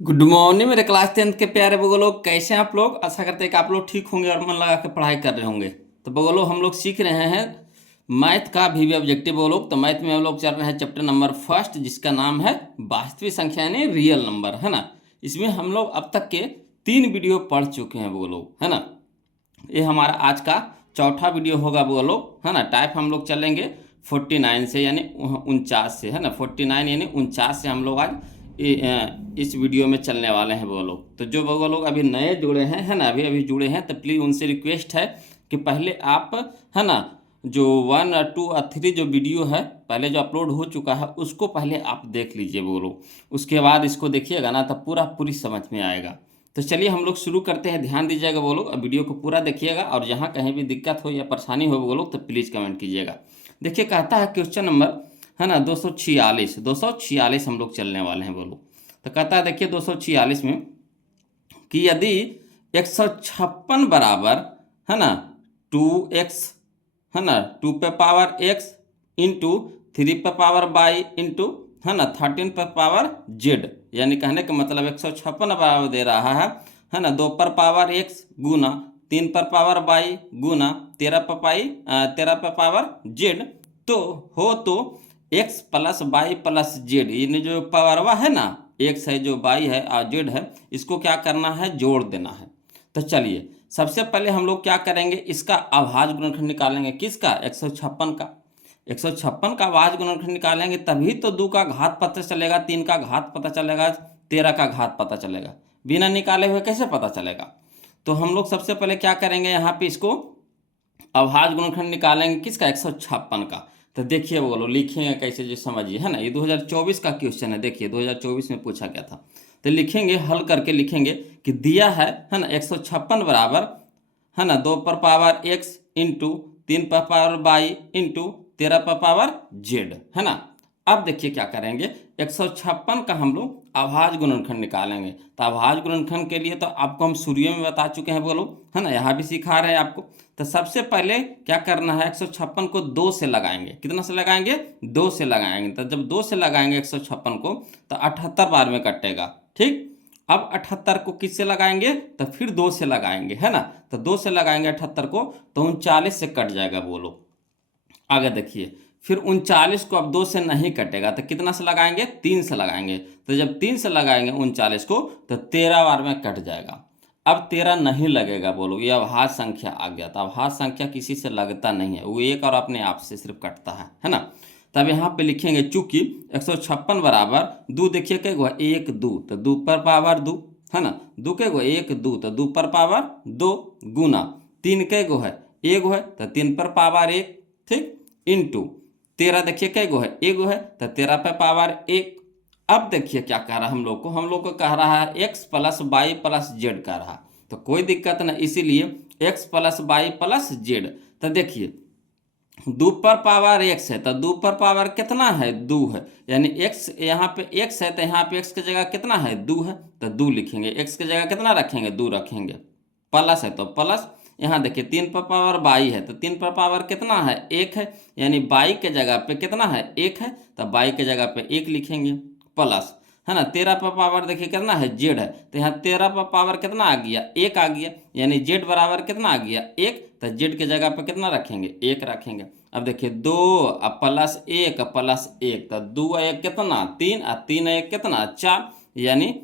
Good morning मेरे class 10th के प्यारे बगो लोग, कैसे हैं आप लोग। आशा करते हैं कि आप लोग ठीक होंगे और मन लगा के पढ़ाई कर रहे होंगे। तो बगो लोग हम लोग सीख रहे हैं मैथ का भी ऑब्जेक्टिव बगो लोग। तो मैथ में हम लोग चल रहे हैं चैप्टर नंबर फर्स्ट, जिसका नाम है वास्तविक संख्या यानी रियल नंबर, है ना। इसमें हम लोग अब तक के 3 वीडियो पढ़ चुके हैं बगो लोग, है ना। ये हमारा आज का चौथा वीडियो होगा वो लोग, है ना। टाइप हम लोग चलेंगे 49 से यानी 49 से, है ना। 49 यानी 49 से हम लोग आज इस वीडियो में चलने वाले हैं वो लोग। तो जो वो लोग अभी नए जुड़े हैं, है ना, अभी अभी जुड़े हैं, तो प्लीज़ उनसे रिक्वेस्ट है कि पहले आप, है ना, जो 1 और 2 और 3 जो वीडियो है पहले जो अपलोड हो चुका है उसको पहले आप देख लीजिए वो लोग। उसके बाद इसको देखिएगा ना, तो पूरी समझ में आएगा। तो चलिए हम लोग शुरू करते हैं। ध्यान दीजिएगा वो लोग, अब वीडियो को पूरा देखिएगा और जहाँ कहीं भी दिक्कत हो या परेशानी हो वो लोग तो प्लीज़ कमेंट कीजिएगा। देखिए कहता है क्वेश्चन नंबर, है ना, 246 हम लोग चलने वाले हैं वो लोग। तो कहता है देखिए 246 में कि यदि 156 बराबर, है ना, 2x, है ना, 2 पे पावर x इंटू 3 पे पावर y इंटू, है ना, 13 पे पावर z, यानी कहने का मतलब 156 बराबर दे रहा है ना, 2 पर पावर x गुना 3 पर पावर y गुना 13 पे पावर z, तो हो तो x plus Y plus Z, यानी जो पावरवा है ना, x है जो y है और z है, इसको क्या करना है, जोड़ देना है। तो चलिए सबसे पहले हम लोग क्या करेंगे, इसका अभाज्य गुणनखंड निकालेंगे। किसका, 156 का। 156 का अभाज्य गुणनखंड निकालेंगे तभी तो 2 का घात पता चलेगा, 3 का घात पता चलेगा, 13 का घात पता चलेगा। बिना निकाले हुए कैसे पता चलेगा। तो हम लोग सबसे पहले क्या करेंगे, यहाँ पे इसको अभाज्य गुणनखंड निकालेंगे। किसका, 156 का। तो देखिए बोलो लिखेंगे कैसे, जो समझिए, है ना। ये 2024 का क्वेश्चन है। देखिए 2024 में पूछा गया था। तो लिखेंगे, हल करके लिखेंगे कि दिया है ना, 156 बराबर, है ना, 2 पर पावर x इंटू 3 पर पावर y इंटू 13 पर पावर z, है ना। अब देखिए क्या करेंगे, 156 का हम लोग अभाज्य गुणनखंड निकालेंगे। तो अभाज्य गुणनखंड के लिए तो आपको हम शुरू में बता चुके हैं बोलो, है ना, यहाँ भी सिखा रहे हैं आपको। तो सबसे पहले क्या करना है, 156 को 2 से लगाएंगे। कितना से लगाएंगे, 2 से लगाएंगे। तो जब 2 से लगाएंगे 156 को तो 78 बार में कटेगा, ठीक। अब 78 को किससे लगाएंगे, तो फिर 2 से लगाएंगे, है ना। तो 2 से लगाएंगे 78 को तो 39 से कट जाएगा बोलो। आगे देखिए, फिर 39 को अब 2 से नहीं कटेगा तो कितना से लगाएंगे, 3 से लगाएंगे। तो जब 3 से लगाएंगे 39 को तो 13 बार में कट जाएगा। अब 13 नहीं लगेगा बोलो, ये अभाज्य संख्या आ गया। तो अभाज्य संख्या किसी से लगता नहीं है, वो एक और अपने आप से सिर्फ कटता है ना। तब यहाँ पे लिखेंगे चूंकि 156 बराबर 2, देखिए क्या हुआ, 1 2, तो 2 पर पावर 2, है ना, 2 के गो 1 2, तो 2 पर पावर 2 गुना 3 के गो है 1 है तो 3 पर पावर 1, ठीक, इंटू 13, देखिए कै गो है, 1 है तो 13 पे पावर 1। अब देखिए क्या कह रहा है हम लोग को कह रहा है x plus Y plus Z कह रहा। तो कोई दिक्कत नहीं, इसीलिए x plus Y plus Z. तो देखिए 2 पर पावर x है तो 2 पर पावर कितना है, 2 है, यानी x यहाँ पे x है तो यहाँ पे x की जगह कितना है, 2 है। तो 2 लिखेंगे, x की जगह कितना रखेंगे, 2 रखेंगे। प्लस है तो प्लस, यहाँ देखिए 3 पर पावर बाई है तो 3 पर पावर कितना है, 1 है, यानी बाई के जगह पे कितना है, 1 है, तो बाई के जगह पे 1 लिखेंगे। प्लस, है ना, 13 पर पावर देखिए कितना है, जेड है, तो यहाँ 13 पर पावर कितना आ गया, 1 आ गया, यानी जेड बराबर कितना आ गया, 1। तो जेड के जगह पे कितना रखेंगे, 1 रखेंगे। अब देखिए 2 प्लस 1 प्लस 1, तो 2 1 कितना, 3, और 3 1 कितना, 4, यानी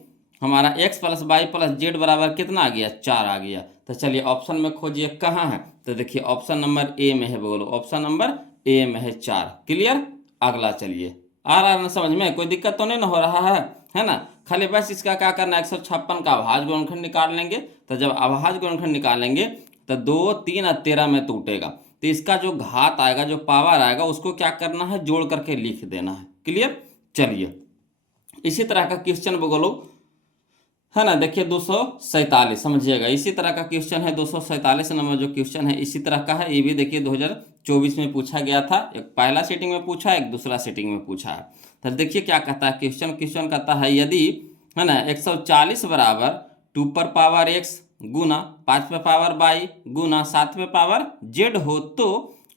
हमारा x plus Y plus Z बराबर कितना आ गया, 4 आ गया। तो चलिए ऑप्शन में खोजिए कहाँ है, तो देखिए ऑप्शन नंबर ए में है बोलो, ऑप्शन नंबर ए में है 4। क्लियर। अगला चलिए, आ रहा है ना समझ में, कोई दिक्कत तो नहीं ना हो रहा है ना। खाली बस इसका क्या करना है, 156 का अभाज्य गुणनखंड निकाल लेंगे। तो जब अभाज्य गुणनखंड निकालेंगे तो 2 3 और 13 में टूटेगा, तो इसका जो घात आएगा, जो पावर आएगा, उसको क्या करना है, जोड़ करके लिख देना है। क्लियर। चलिए इसी तरह का क्वेश्चन बोलो, है ना। देखिए 247 समझिएगा, इसी तरह का क्वेश्चन है 247 नंबर जो क्वेश्चन है, इसी तरह का है। ये भी देखिए 2024 में पूछा गया था। एक पहला सीटिंग में पूछा, एक दूसरा सीटिंग में पूछा है। तो देखिए क्या कहता है क्वेश्चन कहता है यदि, है ना, 140 बराबर 2 पर पावर x गुना 5 पे पावर y गुना 7 पे पावर z हो तो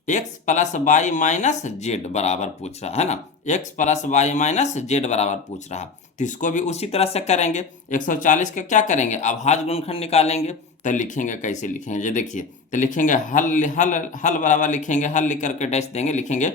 x plus Y minus Z बराबर पूछ रहा है ना, x plus Y minus Z बराबर पूछ रहा। तो इसको भी उसी तरह से करेंगे। 140 का क्या करेंगे, अभाज्य गुणनखंड निकालेंगे। तो लिखेंगे, कैसे लिखेंगे ये देखिए, तो लिखेंगे हल हल हल बराबर लिखेंगे, हल लिख करके डैश देंगे, लिखेंगे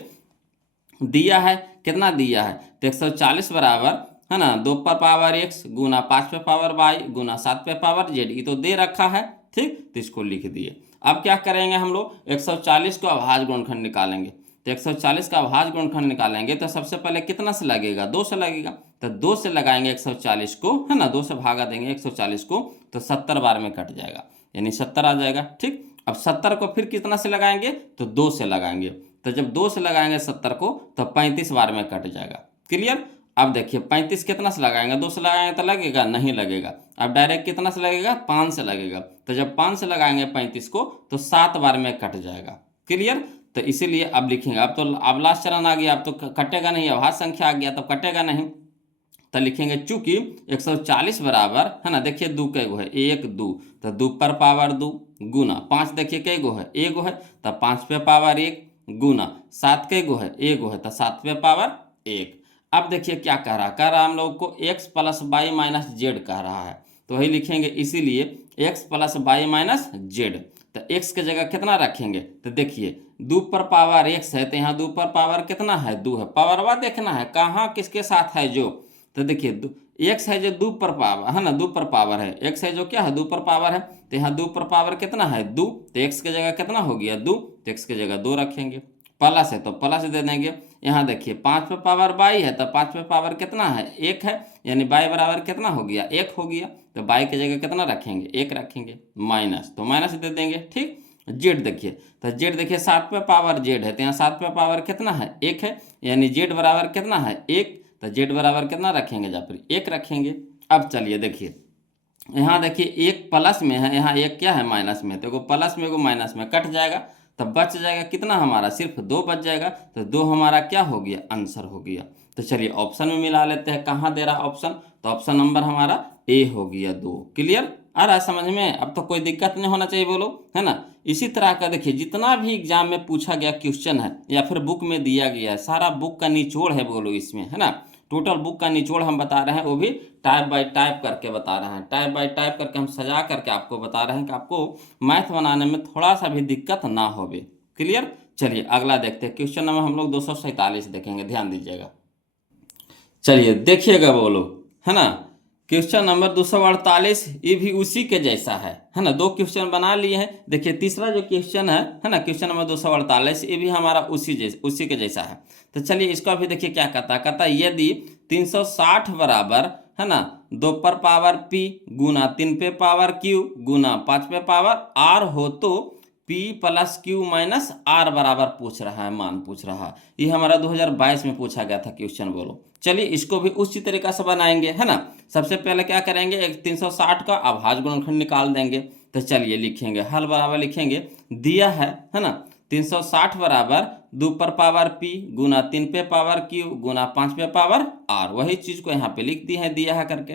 दिया है, कितना दिया है, तो 140 बराबर है ना 2 पर पावर x गुना 5 पे पावर y गुना 7 पे पावर z, ये तो दे रखा है, ठीक, तो इसको लिख दिए। अब क्या करेंगे हम लोग, 140 को अभाज्य गुणनखंड निकालेंगे। तो 140 का अभाज्य गुणनखंड निकालेंगे तो सबसे पहले कितना से लगेगा, 2 से लगेगा, तो 2 से लगाएंगे 140 को, है ना, 2 से भागा देंगे 140 को, तो 70 बार में कट जाएगा, यानी 70 आ जाएगा, ठीक। अब 70 को फिर कितना से लगाएंगे, तो 2 से लगाएंगे, तो जब 2 से लगाएंगे 70 को तो 35 बार में कट जाएगा। क्लियर। अब देखिए 35 कितना से लगाएंगे, 2 से लगाएंगे तो लगेगा, नहीं लगेगा। अब डायरेक्ट कितना से लगेगा, 5 से लगेगा, तो जब 5 से लगाएंगे 35 को तो 7 बार में कट जाएगा। क्लियर। तो इसीलिए अब लिखेंगे, अब तो अब लास्ट चरण आ गया, अब तो कटेगा नहीं, अभाज्य संख्या आ गया तो कटेगा नहीं, तो लिखेंगे चूंकि 140 बराबर है ना, देखिए 2 कै गो है, 1 2, तो 2 पर पावर 2 गुना 5 देखिए कै गो है, 1 गो है, तो 5 पे पावर 1 गुना 7 कै गो है, 1 गो है, तो 7 पे पावर 1। अब देखिए क्या कह रहा हम लोग को x plus Y minus Z कह रहा है, तो वही लिखेंगे, इसीलिए x plus Y minus Z, तो x की जगह कितना रखेंगे, तो देखिए 2 पर पावर x है, तो यहाँ 2 पर पावर कितना है, 2 है, पावरवा देखना है कहाँ किसके साथ है जो, तो देखिए x है जो 2 पर पावर है ना, 2 पर पावर है, x है जो क्या है 2 पर पावर है, तो यहाँ 2 पर पावर कितना है 2, तो x की जगह कितना हो गया 2, तो x की जगह 2 रखेंगे, प्लस है तो प्लस दे देंगे। यहाँ देखिए 5 पे पावर बाई है, तो 5 पे पावर कितना है 1 है, यानी बाई बराबर कितना हो गया 1 हो गया, तो बाई की जगह कितना रखेंगे 1 रखेंगे, माइनस तो माइनस दे देंगे, ठीक। जेड देखिए, तो जेड देखिए 7 पे पावर जेड है, तो यहाँ 7 पे पावर कितना है 1 है, यानी जेड बराबर कितना है 1, तो जेड बराबर कितना रखेंगे, जहाँ पर 1 रखेंगे। अब चलिए देखिए, यहाँ देखिए 1 प्लस में है, यहाँ 1 क्या है माइनस में, तो एगो प्लस में एगो माइनस में कट जाएगा, तब बच जाएगा कितना हमारा, सिर्फ 2 बच जाएगा, तो 2 हमारा क्या हो गया, आंसर हो गया। तो चलिए ऑप्शन में मिला लेते हैं, कहाँ दे रहा ऑप्शन, तो ऑप्शन नंबर हमारा ए हो गया 2। क्लियर, आ रहा है समझ में, अब तो कोई दिक्कत नहीं होना चाहिए, बोलो, है ना। इसी तरह का देखिए जितना भी एग्जाम में पूछा गया क्वेश्चन है या फिर बुक में दिया गया है, सारा बुक का निचोड़ है बोलो इसमें, है ना, टोटल बुक का निचोड़ हम बता रहे हैं, वो भी टाइप बाय टाइप करके बता रहे हैं, टाइप बाय टाइप करके हम सजा करके आपको बता रहे हैं कि आपको मैथ बनाने में थोड़ा सा भी दिक्कत ना होवे। क्लियर। चलिए अगला देखते हैं, क्वेश्चन नंबर हम लोग 247 देखेंगे, ध्यान दीजिएगा। चलिए देखिएगा बोलो, है ना, क्वेश्चन नंबर 248 ये भी उसी के जैसा है ना, 2 क्वेश्चन बना लिए हैं। देखिए तीसरा जो क्वेश्चन है ना, क्वेश्चन नंबर 248 ये भी हमारा उसी के जैसा है। तो चलिए इसका भी देखिए क्या कहता है, यदि 360 बराबर है ना 2 पर पावर p गुना 3 पे पावर q गुना 5 पे पावर r हो तो p plus Q minus R बराबर पूछ रहा है, मान पूछ रहा है। ये हमारा 2022 में पूछा गया था क्वेश्चन, बोलो। चलिए इसको भी उसी तरीका से बनाएंगे, है ना। सबसे पहले क्या करेंगे, 360 का अभाज्य गुणनखंड निकाल देंगे। तो चलिए लिखेंगे, हल बराबर लिखेंगे, दिया है ना 360 बराबर 2 पर पावर p गुना 3 पे पावर q गुना 5 पे पावर r, वही चीज को यहाँ पे लिख दी है, दिया है करके।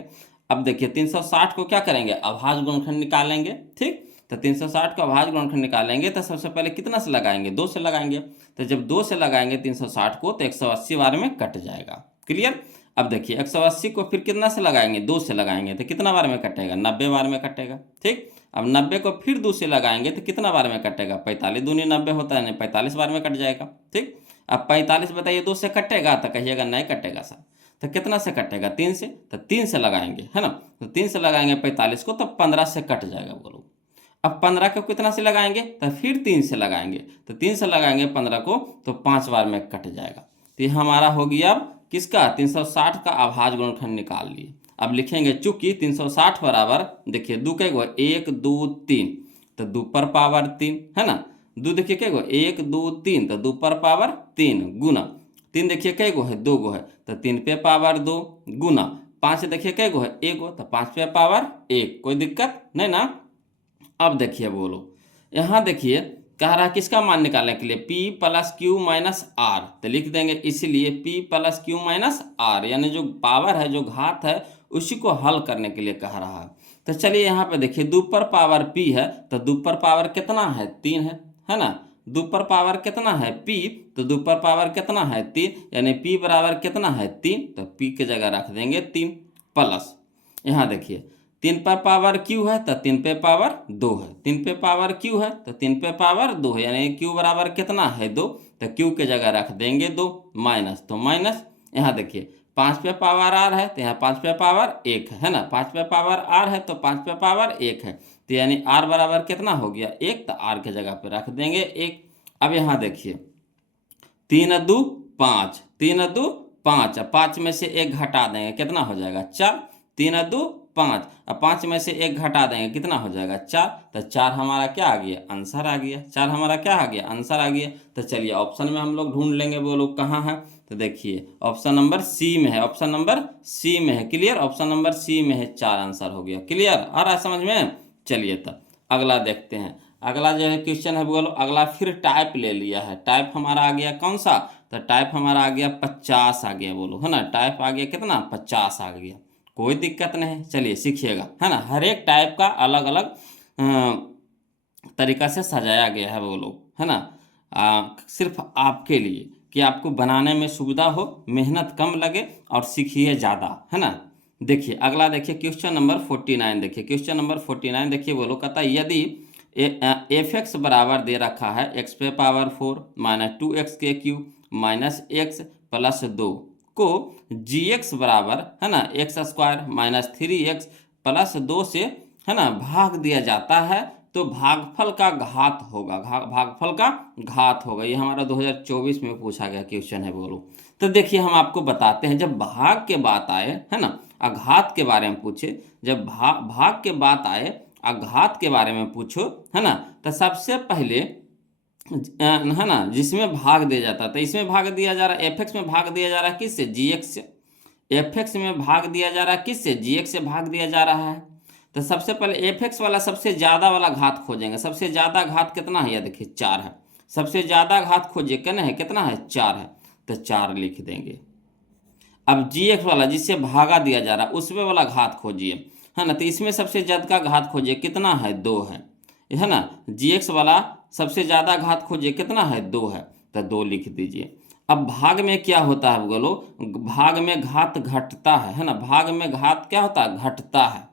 अब देखिए 360 को क्या करेंगे, अभाज्य गुणनखंड निकालेंगे, ठीक। तो 360 का अभाज्य गुणनखंड निकालेंगे तो सबसे पहले कितना से लगाएंगे, 2 से लगाएंगे, तो जब 2 से लगाएंगे 360 को तो 180 बार में कट जाएगा। क्लियर। अब देखिए 180 को फिर कितना से लगाएंगे, 2 से लगाएंगे तो कितना बार में कटेगा, 90 बार में कटेगा, ठीक। अब 90 को फिर 2 से लगाएंगे तो कितना बार में कटेगा, 45 दूनी 90 होता है, 45 बार में कट जाएगा, ठीक। अब 45 बताइए 2 से कटेगा, तो कहिएगा नहीं कटेगा सर, तो कितना से कटेगा, 3 से, तो 3 से लगाएंगे, है ना, तो 3 से लगाएंगे 45 को तो 15 से कट जाएगा, बोलो। अब 15 को कितना से लगाएंगे, तो फिर 3 से लगाएंगे, तो 3 से लगाएंगे 15 को तो 5 बार में कट जाएगा। तो ये हमारा हो गया अब किसका, 360 का अभाज्य गुणनखंड निकाल लिए। अब लिखेंगे चूंकि 360 बराबर देखिए 2 के गो 1 2 3, तो 2 पर पावर 3 है ना, 2 देखिए के गो 1 2 3, तो 2 पर पावर 3 गुना 3 देखिए कै गो है 2 गो है, तो 3 पे पावर 2 गुना 5 देखिए कै गो है 1 गो, तो 5 पे पावर 1, कोई दिक्कत नहीं ना। अब देखिए बोलो, यहाँ देखिए कह रहा है किसका मान निकालने के लिए, p plus Q minus R, तो लिख देंगे इसीलिए p plus Q minus R, यानी जो पावर है जो घात है उसी को हल करने के लिए कह रहा है। तो चलिए यहाँ पे देखिए 2 पर पावर p है, तो 2 पर पावर कितना है 3 है ना, 2 पर पावर कितना है p, तो 2 पर पावर कितना है 3, यानी p बराबर कितना है 3, तो p की जगह रख देंगे 3 प्लस, यहाँ देखिए 3 पर पावर q है तो 3 पे पावर 2 है, 3 पे पावर q है तो 3 पे पावर 2 है, यानी q बराबर कितना है 2, तो q की जगह रख देंगे 2 माइनस, तो माइनस, यहाँ देखिए 5 पे पावर r है तो यहाँ 5 पे पावर 1 है ना, 5 पे पावर r है तो 5 पे पावर 1 है, तो यानी r बराबर कितना हो गया 1, तो r की जगह पे रख देंगे 1। अब यहाँ देखिए 3 2 5, 3 2 5, अब 5 में से 1 घटा देंगे कितना हो जाएगा 4, 3 2 5, अब 5 में से 1 घटा देंगे कितना हो जाएगा 4, तो 4 हमारा क्या आ गया आंसर आ गया, 4 हमारा क्या आ गया आंसर आ गया। तो चलिए ऑप्शन में हम लोग ढूंढ लेंगे वो लोग कहाँ है, तो देखिए ऑप्शन नंबर सी में है, ऑप्शन नंबर सी में है, क्लियर, ऑप्शन नंबर सी में है, 4 आंसर हो गया, क्लियर आ रहा है समझ में। चलिए तब अगला देखते हैं, अगला जो है क्वेश्चन है बोलो, अगला फिर टाइप ले लिया है, टाइप हमारा आ गया कौन सा, तो टाइप हमारा आ गया 50 आ गया, बोलो है ना, टाइप आ गया कितना 50 आ गया, कोई दिक्कत नहीं, चलिए सीखिएगा है ना, हर एक टाइप का अलग अलग तरीका से सजाया गया है वो लोग, है ना, सिर्फ आपके लिए कि आपको बनाने में सुविधा हो, मेहनत कम लगे और सीखिए ज़्यादा, है ना। देखिए अगला देखिए क्वेश्चन नंबर 49, देखिए क्वेश्चन नंबर 49 देखिए वो लोग कहता है यदि एफ एक्स बराबर दे रखा है एक्स पे पावर 4 माइनस 2x के क्यूब माइनस एक्स प्लस 2 को जी एक्स बराबर है ना x square minus 3x plus 2 से है ना भाग दिया जाता है तो भागफल का घात होगा, भागफल का घात होगा, ये हमारा 2024 में पूछा गया क्वेश्चन है बोलो। तो देखिए हम आपको बताते हैं, जब भाग के बात आए है ना, आघात के बारे में पूछे, जब भाग के बात आए आघात के बारे में पूछो है ना, तो सबसे पहले है ना जिसमें भाग दिया जाता है, तो इसमें भाग दिया जा रहा है एफ एक्स में भाग दिया जा रहा है किससे जी एक्स से, एफ एक्स में भाग दिया जा रहा है किससे जी एक्स से भाग दिया जा रहा है। तो सबसे पहले एफ एक्स वाला सबसे ज़्यादा वाला घात खोजेंगे, सबसे ज़्यादा घात कितना है, यह देखिए 4 है, सबसे ज़्यादा घात खोजिए कहना है कितना है 4 है, तो 4 लिख देंगे। अब जी एक्स वाला जिससे भागा दिया जा रहा है उसमें वाला घात खोजिए है ना, तो इसमें सबसे ज़्यादा घात खोजिए कितना है 2 है ना, जी एक्स वाला सबसे ज़्यादा घात खोजिए कितना है 2 है, तो 2 लिख दीजिए। अब भाग में क्या होता है बोलो, भाग में घात घटता है ना, भाग में घात क्या होता है घटता है,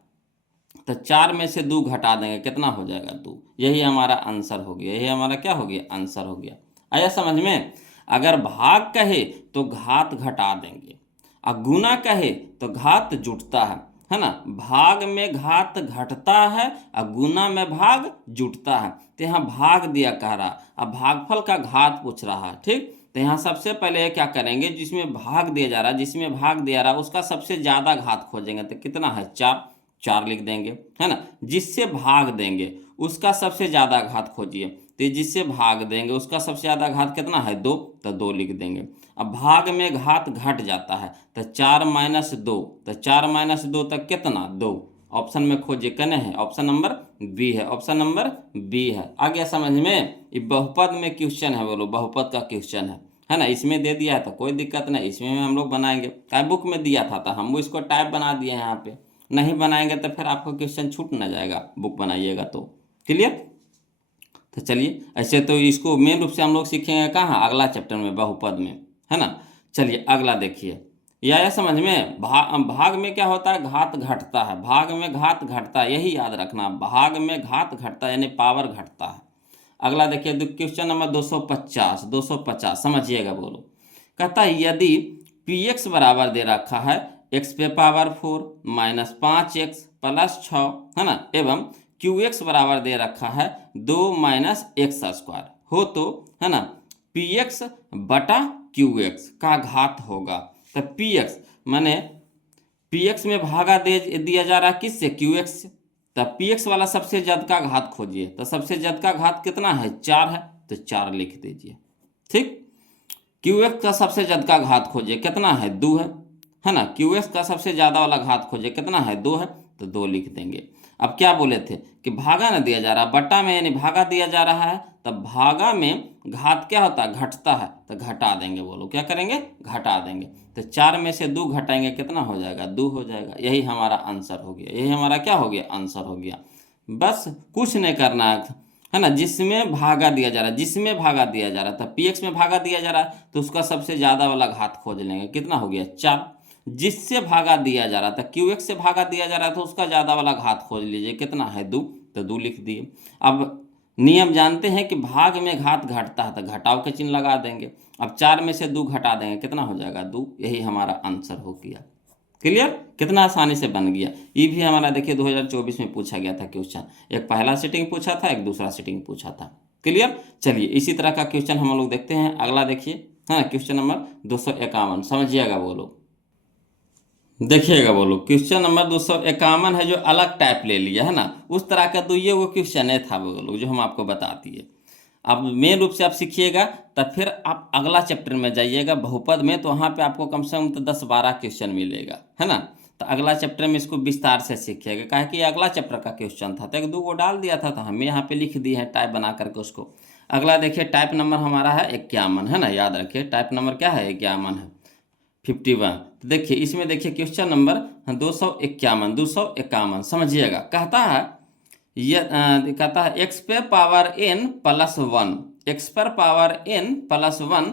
तो 4 में से 2 घटा देंगे कितना हो जाएगा 2, यही हमारा आंसर हो गया, यही हमारा क्या हो गया आंसर हो गया। आया समझ में। अगर भाग कहे तो घात घटा देंगे, और गुना कहे तो घात जुटता है ना, भाग में घात घटता है और गुना में भाग जुटता है, तो यहाँ भाग दिया कह रहा, अब भागफल का घात पूछ रहा है, ठीक, तो यहाँ सबसे पहले क्या करेंगे, जिसमें भाग दिया जा रहा है, जिसमें भाग दिया रहा है उसका सबसे ज़्यादा घात खोजेंगे, तो कितना है 4, 4 लिख देंगे है ना, जिससे भाग देंगे उसका सबसे ज़्यादा घात खोजिए, तो जिससे भाग देंगे उसका सबसे ज़्यादा घात कितना है 2, तो 2 लिख देंगे। अब भाग में घात घट जाता है तो 4 माइनस 2, तो 4 माइनस 2 तक कितना 2, ऑप्शन में खोजिए कने है, ऑप्शन नंबर बी है, ऑप्शन नंबर बी है। आ गया समझ में। ये बहुपद में क्वेश्चन है बोलो, बहुपद का क्वेश्चन है ना, इसमें दे दिया है तो कोई दिक्कत नहीं, इसमें हम लोग बनाएंगे, टाइप बुक में दिया था तो हम इसको टाइप बना दिए हैं, यहाँ पे नहीं बनाएंगे तो फिर आपको क्वेश्चन छूट ना जाएगा, बुक बनाइएगा तो, क्लियर। तो चलिए ऐसे तो इसको मेन रूप से हम लोग सीखेंगे कहाँ, अगला चैप्टर में बहुपद में, है ना। चलिए अगला देखिए, यह समझ में, भाग में क्या होता है घात घटता है, भाग में घात घटता है, यही याद रखना, भाग में घात घटता है यानी पावर घटता है। अगला देखिए क्वेश्चन नंबर 250, 250 समझिएगा बोलो, कहता है यदि पी एक्स बराबर दे रखा है एक्स पे पावर 4 माइनस 5x प्लस 6 है ना, एवं क्यू एक्स बराबर दे रखा है 2 माइनस एक्स स्क्वायर हो, तो है ना पी एक्स बटा क्यू एक्स का घात होगा। तो पी एक्स माने पी एक्स में भागा दे दिया जा रहा है किससे क्यू एक्स से, तो पी एक्स वाला सबसे ज्यादा का घात खोजिए, तो सबसे ज्यादा का घात कितना है 4 है, तो 4 लिख दीजिए, ठीक। क्यू एक्स का सबसे ज्यादा का घात खोजिए कितना है 2 है ना, क्यू एक्स का सबसे ज़्यादा वाला घात खोजिए कितना है 2 है, तो 2 लिख देंगे। अब क्या बोले थे कि भागा ना दिया जा रहा, बट्टा में यानी भागा दिया जा रहा है, तब भागा में घात क्या होता है घटता है, तो घटा देंगे, बोलो क्या करेंगे घटा देंगे, तो 4 में से 2 घटाएंगे कितना हो जाएगा 2 हो जाएगा, यही हमारा आंसर हो गया, यही हमारा क्या हो गया आंसर हो गया। बस कुछ नहीं करना है, है ना, जिसमें भागा दिया जा रहा है, जिसमें भागा दिया जा रहा था, पी एक्स में भागा दिया जा रहा है तो उसका सबसे ज़्यादा वाला घात खोज लेंगे, कितना हो गया 4। जिससे भागा दिया जा रहा था, क्यू एक्स से भागा दिया जा रहा था, उसका ज़्यादा वाला घात खोज लीजिए, कितना है 2, तो 2 लिख दिए। अब नियम जानते हैं कि भाग में घात घटता है तो घटाव के चिन्ह लगा देंगे। अब 4 में से 2 घटा देंगे, कितना हो जाएगा 2, यही हमारा आंसर हो गया। क्लियर, कितना आसानी से बन गया। ये भी हमारा देखिए 2024 में पूछा गया था क्वेश्चन, एक पहला सेटिंग पूछा था, एक दूसरा सेटिंग पूछा था। क्लियर, चलिए इसी तरह का क्वेश्चन हम लोग देखते हैं। अगला देखिए, हाँ क्वेश्चन नंबर 251, समझिएगा वो लोग, देखिएगा वो लोग। क्वेश्चन नंबर 251 है जो अलग टाइप ले लिया है ना, उस तरह का तो ये वो क्वेश्चन है था वो लोग जो हम आपको बताती है। अब मेन रूप से आप सीखिएगा, तब फिर आप अगला चैप्टर में जाइएगा बहुपद में, तो वहाँ पे आपको कम से कम तो 10-12 क्वेश्चन मिलेगा, है ना। तो अगला चैप्टर में इसको विस्तार से सीखिएगा, काहे कि अगला चैप्टर का क्वेश्चन था, तो 1-2 को डाल दिया था, तो हमें यहाँ पे लिख दिए हैं टाइप बना करके उसको। अगला देखिए, टाइप नंबर हमारा है 51, है ना, याद रखिए टाइप नंबर क्या है 51 है, 51। तो देखिए इसमें देखिए क्वेश्चन नंबर 251 समझिएगा। कहता है ये कहता है एक्स पे पावर n प्लस 1, एक्स पर पावर n प्लस 1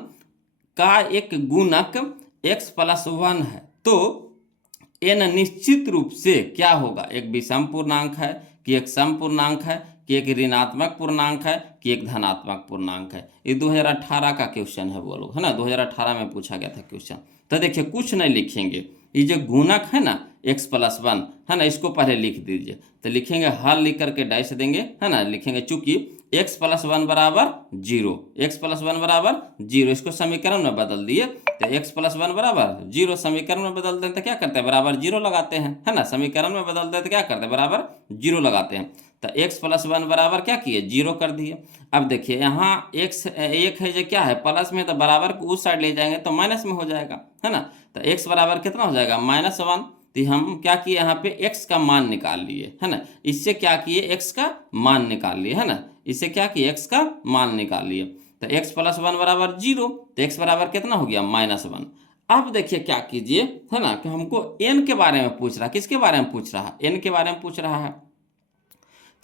का एक गुणक x प्लस 1 है, तो n निश्चित रूप से क्या होगा, एक विषम पूर्णांक है कि एक सम पूर्णांक है कि एक ऋणात्मक पूर्णांक है कि एक धनात्मक पूर्णांक है। ये 2018 का क्वेश्चन है वो लोग, है ना, 2018 में पूछा गया था क्वेश्चन। तो देखिए कुछ नहीं लिखेंगे, ये जो गुणक है ना x प्लस 1, है ना, इसको पहले लिख दीजिए। तो लिखेंगे हल लिख करके डैश देंगे, है ना, लिखेंगे चूंकि x प्लस 1 बराबर 0, x प्लस 1 बराबर 0, इसको समीकरण में बदल दिए, तो x प्लस 1 बराबर 0 समीकरण में बदलते हैं तो क्या करते हैं, बराबर 0 लगाते हैं, है ना, समीकरण में बदलते हैं तो क्या करते हैं, बराबर 0 लगाते हैं। तो x प्लस 1 बराबर क्या किए, 0 कर दिए। अब देखिए यहाँ x एक है जो क्या है प्लस में, तो बराबर को उस साइड ले जाएंगे तो माइनस में हो जाएगा, है ना। तो x बराबर कितना हो जाएगा -1। तो हम क्या किए यहाँ पे x का मान निकाल लिए, है ना, इससे क्या किए x का मान निकाल लिए, है ना, इससे क्या किए x का मान निकाल लिए। तो x प्लस 1 बराबर 0, तो x बराबर कितना हो गया -1। अब देखिए क्या कीजिए, है ना, कि हमको n के बारे में पूछ रहा है, किसके बारे में पूछ रहा है, n के बारे में पूछ रहा है।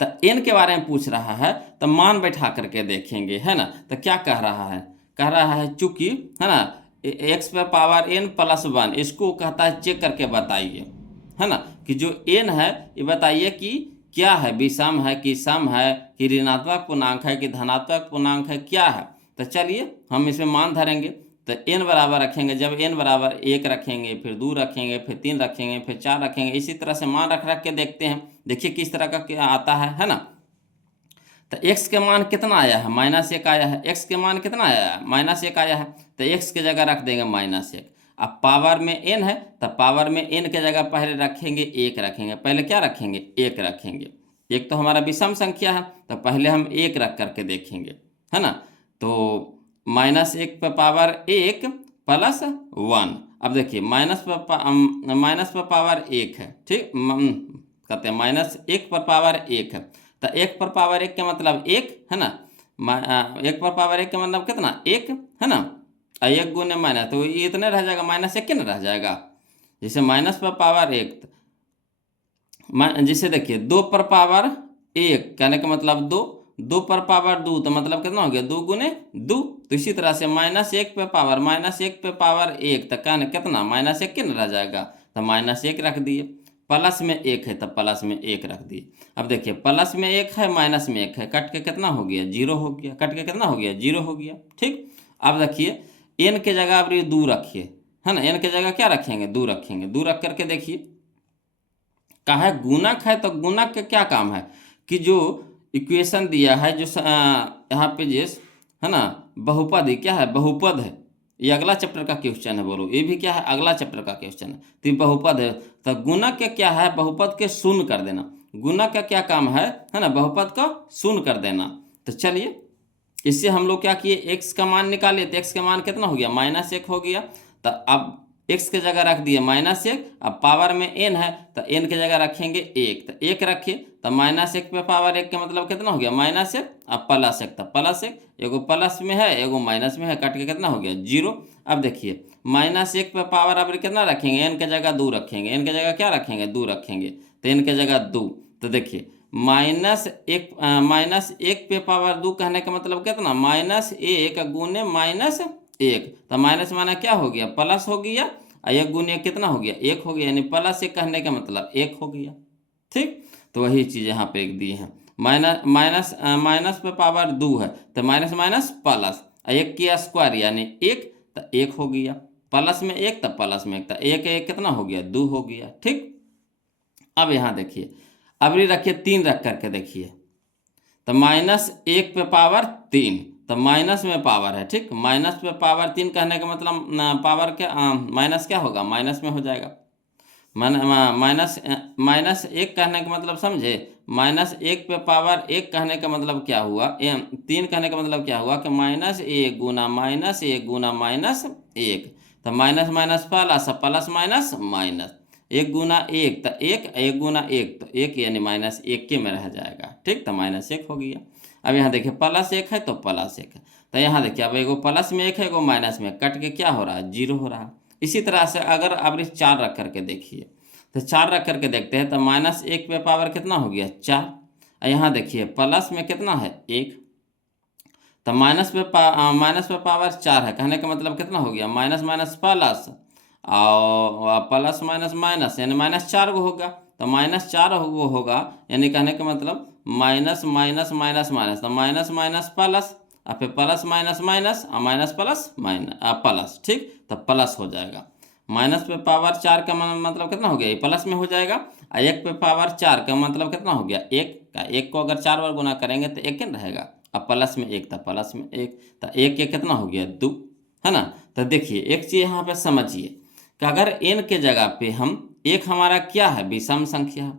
तो n के बारे में पूछ रहा है तो मान बैठा करके देखेंगे, है ना। तो क्या कह रहा है, कह रहा है चूंकि, है ना, x पे पावर n प्लस 1, इसको कहता है चेक करके बताइए, है ना, कि जो n है ये बताइए कि क्या है, विषम है कि सम है कि ऋणात्मक पूर्णांक है कि धनात्मक पूर्णांक है, क्या है। तो चलिए हम इसमें मान धरेंगे, तो n बराबर रखेंगे, जब n बराबर 1 रखेंगे, फिर 2 रखेंगे, फिर 3 रखेंगे, फिर 4 रखेंगे, इसी तरह से मान रख रख के देखते हैं, देखिए किस तरह का क्या आता है ना। तो x के मान कितना आया है, -1 आया है, x के मान कितना आया है, -1 आया है, तो x की जगह रख देंगे -1। अब पावर में n है तो पावर में n के जगह पहले रखेंगे 1 रखेंगे, पहले क्या रखेंगे 1 रखेंगे, एक तो हमारा विषम संख्या है तो पहले हम 1 रख करके देखेंगे, है ना। तो -1 पे पावर 1 प्लस 1, अब देखिए माइनस पर पावर 1 है, ठीक, कहते हैं -1 पर पावर 1 है, तो 1 पर पावर 1 का मतलब 1, है ना, 1 पर पावर 1 का मतलब कितना 1, है ना, 1 गुने माइनस, तो ये इतने रह जाएगा, -1 के ना रह जाएगा। जैसे माइनस पर पावर 1, जैसे देखिए 2 पर पावर 1 कहने का मतलब 2, 2 पर पावर 2 तो मतलब कितना हो गया 2 गुने 2। तो इसी तरह से -1 पे पावर -1 तो कहने कितना -1 के ना रह जाएगा, तो -1 रख दिए, प्लस में 1 है तो प्लस में 1 रख दिए। अब देखिए प्लस में 1 है माइनस में 1 है, कट के कितना हो गया 0 हो गया, कट के कितना हो गया 0 हो गया, ठीक। अब देखिए n के जगह आप ये 2 रखिए, है ना, n के जगह क्या रखेंगे 2 रखेंगे, 2 रख करके देखिए, कहा है गुणक है तो गुणक का क्या काम है कि जो इक्वेशन दिया है जो यहाँ पे जिस, है ना, बहुपद ही क्या है, बहुपद है, ये अगला चैप्टर का क्वेश्चन है, बोलो ये भी क्या है अगला चैप्टर का क्वेश्चन है, तो ये बहुपद है, तो गुणक के क्या है बहुपद के शून्य कर देना, गुणक का क्या काम है ना, बहुपद का शून्य कर देना। तो चलिए इससे हम लोग क्या किए x का मान निकाले, तो x का मान कितना हो गया -1 हो गया, तो अब x के जगह रख दिए -1, अब पावर में n है तो n के जगह रखेंगे 1, तो 1 रखिए, तो -1 पे पावर 1 का मतलब कितना हो गया -1, अब +1, तो +1, एगो प्लस में है एगो माइनस में है, कट के कितना हो गया 0। अब देखिए -1 पे पावर अब कितना रखेंगे, n के जगह 2 रखेंगे, n के जगह क्या रखेंगे 2 रखेंगे, तो n के जगह 2, तो देखिए -1 पे पावर 2 कहने का मतलब कितना, -1 गुने -1। तो माइनस माना क्या हो गया, प्लस हो गया, और 1 गुने कितना हो गया, 1 हो गया, यानी +1 कहने का मतलब 1 हो गया। ठीक, तो वही चीज़ यहाँ पे एक दी है। माइनस पे पावर 2 है तो माइनस माइनस प्लस, 1 की स्क्वायर यानी 1, तो 1 हो गया, प्लस में 1 तो प्लस में 1, तो 1 1 कितना हो गया, 2 हो गया। ठीक, अब यहाँ देखिए, अब ये रखिए 3 रख करके देखिए, तो -1 पे पावर 3, तो माइनस में पावर है। ठीक, माइनस पे पावर 3 कहने का मतलब पावर क्या, माइनस क्या होगा, माइनस में हो जाएगा। -1 कहने का मतलब समझे, -1 पे पावर 1 कहने का मतलब क्या हुआ, 3 कहने का मतलब क्या हुआ कि -1 गुना -1 गुना -1, तो minus minus plus, plus minus minus, 1 गुना 1 तो 1, 1 गुना 1 तो 1, यानी -1 के में रह जाएगा। ठीक, तो -1 हो गया। अब यहाँ देखिए +1 है तो +1 है, तो यहाँ देखिए अब एगो प्लस में 1 है, एगो माइनस में, कट के क्या हो रहा है, 0 हो रहा है। इसी तरह से अगर अब इस 4 रख करके देखिए, तो 4 रख करके देखते हैं, तो -1 पे पावर कितना हो गया, 4, और यहाँ देखिए प्लस में कितना है, 1, तो माइनस पे पावर 4 है, कहने का मतलब कितना हो गया, माइनस माइनस प्लस, और प्लस माइनस माइनस, यानी -4 गो होगा, तो -4 गो होगा, यानी कहने का मतलब माइनस माइनस माइनस माइनस, तो माइनस माइनस प्लस, और फिर प्लस माइनस माइनस, और माइनस प्लस माइनस प्लस। ठीक, तो प्लस हो जाएगा। माइनस पे पावर 4 का मतलब कितना हो गया, ये प्लस में हो जाएगा, और 1 पे पावर 4 का मतलब कितना हो गया, 1 का, 1 को अगर 4 बार गुना करेंगे तो 1 ही रहेगा, अब प्लस में 1 था, प्लस में 1, तो 1 के कितना हो गया, 2, है ना। तो देखिए एक चीज़ यहाँ पे समझिए कि अगर n के जगह पे हम, 1 हमारा क्या है, विषम संख्या है,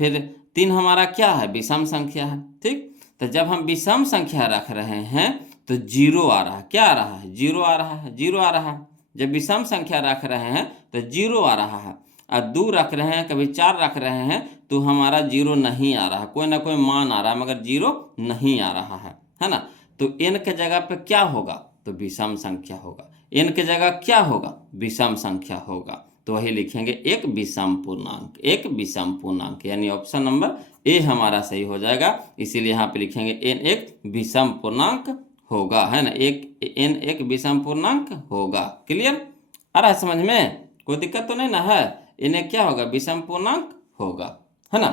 फिर 3 हमारा क्या है, विषम संख्या है। ठीक, तो जब हम विषम संख्या रख रहे हैं तो 0 आ रहा है, क्या आ रहा है, 0 आ रहा है, 0 आ रहा है। जब विषम संख्या रख रहे हैं तो 0 आ रहा है, और 2 रख रहे हैं, कभी 4 रख रहे हैं तो हमारा 0 नहीं आ रहा है, कोई ना कोई मान आ रहा है मगर 0 नहीं आ रहा है ना। तो n के जगह पे क्या होगा, तो विषम संख्या होगा। n के जगह क्या होगा, विषम संख्या होगा, तो वही लिखेंगे एक विषम पूर्णांक, एक विषम पूर्णांक, यानी ऑप्शन नंबर ए हमारा सही हो जाएगा। इसीलिए यहाँ पे लिखेंगे n एक विषम पूर्णांक होगा, है ना, n एक विषम पूर्णांक होगा। क्लियर, आ रहा है समझ में, कोई दिक्कत तो नहीं ना है, n एक क्या होगा, विषम पूर्णांक होगा, है ना।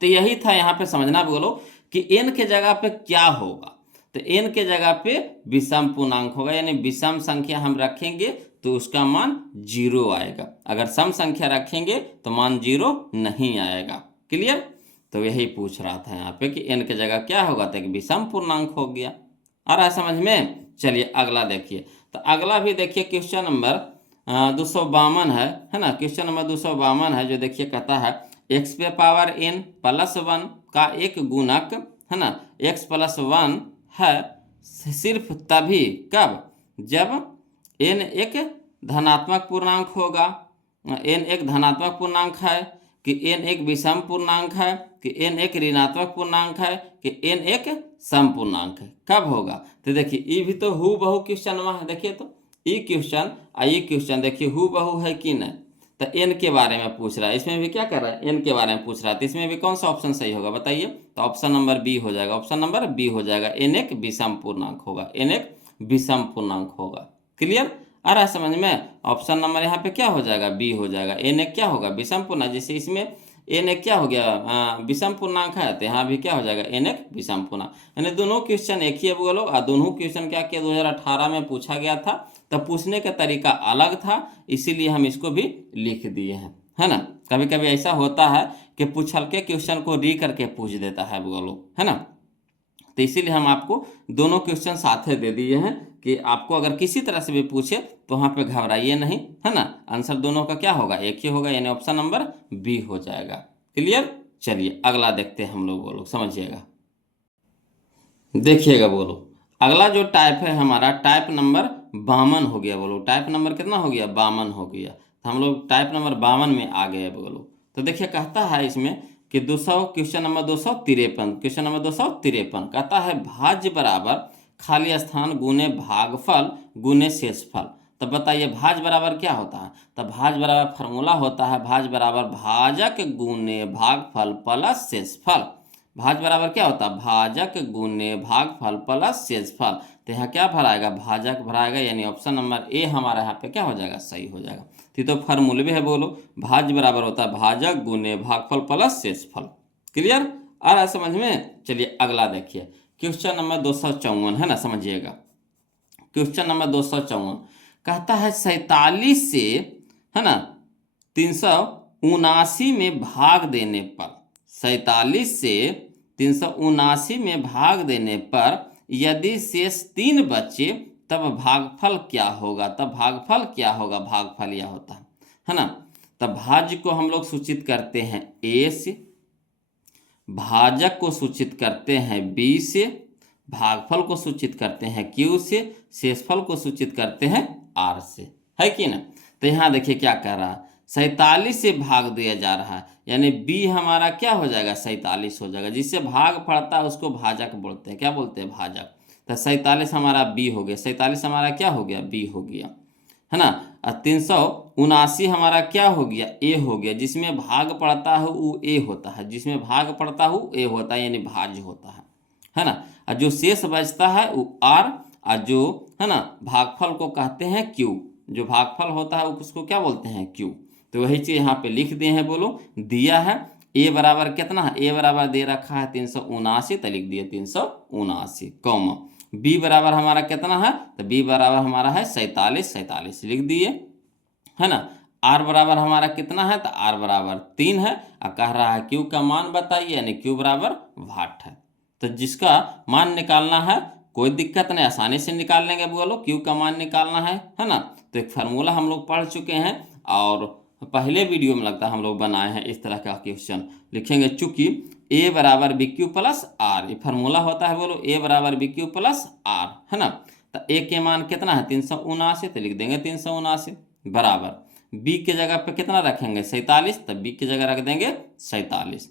तो यही था यहाँ पे समझना बोलो कि n के जगह पे क्या होगा, तो n के जगह पे विषम पूर्णांक होगा, यानी विषम संख्या हम रखेंगे तो उसका मान 0 आएगा, अगर सम संख्या रखेंगे तो मान 0 नहीं आएगा। क्लियर, तो यही पूछ रहा था यहाँ पे कि n के जगह क्या होगा, तो एक विषम पूर्णांक हो गया। आ रहा है समझ में। चलिए अगला देखिए, तो अगला भी देखिए क्वेश्चन नंबर 252 है ना। क्वेश्चन नंबर 252 है, जो देखिए कहता है x पे पावर n प्लस 1 का एक गुणक, है ना, x प्लस 1 है सिर्फ तभी, कब, जब n एक धनात्मक पूर्णांक होगा, n एक धनात्मक पूर्णांक है, कि n एक विषम पूर्णांक है, कि n एक ऋणात्मक पूर्णांक है, कि n एक सम पूर्णांक है, कब होगा। तो देखिए ये भी तो हु बहु क्वेश्चन वहाँ है, देखिए तो ये क्वेश्चन और ये क्वेश्चन देखिए हु बहु है कि नहीं, तो n के बारे में पूछ रहा है, इसमें भी क्या कर रहा है, n के बारे में पूछ रहा है, तो इसमें भी कौन सा ऑप्शन सही होगा बताइए, तो ऑप्शन नंबर बी हो जाएगा, ऑप्शन नंबर बी हो जाएगा, n एक विषम पूर्णांक होगा, n एक विषम पूर्णांक होगा। क्लियर, आ रहा है समझ में। ऑप्शन नंबर यहाँ पे क्या हो जाएगा, बी हो जाएगा, n एक क्या होगा, विषम पूर्णांक, जैसे इसमें n एक क्या हो गया, विषम पूर्णांक है, तो यहाँ भी क्या हो जाएगा, n एक विषम पूर्णांक, यानी दोनों क्वेश्चन एक ही है बोलो, और दोनों क्वेश्चन क्या किया 2018 में पूछा गया था, तब पूछने का तरीका अलग था, इसीलिए हम इसको भी लिख दिए हैं, है ना। कभी कभी ऐसा होता है कि पूछल के क्वेश्चन को री करके पूछ देता है बोलो, है ना, तो इसीलिए हम आपको दोनों क्वेश्चन साथ दे दिए हैं कि आपको अगर किसी तरह से भी पूछे तो वहाँ पे घबराइए नहीं, है ना। आंसर दोनों का क्या होगा, एक ही होगा, यानी ऑप्शन नंबर बी हो जाएगा। क्लियर, चलिए अगला देखते हैं हम लोग, बोलो समझिएगा, देखिएगा बोलो। अगला जो टाइप है हमारा टाइप नंबर 52 हो गया, बोलो टाइप नंबर कितना हो गया, 52 हो गया, तो हम लोग टाइप नंबर 52 में आ गए बोलो। तो देखिए कहता है इसमें कि 200, क्वेश्चन नंबर 253, क्वेश्चन नंबर 253 कहता है भाज्य बराबर खाली स्थान गुने भागफल गुने शेषफल। तब बताइए भाज बराबर क्या होता है। तब भाज बराबर फार्मूला होता है भाज बराबर भाजक गुने भागफल प्लस शेषफल। भाज बराबर क्या होता है, भाजक गुने भागफल प्लस शेषफल। तो यहाँ क्या भराएगा, भाजक भराएगा, यानी ऑप्शन नंबर ए हमारा यहाँ पे क्या हो जाएगा, सही हो जाएगा। तो फार्मूले भी है, बोलो भाज बराबर होता है भाजक गुने भागफल प्लस शेषफल। क्लियर आ रहा है समझ में। चलिए अगला देखिए, क्वेश्चन नंबर 254 है ना, समझिएगा। क्वेश्चन नंबर 254 कहता है 47 से है ना 379 में भाग देने पर, 47 से 379 में भाग देने पर यदि शेष 3 बचे तब भागफल क्या होगा। तब भागफल क्या होगा, भागफल यह होता है ना। तब भाज्य को हम लोग सूचित करते हैं ए से, भाजक को सूचित करते हैं बी से, भागफल को सूचित करते हैं क्यू से, शेषफल को सूचित करते हैं आर से, है कि ना। तो यहाँ देखिए क्या कह रहा है, 47 से भाग दिया जा रहा है, यानी बी हमारा क्या हो जाएगा, 47 हो जाएगा। जिससे भाग पड़ता है उसको भाजक बोलते हैं, क्या बोलते हैं, भाजक। तो 47 हमारा बी हो गया, 47 हमारा क्या हो गया, बी हो गया, है ना। और 379 हमारा क्या हो गया, ए हो गया। जिसमें भाग पड़ता है वो ए होता है, जिसमें भाग पड़ता है वो ए होता है, यानी भाज्य होता है ना। और जो शेष बचता है वो आर, और जो है ना भागफल को कहते हैं क्यू। जो भागफल होता है उसको क्या बोलते हैं, क्यू। तो वही चीज़ यहाँ पे लिख दिए हैं, बोलो दिया है ए बराबर कितना है, ए बराबर दे रखा है 379, तो लिख दिए 379 कॉमा बी बराबर हमारा कितना है, तो बी बराबर हमारा है 47, 47 लिख दिए, है ना। आर बराबर हमारा कितना है, तो आर बराबर 3 है, और कह रहा है क्यू का मान बताइए, यानी क्यू बराबर वाट है। तो जिसका मान निकालना है कोई दिक्कत नहीं, आसानी से निकाल लेंगे, बोलो क्यू का मान निकालना है ना। तो एक फार्मूला हम लोग पढ़ चुके हैं, और पहले वीडियो में लगता है हम लोग बनाए हैं इस तरह का क्वेश्चन। लिखेंगे चूंकि ए बराबर बी क्यू प्लस आर, ये फार्मूला होता है, बोलो ए बराबर बी क्यू प्लस आर, है ना। तो ए के मान कितना है 379, तो लिख देंगे 379 बराबर बी के जगह पे कितना रखेंगे 47, तो बी की जगह रख देंगे 47,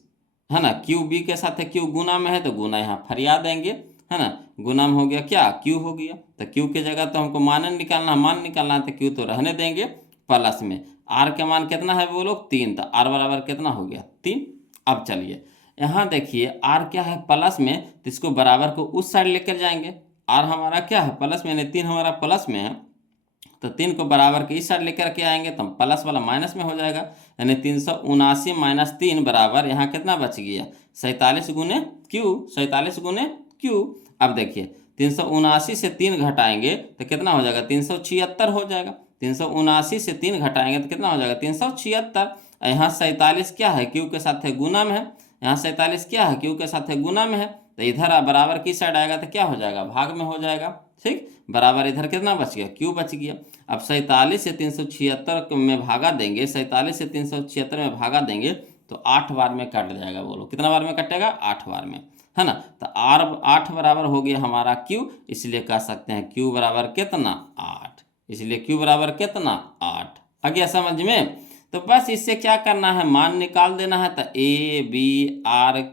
है ना। क्यू बी के साथ है, क्यू गुना में है तो गुना यहाँ फरिया देंगे, है ना। गुना में हो गया क्या, क्यू हो गया। तो क्यू की जगह तो हमको मान निकालना है, तो क्यू तो रहने देंगे प्लस में। आर का मान कितना है बोलो 3, तो आर बराबर कितना हो गया 3। अब चलिए यहाँ देखिए आर क्या है प्लस में, तो इसको बराबर को उस साइड लेकर जाएंगे। आर हमारा क्या है प्लस में, यानी 3 हमारा प्लस में है, तो 3 को बराबर के इस साइड लेकर के आएंगे तो प्लस वाला माइनस में हो जाएगा, यानी 379 माइनस 3 बराबर यहाँ कितना बच गया 47 गुने क्यू, 47 गुने क्यू। अब देखिए 379 से 3 घटाएंगे तो कितना हो जाएगा 376 हो जाएगा। 379 से 3 घटाएंगे तो कितना हो जाएगा 376। यहाँ 47 क्या है, क्यू के साथ है गुना में है, यहाँ 47 क्या है, क्यू के साथ है गुना में है, तो इधर बराबर की साइड आएगा तो क्या हो जाएगा, भाग में हो जाएगा। ठीक, बराबर इधर कितना बच गया, क्यू बच गया। अब 47 से 376 में भागा देंगे, 47 से 376 में भागा देंगे तो 8 बार में कट जाएगा। बोलो कितना बार में कटेगा, 8 बार में, है ना। तो आर 8 बराबर हो गया हमारा क्यू, इसलिए कह सकते हैं क्यू बराबर कितना 8, इसलिए क्यू बराबर कितना 8। आ गया समझ में। तो बस इससे क्या करना है, मान निकाल देना है। तो ए बी आर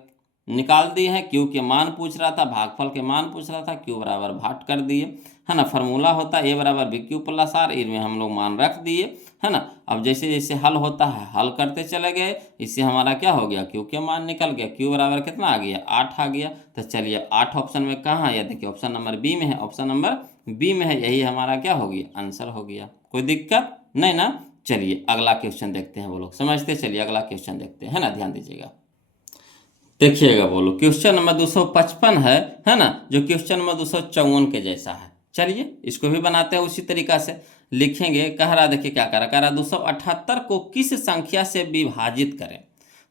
निकाल दिए हैं, क्यू के मान पूछ रहा था, भागफल के मान पूछ रहा था, क्यू बराबर भाट कर दिए, है ना। फार्मूला होता है ए बराबर बी क्यू प्लस आर, इनमें हम लोग मान रख दिए, है ना। अब जैसे जैसे हल होता है हल करते चले गए, इससे हमारा क्या हो गया, क्यू के मान निकल गया, क्यू बराबर कितना आ गया 8 आ गया। तो चलिए 8 ऑप्शन में कहाँ है, देखिए ऑप्शन नंबर बी में है, ऑप्शन नंबर बी में है, यही हमारा क्या हो गया आंसर हो गया। कोई दिक्कत नहीं ना। चलिए अगला क्वेश्चन देखते हैं, वो लोग समझते, चलिए अगला क्वेश्चन देखते हैं, है ना, ध्यान दीजिएगा। देखिएगा बोलो क्वेश्चन नंबर 255 है ना, जो क्वेश्चन नंबर 254 के जैसा है। चलिए इसको भी बनाते हैं उसी तरीका से, लिखेंगे। कह रहा देखिए क्या कह रहा 278 को किस संख्या से विभाजित करें,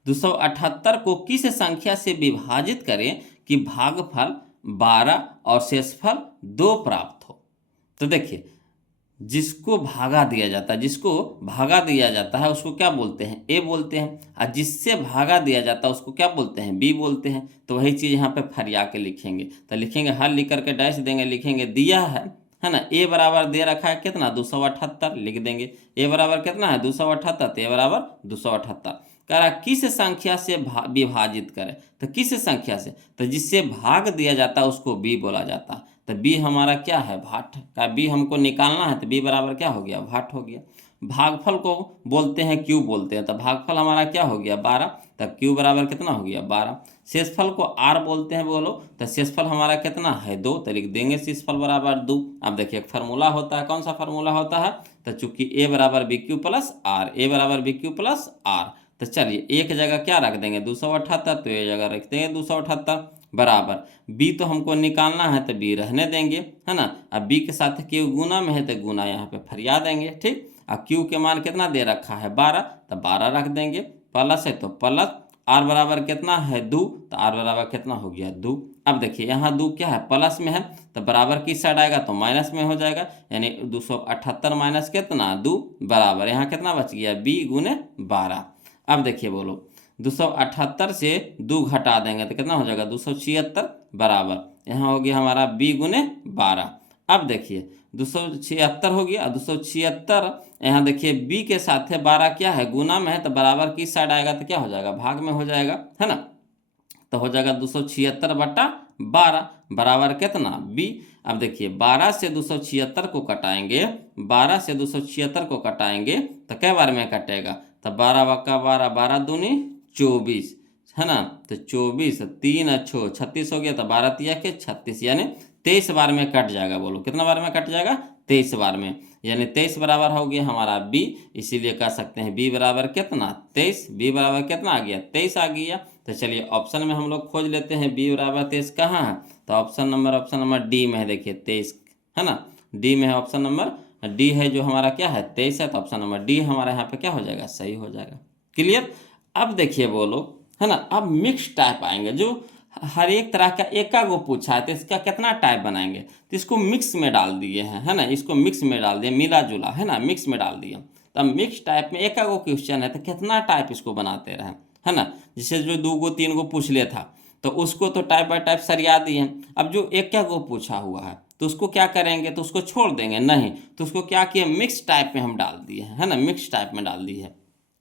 278 को किस संख्या से विभाजित करें कि भागफल 12 और शेषफल 2 प्राप्त हो। तो देखिए जिसको भागा दिया जाता है, जिसको भागा दिया जाता है उसको क्या बोलते हैं, ए बोलते हैं, और जिससे भागा दिया जाता है उसको क्या बोलते हैं, बी बोलते हैं। तो वही चीज़ यहाँ पे फरिया के लिखेंगे। तो लिखेंगे हल लिख करके डैश देंगे, लिखेंगे दिया है ना। ए बराबर दे रखा है कितना 278, लिख देंगे ए बराबर कितना है 278, तो ए बराबर 278। कह रहा किस संख्या से विभाजित करें, तो किस संख्या से, तो जिससे भाग दिया जाता है उसको बी बोला जाता है। तो बी हमारा क्या है, भाट का बी हमको निकालना है, तो बी बराबर क्या हो गया, भाट हो गया। भागफल को बोलते हैं क्यू बोलते हैं, तो भागफल हमारा क्या हो गया 12, तब क्यू बराबर कितना हो गया 12। शेषफल को आर बोलते हैं बोलो, तो शेषफल हमारा कितना है 2, तो लिख देंगे शेषफल बराबर 2। अब देखिए एक फार्मूला होता है, कौन सा फार्मूला होता है, तो चूंकि ए बराबर बी क्यू प्लस आर, ए बराबर बी क्यू प्लस आर, तो चलिए एक जगह क्या रख देंगे 278, तो ये जगह रख देंगे 278 बराबर बी तो हमको निकालना है, तो बी रहने देंगे, है ना। अब बी के साथ क्यू गुना में है, तो गुना यहाँ पे फरिया देंगे, ठीक। अब क्यू के मान कितना दे रखा है 12, तो 12 रख देंगे, प्लस है तो प्लस, आर बराबर कितना है 2, तो आर बराबर कितना हो गया 2। अब देखिए यहाँ 2 क्या है, प्लस में है, तो बराबर किस साइड आएगा, तो माइनस में हो जाएगा, यानी 278 माइनस कितना 2 बराबर यहाँ कितना बच गया बी गुने 12। अब देखिए बोलो 278 से 2 घटा देंगे तो कितना हो जाएगा 276 बराबर यहाँ हो गया हमारा बी गुने 12। अब देखिए 276 हो गया, 276 यहाँ देखिए बी के साथ है 12 क्या है गुना में है, तो बराबर किस साइड आएगा, तो क्या हो जाएगा भाग में हो जाएगा, है ना। तो हो जाएगा 276/12 बराबर कितना बी। अब देखिए 12 से 276 को कटाएंगे, 12 से 276 को कटाएंगे तो कै बार में कटेगा, तो 12 बक्का 12, 12 दूनी 24, है ना। तो 24 3 अच्छो 36 हो गया, तो 12 तिया के 36, यानी 23 बार में कट जाएगा। बोलो कितना बार में कट जाएगा, 23 बार में, यानी 23 बराबर हो गया हमारा बी। इसीलिए कह सकते हैं बी बराबर कितना 23, बी बराबर कितना आ गया 23 आ गया। तो चलिए ऑप्शन में हम लोग खोज लेते हैं बी बराबर 23 कहाँ है, तो ऑप्शन नंबर डी में है, देखिए 23, है ना, डी में है, ऑप्शन नंबर डी है जो हमारा क्या है 23 है, तो ऑप्शन नंबर डी हमारा यहाँ पे क्या हो जाएगा, सही हो जाएगा। क्लियर। अब देखिए बोलो, है ना, अब मिक्स टाइप आएंगे, जो हर एक तरह का एका गो पूछा है, तो इसका कितना टाइप बनाएंगे, तो इसको मिक्स में डाल दिए हैं, है ना, इसको मिक्स में डाल दिए, मिला जुला, है ना, मिक्स में डाल दिया। तो मिक्स टाइप में एका गो क्वेश्चन है, तो कितना टाइप इसको बनाते रहे, है ना। जैसे जो 2 गो 3 गो पूछ लिया था, तो उसको तो टाइप बाय टाइप सरिया दिए हैं। अब जो एक क्या गो पूछा हुआ है, तो उसको क्या करेंगे, तो उसको छोड़ देंगे नहीं, तो उसको क्या किए मिक्स टाइप में हम डाल दिए हैं, है ना, मिक्स टाइप में डाल दिए है,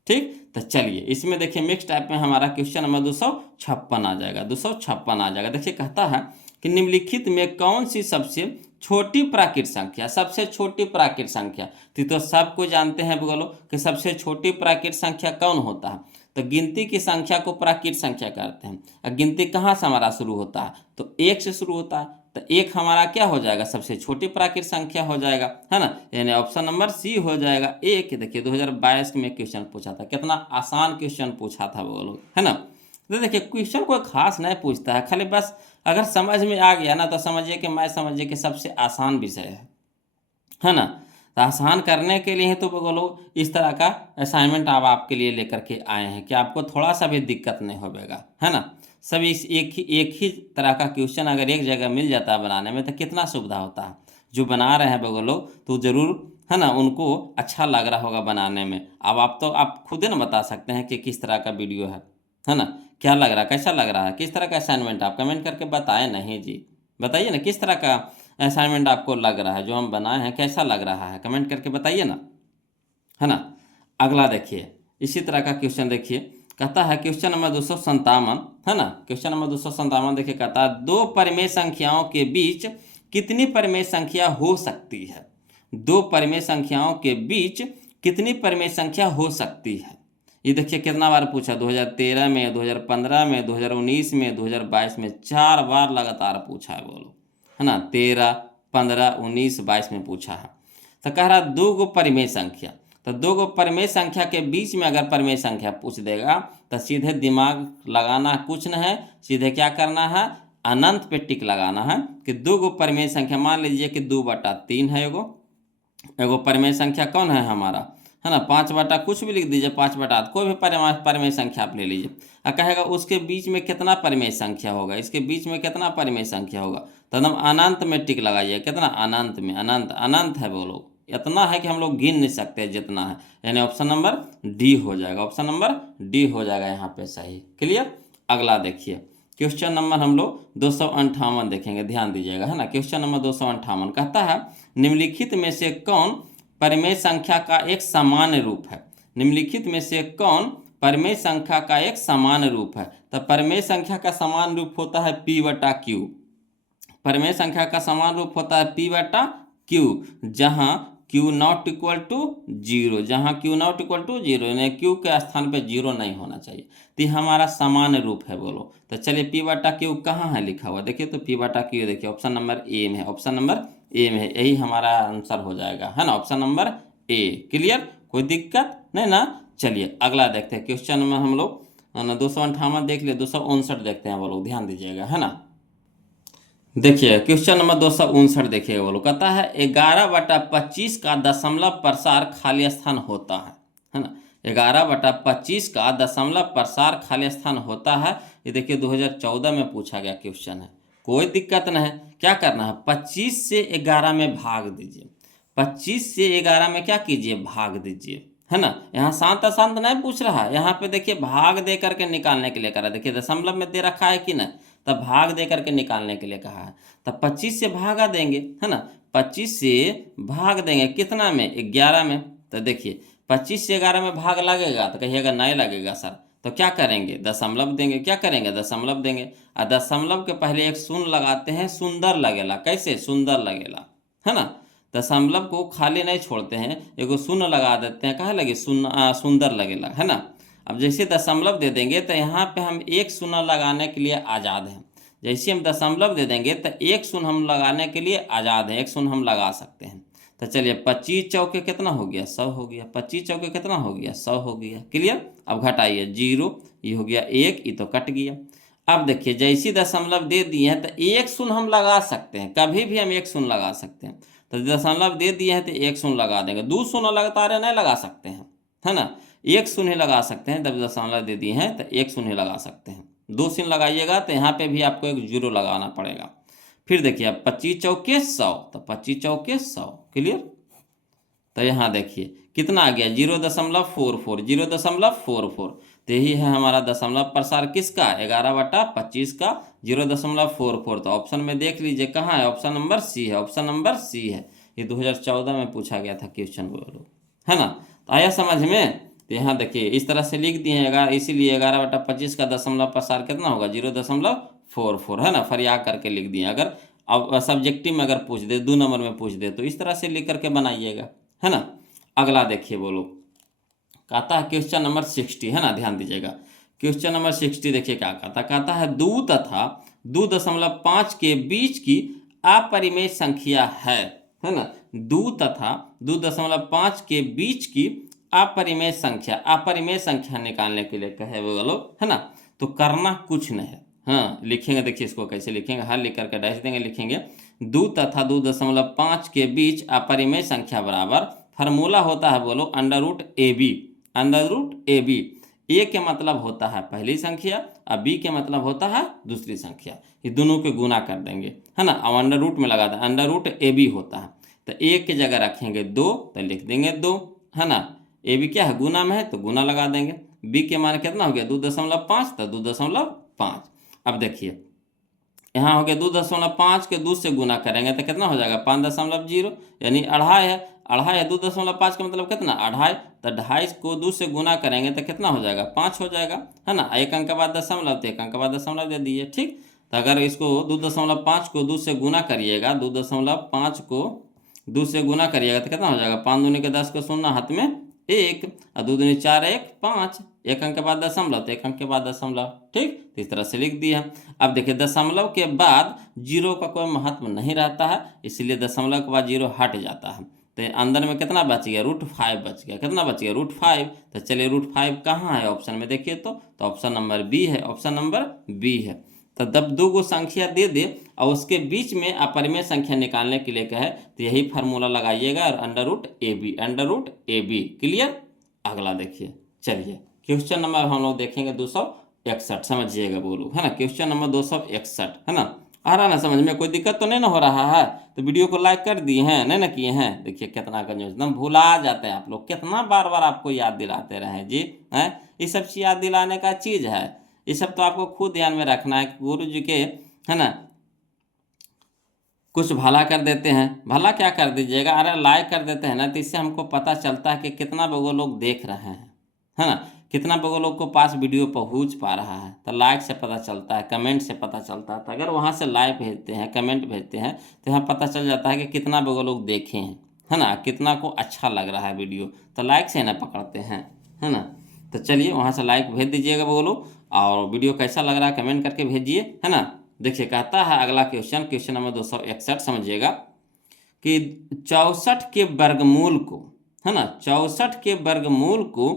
ठीक। तो चलिए इसमें देखिए मिक्स टाइप में हमारा क्वेश्चन नंबर 256 आ जाएगा, 256 आ जाएगा। देखिए कहता है कि निम्नलिखित में कौन सी सबसे छोटी प्राकृत संख्या, सबसे छोटी प्राकृत संख्या, तो सबको जानते हैं बोलो कि सबसे छोटी प्राकृत संख्या कौन होता है, तो गिनती की संख्या को प्राकृत संख्या कहते हैं। और गिनती कहाँ से हमारा शुरू होता है, तो 1 से शुरू होता है, तो 1 हमारा क्या हो जाएगा सबसे छोटी प्राकृत संख्या हो जाएगा, है ना, यानी ऑप्शन नंबर सी हो जाएगा 1। देखिए 2022 में क्वेश्चन पूछा था, कितना आसान क्वेश्चन पूछा था वो लोग, है ना। तो देखिए क्वेश्चन कोई खास नहीं पूछता है, खाली बस अगर समझ में आ गया ना, तो समझिए कि मैं समझिए कि सबसे आसान विषय है ना। तो आसान करने के लिए ही तो वो लोग इस तरह का असाइनमेंट अब आपके लिए लेकर के आए हैं कि आपको थोड़ा सा भी दिक्कत नहीं होगा, है ना। सभी एक ही तरह का क्वेश्चन अगर एक जगह मिल जाता है बनाने में, तो कितना सुविधा होता है। जो बना रहे हैं वो लोग तो ज़रूर, है ना, उनको अच्छा लग रहा होगा बनाने में। अब आप खुद ही ना बता सकते हैं कि किस तरह का वीडियो है ना, क्या लग रहा है, कैसा लग रहा है, किस तरह का असाइनमेंट, आप कमेंट करके बताएं। नहीं जी, बताइए ना किस तरह का असाइनमेंट आपको लग रहा है, जो हम बनाए हैं कैसा लग रहा है, कमेंट करके बताइए ना, है ना। अगला देखिए इसी तरह का क्वेश्चन देखिए, कहता है क्वेश्चन नंबर 257, है ना, क्वेश्चन नंबर 257 देखिए कहता है 2 परिमेय संख्याओं के बीच कितनी परिमेय संख्या हो सकती है, 2 परिमेय संख्याओं के बीच कितनी परिमेय संख्या हो सकती है। ये देखिए कितना बार पूछा, 2013 में, 2015 में, 2019 में, 2022 में, 4 बार लगातार पूछा है बोलो, है ना, 13, 15, 19, 22 में पूछा है। तो कह रहा 2 गो परिमेय संख्या, तो 2 गो परिमेय संख्या के बीच में अगर परिमेय संख्या पूछ देगा, तो सीधे दिमाग लगाना कुछ नहीं है, सीधे क्या करना है अनंत पे टिक लगाना है कि 2 गो परिमेय संख्या, मान लीजिए कि 2/3 है एगो परिमेय संख्या कौन है हमारा, है ना, 5 कुछ भी लिख दीजिए, 5/8 कोई भी परिमेय संख्या आप ले लीजिए, और कहेगा उसके बीच में कितना परिमेय संख्या होगा, इसके बीच में कितना परिमेय संख्या होगा, तो हम अनंत में टिक लगाइए, कितना अनंत में, अनंत अनंत है बोलो, इतना है कि हम लोग गिन नहीं सकते जितना है, यानी ऑप्शन नंबर डी हो जाएगा, ऑप्शन नंबर डी हो जाएगा यहाँ पे सही। क्लियर। अगला देखिए क्वेश्चन नंबर हम लोग 258 देखेंगे, ध्यान दीजिएगा, है ना। क्वेश्चन नंबर 258 कहता है निम्नलिखित में से कौन परिमेय संख्या का एक सामान्य रूप है, निम्नलिखित में से कौन परिमेय संख्या का एक सामान्य रूप है। तो परिमेय संख्या का सामान्य रूप होता है P/Q, परिमेय संख्या का समान रूप होता है P बटा Q, जहाँ Q not equal to zero, जहाँ Q not equal to zero, यानी Q के स्थान पे जीरो नहीं होना चाहिए। तो ये हमारा सामान्य रूप है बोलो। तो चलिए P बटा Q कहाँ है लिखा हुआ, देखिए तो P बटा Q देखिए ऑप्शन नंबर ए में है, ऑप्शन नंबर ए में है, यही हमारा आंसर हो जाएगा, है ना, ऑप्शन नंबर ए। क्लियर, कोई दिक्कत नहीं ना। चलिए अगला देखते हैं क्वेश्चन में हम लोग 258 देख लिए, 259 देखते हैं वो लोग, ध्यान दीजिएगा, है ना। देखिए क्वेश्चन नंबर 259 देखिएगा वो लोग, कहता है 11/25 का दशमलव प्रसार खाली स्थान होता है ना। 11/25 का दशमलव प्रसार खाली स्थान होता है। ये देखिए 2014 में पूछा गया क्वेश्चन है, कोई दिक्कत नहीं है। क्या करना है, 25 से 11 में भाग दीजिए, 25 से 11 में क्या कीजिए, भाग दीजिए, है ना। यहाँ शांत अशांत नहीं पूछ रहा है, यहाँ पे देखिए भाग दे करके निकालने के लिए करा, देखिए दशमलव में दे रखा है कि नहीं, तब भाग दे करके निकालने के लिए कहा है। तब 25 से भागा देंगे, है ना, 25 से भाग देंगे कितना में, 11 में। तो देखिए 25 से 11 में भाग लगेगा तो कहिएगा नहीं लगेगा सर, तो क्या करेंगे, दशमलव देंगे, क्या करेंगे, दशमलव देंगे। और दशमलव के पहले एक शून्य लगाते हैं, सुंदर लगेला, कैसे, सुंदर लगेला, है ना। दशमलव को खाली नहीं छोड़ते हैं, एगो शून्य लगा देते हैं, कहा लगे सुंदर लगेला, है ना। अब जैसे दशमलव दे देंगे तो यहाँ पे हम एक शून्य लगाने के लिए आज़ाद हैं। जैसे हम दशमलव दे देंगे तो एक शून्य हम लगाने के लिए आज़ाद हैं, एक शून्य हम लगा सकते हैं। तो चलिए 25 चौके कितना हो गया, 100 हो गया, 25 चौके कितना हो गया, 100 हो गया। क्लियर, अब घटाइए, जीरो, ये हो गया एक, ये तो कट गया। अब देखिए जैसी दशमलव दे दिए हैं तो एक शून्य हम लगा सकते हैं, कभी भी हम एक शून्य लगा सकते हैं। तो दशमलव दे दिए हैं तो एक शून्य लगा देंगे, दो शून्य लगातार नहीं लगा सकते हैं, है ना, एक शून्य लगा सकते हैं। जब दशमलव दे दिए हैं तो एक शून्य लगा सकते हैं, दो शून्य लगाइएगा तो यहाँ पे भी आपको एक जीरो लगाना पड़ेगा। फिर देखिए अब 25 चौके 100, तो 25 चौके 100। क्लियर, तो यहाँ देखिए कितना आ गया, 0.44, 0.44। तो यही है हमारा दशमलव प्रसार किसका, 11/25 का 0.44। तो ऑप्शन में देख लीजिए कहाँ है, ऑप्शन नंबर सी है, ऑप्शन नंबर सी है। ये 2014 में पूछा गया था क्वेश्चन को, है ना। तो आया समझ में। तो यहाँ देखिए इस तरह से लिख दिए हैं, इसीलिए 11/25 का दशमलव प्रसार कितना होगा, 0.44, है ना, फरिया करके लिख दिए। अगर अब सब्जेक्टिव में अगर पूछ दे, 2 नंबर में पूछ दे, तो इस तरह से लिख करके बनाइएगा, है ना। अगला देखिए बोलो, कहता है क्वेश्चन नंबर 60, है ना, ध्यान दीजिएगा। क्वेश्चन नंबर 60 देखिए क्या कहता है 2 तथा 2.5 के बीच की अपरिमेय संख्या है ना। 2 तथा 2.5 के बीच की अपरिमेय संख्या निकालने के लिए कहे वो लोग, है ना। तो करना कुछ नहीं है, हाँ लिखेंगे, देखिए इसको कैसे लिखेंगे, हल लिख करके डैश देंगे, लिखेंगे 2 तथा 2.5 के बीच अपरिमेय संख्या बराबर, फार्मूला होता है बोलो √AB, √AB। ए के मतलब होता है पहली संख्या और बी के मतलब होता है दूसरी संख्या, ये दोनों के गुना कर देंगे, है ना। अब अंडर रूट में लगा दें, √AB होता है, तो ए की जगह रखेंगे 2 तो लिख देंगे 2, है ना। ए बी क्या है, गुना में है तो गुना लगा देंगे। बी के मान कितना हो गया, 2.5 तो 2.5। अब देखिए यहाँ हो गया 2.5 के 2 से गुना करेंगे तो कितना हो जाएगा, 5.0, यानी 2.5 है, 2.5 है, 2.5 का मतलब कितना, 2.5। तो 2.5 को 2 से गुना करेंगे तो कितना हो जाएगा, 5 हो जाएगा, है ना। एक अंक के बाद दशमलव, तो एक अंक के बाद दशमलव दे दीजिए, ठीक। तो अगर इसको 2.5 को 2 से गुना करिएगा, 2.5 को 2 से गुना करिएगा तो कितना हो जाएगा, 5 दूनी के 10 को शून्य, हाथ में 1, और 2 दूनी 4, 1 5, एक अंक के बाद दशमलव तो एक अंक के बाद दशमलव, ठीक। तो इस तरह से लिख दिया। अब देखिए दशमलव के बाद जीरो का कोई महत्व नहीं रहता है, इसलिए दशमलव के बाद जीरो हट जाता है। तो अंदर में कितना बच गया, √5 बच गया, कितना बच गया, √5। तो चलिए √5 कहाँ है ऑप्शन में, देखिए तो ऑप्शन नंबर बी है, ऑप्शन नंबर बी है। तो जब 2 गो संख्या दे दे और उसके बीच में अपरिमेय संख्या निकालने के लिए कहे तो यही फार्मूला लगाइएगा, और √AB। क्लियर, अगला देखिए, चलिए क्वेश्चन नंबर हम लोग देखेंगे 261, समझिएगा बोलो, है ना। क्वेश्चन नंबर 261, है ना, आ रहा ना समझ में, कोई दिक्कत तो नहीं ना हो रहा है। तो वीडियो को लाइक कर दिए हैं, नहीं ना किए हैं, देखिए कितना कंजूस, एकदम भुला जाते हैं आप लोग, कितना बार बार आपको याद दिलाते रहे जी, हैं। ये सब चीज़ याद दिलाने का चीज़ है, ये सब तो आपको खुद ध्यान में रखना है। गुरु जी के, है ना, कुछ भला कर देते हैं, भला क्या कर दीजिएगा, अरे लाइक कर देते हैं ना, तो इससे हमको पता चलता है कि कितना वो लोग देख रहे हैं, है ना। कितना लोग को पास वीडियो पहुंच पा रहा है, तो लाइक से पता चलता है, कमेंट से पता चलता है। तो अगर वहाँ से लाइक भेजते हैं, कमेंट भेजते हैं, तो यहाँ पता चल जाता है कि कितना लोग देखे हैं, है ना, कितना को अच्छा लग रहा है वीडियो। तो लाइक से ना पकड़ते हैं, है ना। तो चलिए वहाँ से लाइक भेज दीजिएगा लोग, और वीडियो कैसा लग रहा है कमेंट करके भेजिए, है ना। देखिए कहता है अगला क्वेश्चन, क्वेश्चन नंबर 261 समझिएगा कि 64 के वर्गमूल को, है ना, 64 के वर्गमूल को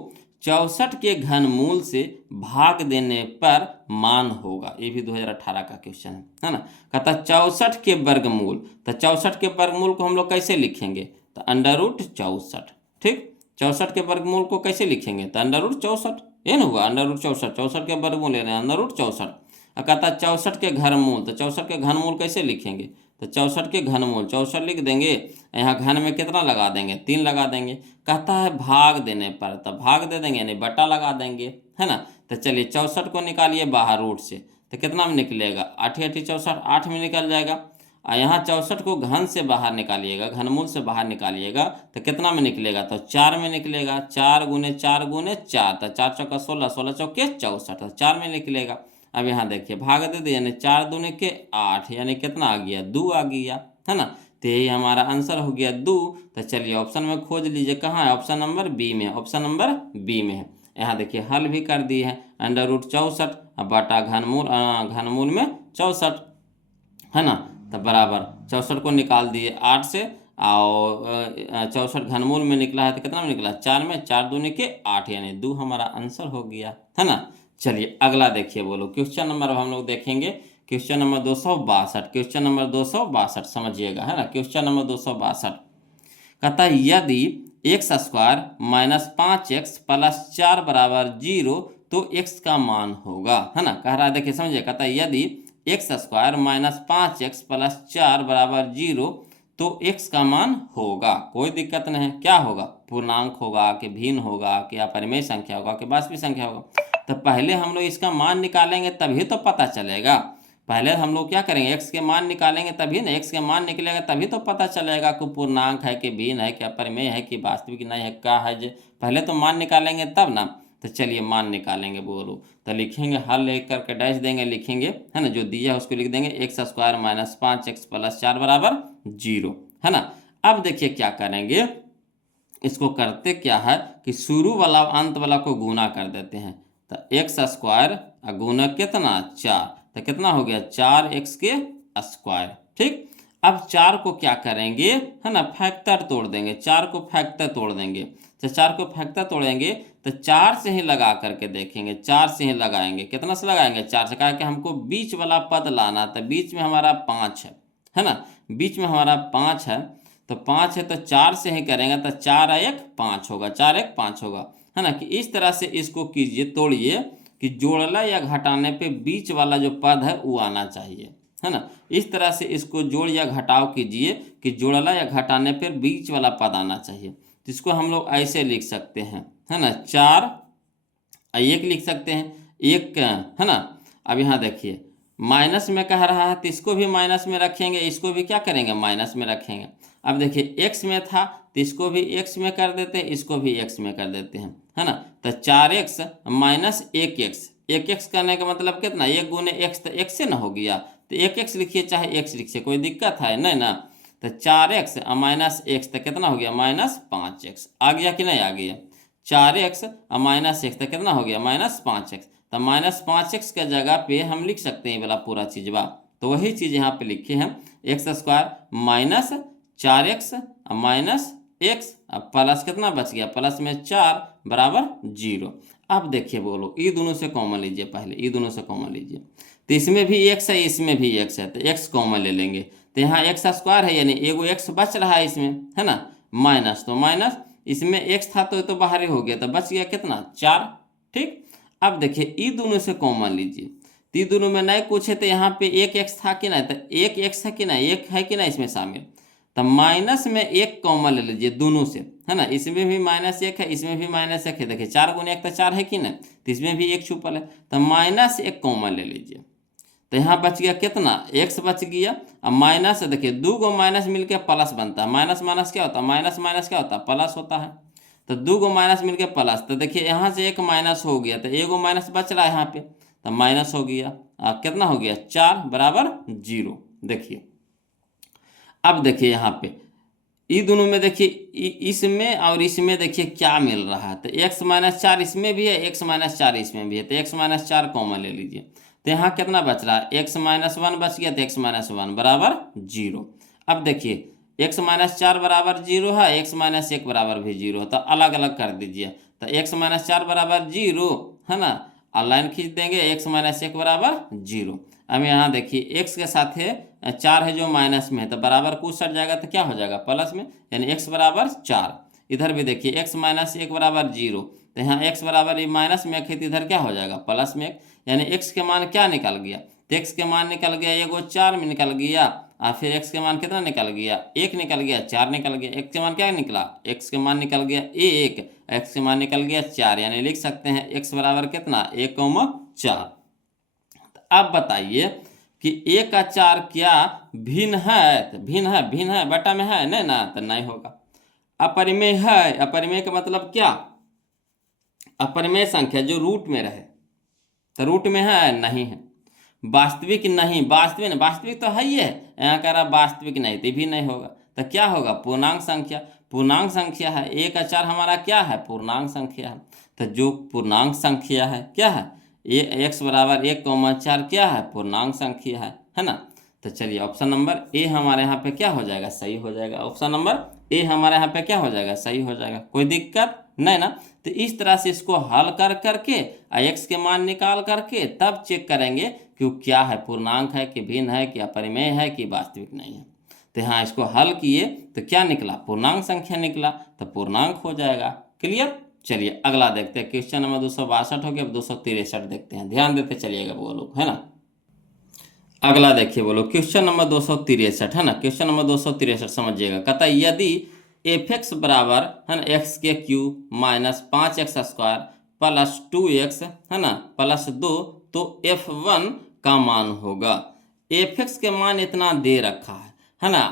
64 के घनमूल से भाग देने पर मान होगा। ये भी 2018 का क्वेश्चन है ना। कहता 64 के वर्गमूल, तो 64 के वर्गमूल को हम लोग कैसे लिखेंगे, तो √64। ठीक, 64 के वर्गमूल को कैसे लिखेंगे, तो √64, ये ना हुआ √64, 64 के वर्गमूल ले रहे हैं √64। कहता 64 के घनमूल, तो 64 के घनमूल कैसे लिखेंगे, तो 64 के घनमूल 64 लिख देंगे, यहाँ घन में कितना लगा देंगे, 3 लगा देंगे। कहता है भाग देने पर, तो भाग दे देंगे यानी बटा लगा देंगे, है ना। तो चलिए 64 को निकालिए बाहर रूट से, तो कितना में निकलेगा, 8 × 8 = 64, 8 में निकल जाएगा। और यहाँ 64 को घन से बाहर निकालिएगा, घनमूल से बाहर निकालिएगा, तो कितना में निकलेगा, तो 4 में निकलेगा। 4 × 4 × 4, तो 4 × 4 = 16, 16 × 4 = 64, तो 4 में निकलेगा। अब यहाँ देखिए भाग दे दिए, यानी 4 दूने के 8, यानी कितना आ गया, 2 आ गया, है ना। तो यही हमारा आंसर हो गया 2। तो चलिए ऑप्शन में खोज लीजिए, कहाँ है, ऑप्शन नंबर बी में, ऑप्शन नंबर बी में है। यहाँ देखिए हल भी कर दिए हैं, √64 बटा घनमूल में 64, है ना। तो बराबर 64 को निकाल दिए 8 से, और 64 घनमूल में निकला है तो कितना में निकला, 4 में, 4 दूने के 8, यानी 2 हमारा आंसर हो गया, है ना। चलिए अगला देखिए बोलो, क्वेश्चन नंबर हम लोग देखेंगे, क्वेश्चन नंबर 262, क्वेश्चन नंबर 262 समझिएगा, है ना। क्वेश्चन नंबर 262 कहता है यदि x² - 5x + 4 = 0 तो x का मान होगा, है ना। कह रहा है देखिए समझिए, कहता है यदि x² - 5x + 4 = 0 तो x का मान होगा। कोई दिक्कत नहीं है, क्या होगा, पूर्णांक होगा कि भिन्न होगा कि अपरिमेय संख्या होगा कि वास्तविक संख्या होगा। तो पहले हम लोग इसका मान निकालेंगे तभी तो पता चलेगा। पहले हम लोग क्या करेंगे, x के मान निकालेंगे तभी ना, x के मान निकलेगा तभी तो पता चलेगा कि पूर्णांक है कि भिन्न है कि अपरिमेय है कि वास्तविक नहीं है, क्या है। पहले तो मान निकालेंगे तब ना। तो चलिए मान निकालेंगे बोलो, तो लिखेंगे हल लेकर करके डैश देंगे, लिखेंगे, है ना, जो दिया है उसको लिख देंगे, x² - 5x + 4 = 0, है ना। अब देखिए क्या करेंगे, इसको करते क्या है कि शुरू वाला अंत वाला को गुना कर देते हैं। तो x² गुना कितना 4, तो कितना हो गया 4x के स्क्वायर। ठीक, अब 4 को क्या करेंगे, है ना, फैक्टर तोड़ देंगे, 4 को फैक्टर तोड़ देंगे। तो 4 को फैक्टर तोड़ेंगे तो 4 से ही लगा करके देखेंगे, 4 से ही लगाएंगे, कितना से लगाएंगे, 4 से। कहा कि हमको बीच वाला पद लाना, तो बीच में हमारा 5 है ना, बीच में हमारा 5 है, तो 5 है तो 4 से ही करेंगे, तो 4 × 1 = 5 होगा, 4 × 1 = 5 होगा, है ना। कि इस तरह से इसको कीजिए, तोड़िए कि जोड़ला या घटाने पे बीच वाला जो पद है वो आना चाहिए, है ना। इस तरह से इसको जोड़ या घटाव कीजिए कि जोड़ला या घटाने पर बीच वाला पद आना चाहिए। तो इसको हम लोग ऐसे लिख सकते हैं, है ना, 4 × 1 लिख सकते हैं, 1, है ना। अब यहाँ देखिए माइनस में कह रहा है तो इसको भी माइनस में रखेंगे, इसको भी क्या करेंगे, माइनस में रखेंगे। अब देखिए x में था तो इसको भी x में कर देते हैं, इसको भी x में कर देते हैं, है ना। तो 4x - 1x, 1x करने का मतलब कितना, 1 × x, तो x से ना हो गया, तो 1x लिखिए चाहे x लिखिए, कोई दिक्कत है नहीं ना। तो 4x - x, तो कितना हो गया, -5x आ गया कि नहीं आ गया। 4x - x, तो कितना हो गया, -5x। तो -5x के जगह पे हम लिख सकते हैं वाला पूरा चीज बा, तो वही चीज़ यहाँ पे लिखे हैं, x² - 4x - x प्लस कितना बच गया, प्लस में 4 = 0। अब देखिए बोलो, ये दोनों से कॉमन लीजिए, पहले ये दोनों से कॉमन लीजिए, तो इसमें भी x है इसमें भी x है, तो x कॉमन ले लेंगे। तो यहाँ x² है यानी एगो x बच रहा है इसमें, है ना, माइनस, तो माइनस इसमें x था तो बाहर ही हो गया, तो बच गया कितना 4। ठीक, अब देखिए ये दोनों से कॉमन लीजिए, तो ये दोनों में नहीं कुछ है, तो यहाँ पे 1x था कि नहीं, तो 1x है कि नहीं, 1 है कि नहीं इसमें शामिल, तो माइनस में 1 कॉमन ले लीजिए दोनों से, है ना। इसमें भी -1 है, इसमें भी -1 है, देखिए 4 × 1 तो 4 है कि नहीं, तो इसमें भी 1 छुपल है, तो -1 कॉमन ले लीजिए। तो यहाँ बच गया कितना, x बच गया। अब माइनस से देखिए 2 को माइनस मिलकर प्लस बनता है, माइनस माइनस क्या होता है, माइनस माइनस क्या होता है, प्लस होता है। तो 2 को माइनस मिलके प्लस, तो देखिए यहाँ से एक माइनस हो गया तो एगो माइनस बच रहा है यहाँ पे, तो माइनस हो गया। कितना हो गया 4 बराबर 0। देखिए अब देखिए यहाँ पे ये दोनों में देखिए इसमें और इसमें देखिए क्या मिल रहा है, तो x माइनस 4 इसमें भी है, x माइनस 4 इसमें भी है, तो x माइनस 4 कॉमन ले लीजिए। तो यहाँ कितना बच रहा है x माइनस 1 बच गया, तो x माइनस 1 बराबर 0। अब देखिए x माइनस 4 बराबर 0 है, x माइनस 1 बराबर भी 0 है, तो अलग अलग कर दीजिए। तो x माइनस 4 बराबर 0 है ना, और लाइन खींच देंगे, x माइनस 1 बराबर 0। अब यहाँ देखिए x के साथ है 4 है जो माइनस में है, तो बराबर कुछ सट जाएगा तो क्या हो जाएगा प्लस में, यानी x बराबर 4। इधर भी देखिए x माइनस 1 बराबर 0, तो यहाँ x बराबर ये माइनस में 1 है, तो इधर क्या हो जाएगा प्लस में 1, यानी x के मान क्या निकल गया, तो x के मान निकल गया एगो 4 में निकल गया, और फिर x के मान कितना निकल गया 1 निकल गया, 4 निकल गया, x के मान क्या निकला, x के मान निकल गया 1, x के मान निकल गया 4, यानी लिख सकते हैं x बराबर कितना 1,4। अब बताइए कि 1 का 4 क्या भिन्न है, तो भिन्न है बटा में है नहीं ना, तो नहीं होगा। अपरिमेय है, अपरिमेय का मतलब क्या, अपरिमेय संख्या जो रूट में रहे, तो रूट में है नहीं है। वास्तविक नहीं, वास्तविक तो है ही है, यहाँ कह रहा वास्तविक नहीं, तो भी नहीं होगा, तो क्या होगा पूर्णांक संख्या, पूर्णांक संख्या है। 1 का 4 हमारा क्या है पूर्णांक संख्या है, तो जो पूर्णांक संख्या है क्या है x बराबर 1,4 क्या है पूर्णांक संख्या है ना। तो चलिए ऑप्शन नंबर ए हमारे यहाँ पे क्या हो जाएगा सही हो जाएगा, ऑप्शन नंबर ए हमारे यहाँ पे क्या हो जाएगा सही हो जाएगा, कोई दिक्कत नहीं ना। तो इस तरह से इसको हल कर करके x के मान निकाल करके तब चेक करेंगे कि वो क्या है, पूर्णांक है कि भिन्न है कि अपरिमेय है कि वास्तविक नहीं है। तो यहाँ इसको हल किए तो क्या निकला पूर्णांक संख्या निकला, तो पूर्णांक हो जाएगा। क्लियर। चलिए अगला देखते हैं, क्वेश्चन नंबर 262 हो गया, अब 263 देखते हैं, ध्यान देते चलिएगा वो लोग है ना। अगला देखिए बोलो क्वेश्चन नंबर 263 है ना, क्वेश्चन नंबर 263 समझिएगा। कहता है यदि f(x) बराबर है ना x के cube minus 5x square plus 2x है ना प्लस 2, तो f(1) का मान होगा। f(x) के मान इतना दे रखा है ना,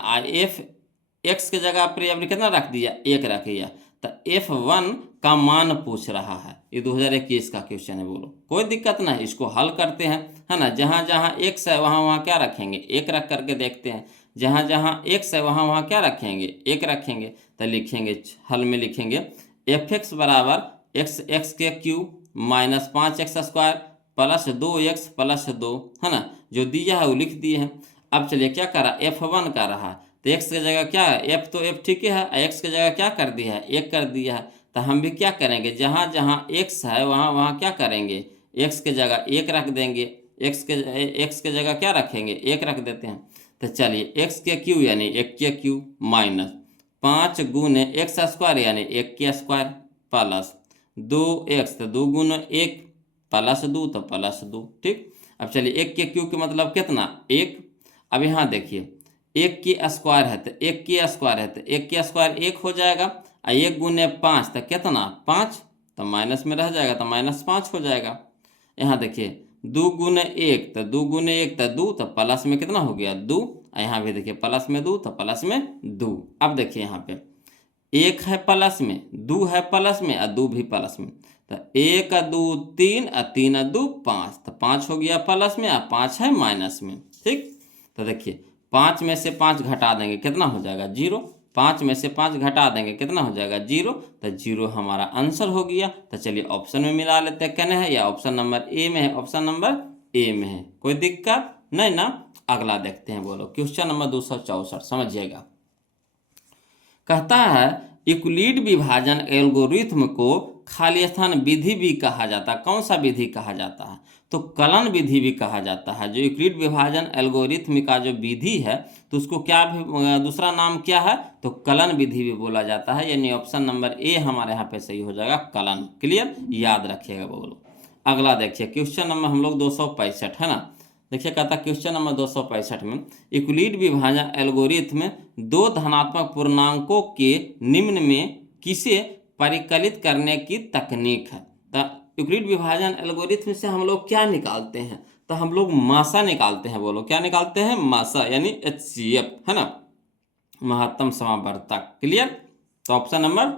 f(x) के जगह पर आपने कितना रख दिया 1 रख दिया, तो f(1) का मान पूछ रहा है। ये 2021 का क्वेश्चन है, बोलो कोई दिक्कत नहीं, इसको हल करते हैं है ना। जहाँ जहाँ x है वहाँ वहाँ क्या रखेंगे 1 रख करके देखते हैं, जहाँ जहाँ x है वहाँ वहाँ क्या रखेंगे 1 रखेंगे, तो लिखेंगे हल में लिखेंगे f(x) बराबर x के cube minus 5x square plus 2x plus 2 है ना, जो दिया है वो लिख दिए हैं। अब चलिए क्या कर रहा f(1) का रहा, तो x की जगह क्या है f तो f ठीक है, x की जगह क्या कर दिया है 1 कर दिया है, तो हम भी क्या करेंगे जहाँ जहाँ x है वहाँ वहाँ क्या करेंगे x की जगह 1 रख देंगे, x के जगह क्या रखेंगे 1 रख देते हैं। तो चलिए x के क्यू यानी 1 के क्यू माइनस 5 गुने x स्क्वायर यानी 1 के स्क्वायर प्लस 2x, तो 2 गुने 1 प्लस 2 तो प्लस 2। ठीक, अब चलिए 1 के क्यू के मतलब कितना 1। अब यहाँ देखिए 1 की स्क्वायर है तो 1 की स्क्वायर है तो 1 की स्क्वायर 1 हो जाएगा, और 1 गुने 5 तो कितना 5, तो माइनस में रह जाएगा तो -5 हो जाएगा। यहाँ देखिए 2 गुने 1 तो 2 गुने 1 तो 2, तो प्लस में कितना हो गया 2, और यहाँ भी देखिए प्लस में 2 तो प्लस में 2। अब देखिए यहाँ पे 1 है प्लस में, 2 है प्लस में और 2 भी प्लस में, तो 1 2 3 और 3 2 5, तो 5 हो गया प्लस में और 5 है माइनस में। ठीक, तो देखिए 5 में से 5 घटा देंगे कितना हो जाएगा 0, 5 में से 5 घटा देंगे कितना हो जाएगा 0, तो 0 हमारा आंसर हो गया। तो चलिए ऑप्शन में मिला लेते हैं, कहने है या ऑप्शन नंबर ए में है, ऑप्शन नंबर ए में है, कोई दिक्कत नहीं ना। अगला देखते हैं, बोलो क्वेश्चन नंबर 264 समझिएगा। कहता है यूक्लिड विभाजन एल्गोरिथ्म को खाली स्थान विधि भी कहा जाता है। कौन सा विधि कहा जाता है, तो कलन विधि भी कहा जाता है। जो यूक्लिड विभाजन एल्गोरिथ्म का जो विधि है तो उसको क्या भी दूसरा नाम क्या है, तो कलन विधि भी बोला जाता है, यानी ऑप्शन नंबर ए हमारे यहाँ पे सही हो जाएगा कलन। क्लियर, याद रखिएगा बोलो। अगला देखिए क्वेश्चन नंबर हम लोग 265 है ना। देखिए कहता क्वेश्चन नंबर 265 में यूक्लिड विभाजन एल्गोरिथ्म 2 धनात्मक पूर्णांकों के निम्न में किसे परिकलित करने की तकनीक है। तो यूक्लिड विभाजन एल्गोरिथ्म से हम लोग क्या निकालते हैं, तो हम लोग मासा निकालते हैं। बोलो क्या निकालते हैं मासा, यानी HCF है ना, महत्तम समावर्तक। क्लियर, तो ऑप्शन नंबर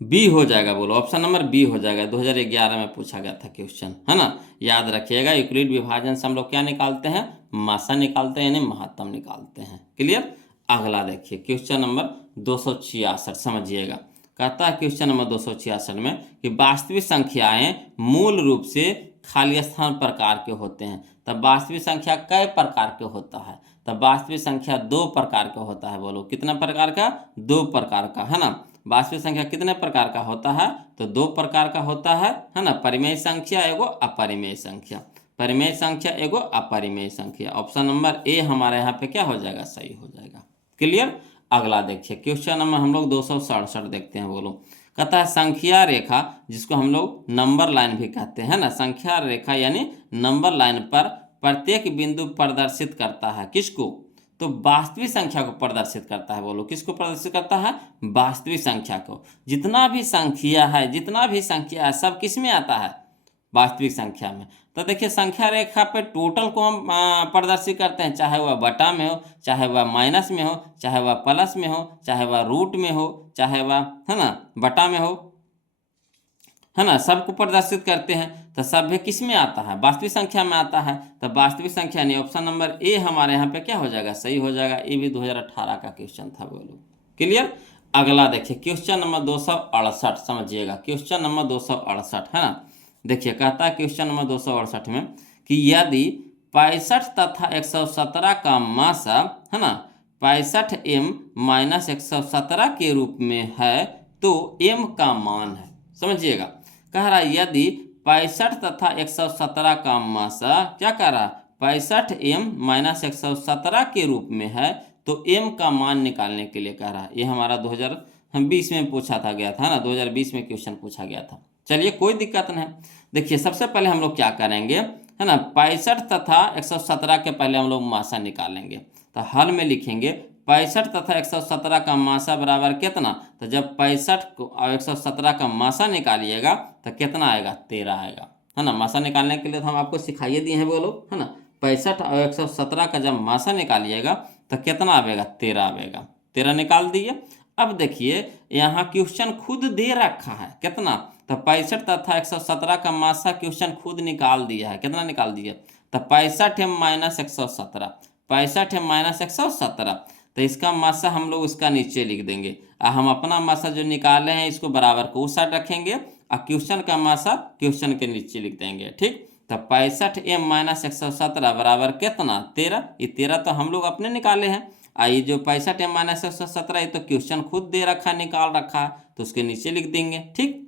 बी हो जाएगा, बोलो ऑप्शन नंबर बी हो जाएगा। 2011 में पूछा गया था क्वेश्चन, है ना, याद रखिएगा। यूक्लिड विभाजन से हम लोग क्या निकालते हैं, मासा निकालते हैं, यानी महत्तम निकालते हैं। क्लियर। अगला देखिए क्वेश्चन नंबर 266, समझिएगा। कहता है क्वेश्चन नंबर 266 में कि वास्तविक संख्याएं मूल रूप से खाली स्थान प्रकार के होते हैं। तब वास्तविक संख्या कई प्रकार के होता है, तब वास्तविक संख्या 2 प्रकार का होता है। बोलो कितना प्रकार का, 2 प्रकार का, है ना। वास्तविक संख्या कितने प्रकार का होता है, तो 2 प्रकार का होता है ना। परिमेय संख्या एगो अपरिमेय संख्या, परिमेय संख्या एगो अपरिमेय संख्या। ऑप्शन नंबर ए हमारे यहाँ पे क्या हो जाएगा, सही हो जाएगा। क्लियर। अगला देखिए क्वेश्चन नंबर हम लोग 267 देखते हैं। बोलो कहता है संख्या रेखा, जिसको हम लोग नंबर लाइन भी कहते हैं ना, संख्या रेखा यानी नंबर लाइन पर प्रत्येक बिंदु प्रदर्शित करता है किसको, तो वास्तविक संख्या को प्रदर्शित करता है। बोलो किसको प्रदर्शित करता है, वास्तविक संख्या को। जितना भी संख्या है, जितना भी संख्या है, सब किस में आता है, वास्तविक संख्या में। तो देखिए संख्या रेखा पे टोटल को हम प्रदर्शित करते हैं, चाहे वह बटा में हो, चाहे वह माइनस में हो, चाहे वह प्लस में हो, चाहे वह रूट में हो, चाहे वह, है ना, बटा में हो, है ना, सबको प्रदर्शित करते हैं। तो सभ्य किस में आता है, वास्तविक संख्या में आता है। तो वास्तविक संख्या नहीं, ऑप्शन नंबर ए हमारे यहाँ पे क्या हो जाएगा, सही हो जाएगा। ये भी 2018 का क्वेश्चन था। बोलो क्लियर। अगला देखिए क्वेश्चन नंबर 268, समझिएगा। क्वेश्चन नंबर 268, है ना। देखिए कहता है क्वेश्चन नंबर 268 में कि यदि 65 तथा 117 का मासा, है ना, 65m - 117 के रूप में है तो m का मान है। समझिएगा, कह रहा है यदि 65 तथा 117 का मासा क्या कह रहा है, 65m - 117 के रूप में है तो m का मान निकालने के लिए कह रहा है। ये हमारा 2020 में पूछा था गया था ना, 2020 में क्वेश्चन पूछा गया था। चलिए कोई दिक्कत नहीं। देखिए सबसे पहले हम लोग क्या करेंगे, है ना, 65 तथा 117 के पहले हम लोग मासा निकालेंगे। तो हल में लिखेंगे 65 तथा 117 का मासा बराबर कितना, तो जब 65 और 117 का मासा निकालिएगा तो कितना आएगा, 13 आएगा, है ना। मासा निकालने के लिए तो हम आपको सिखाइए दिए हैं, बोलो, है ना। 65 और 117 का जब मासा निकालिएगा तो कितना आएगा, 13 आएगा। 13 निकाल दिए। अब देखिए यहाँ क्वेश्चन खुद दे रखा है कितना, तो 65 तथा 117 का मासा क्वेश्चन खुद निकाल दिया है। कितना निकाल दिया, तो 65m - 117, 65m - 117। तो इसका मासा हम लोग उसका नीचे लिख देंगे, और हम अपना मासा जो निकाले हैं इसको बराबर को उस साइड रखेंगे, और क्वेश्चन का मासा क्वेश्चन के नीचे लिख देंगे। ठीक, तो 65m - 117 बराबर कितना, 13। ये 13 तो हम लोग अपने निकाले हैं, ये जो 65m - 117 ये तो क्वेश्चन खुद दे रखा है, निकाल रखा है, तो उसके नीचे लिख देंगे। ठीक,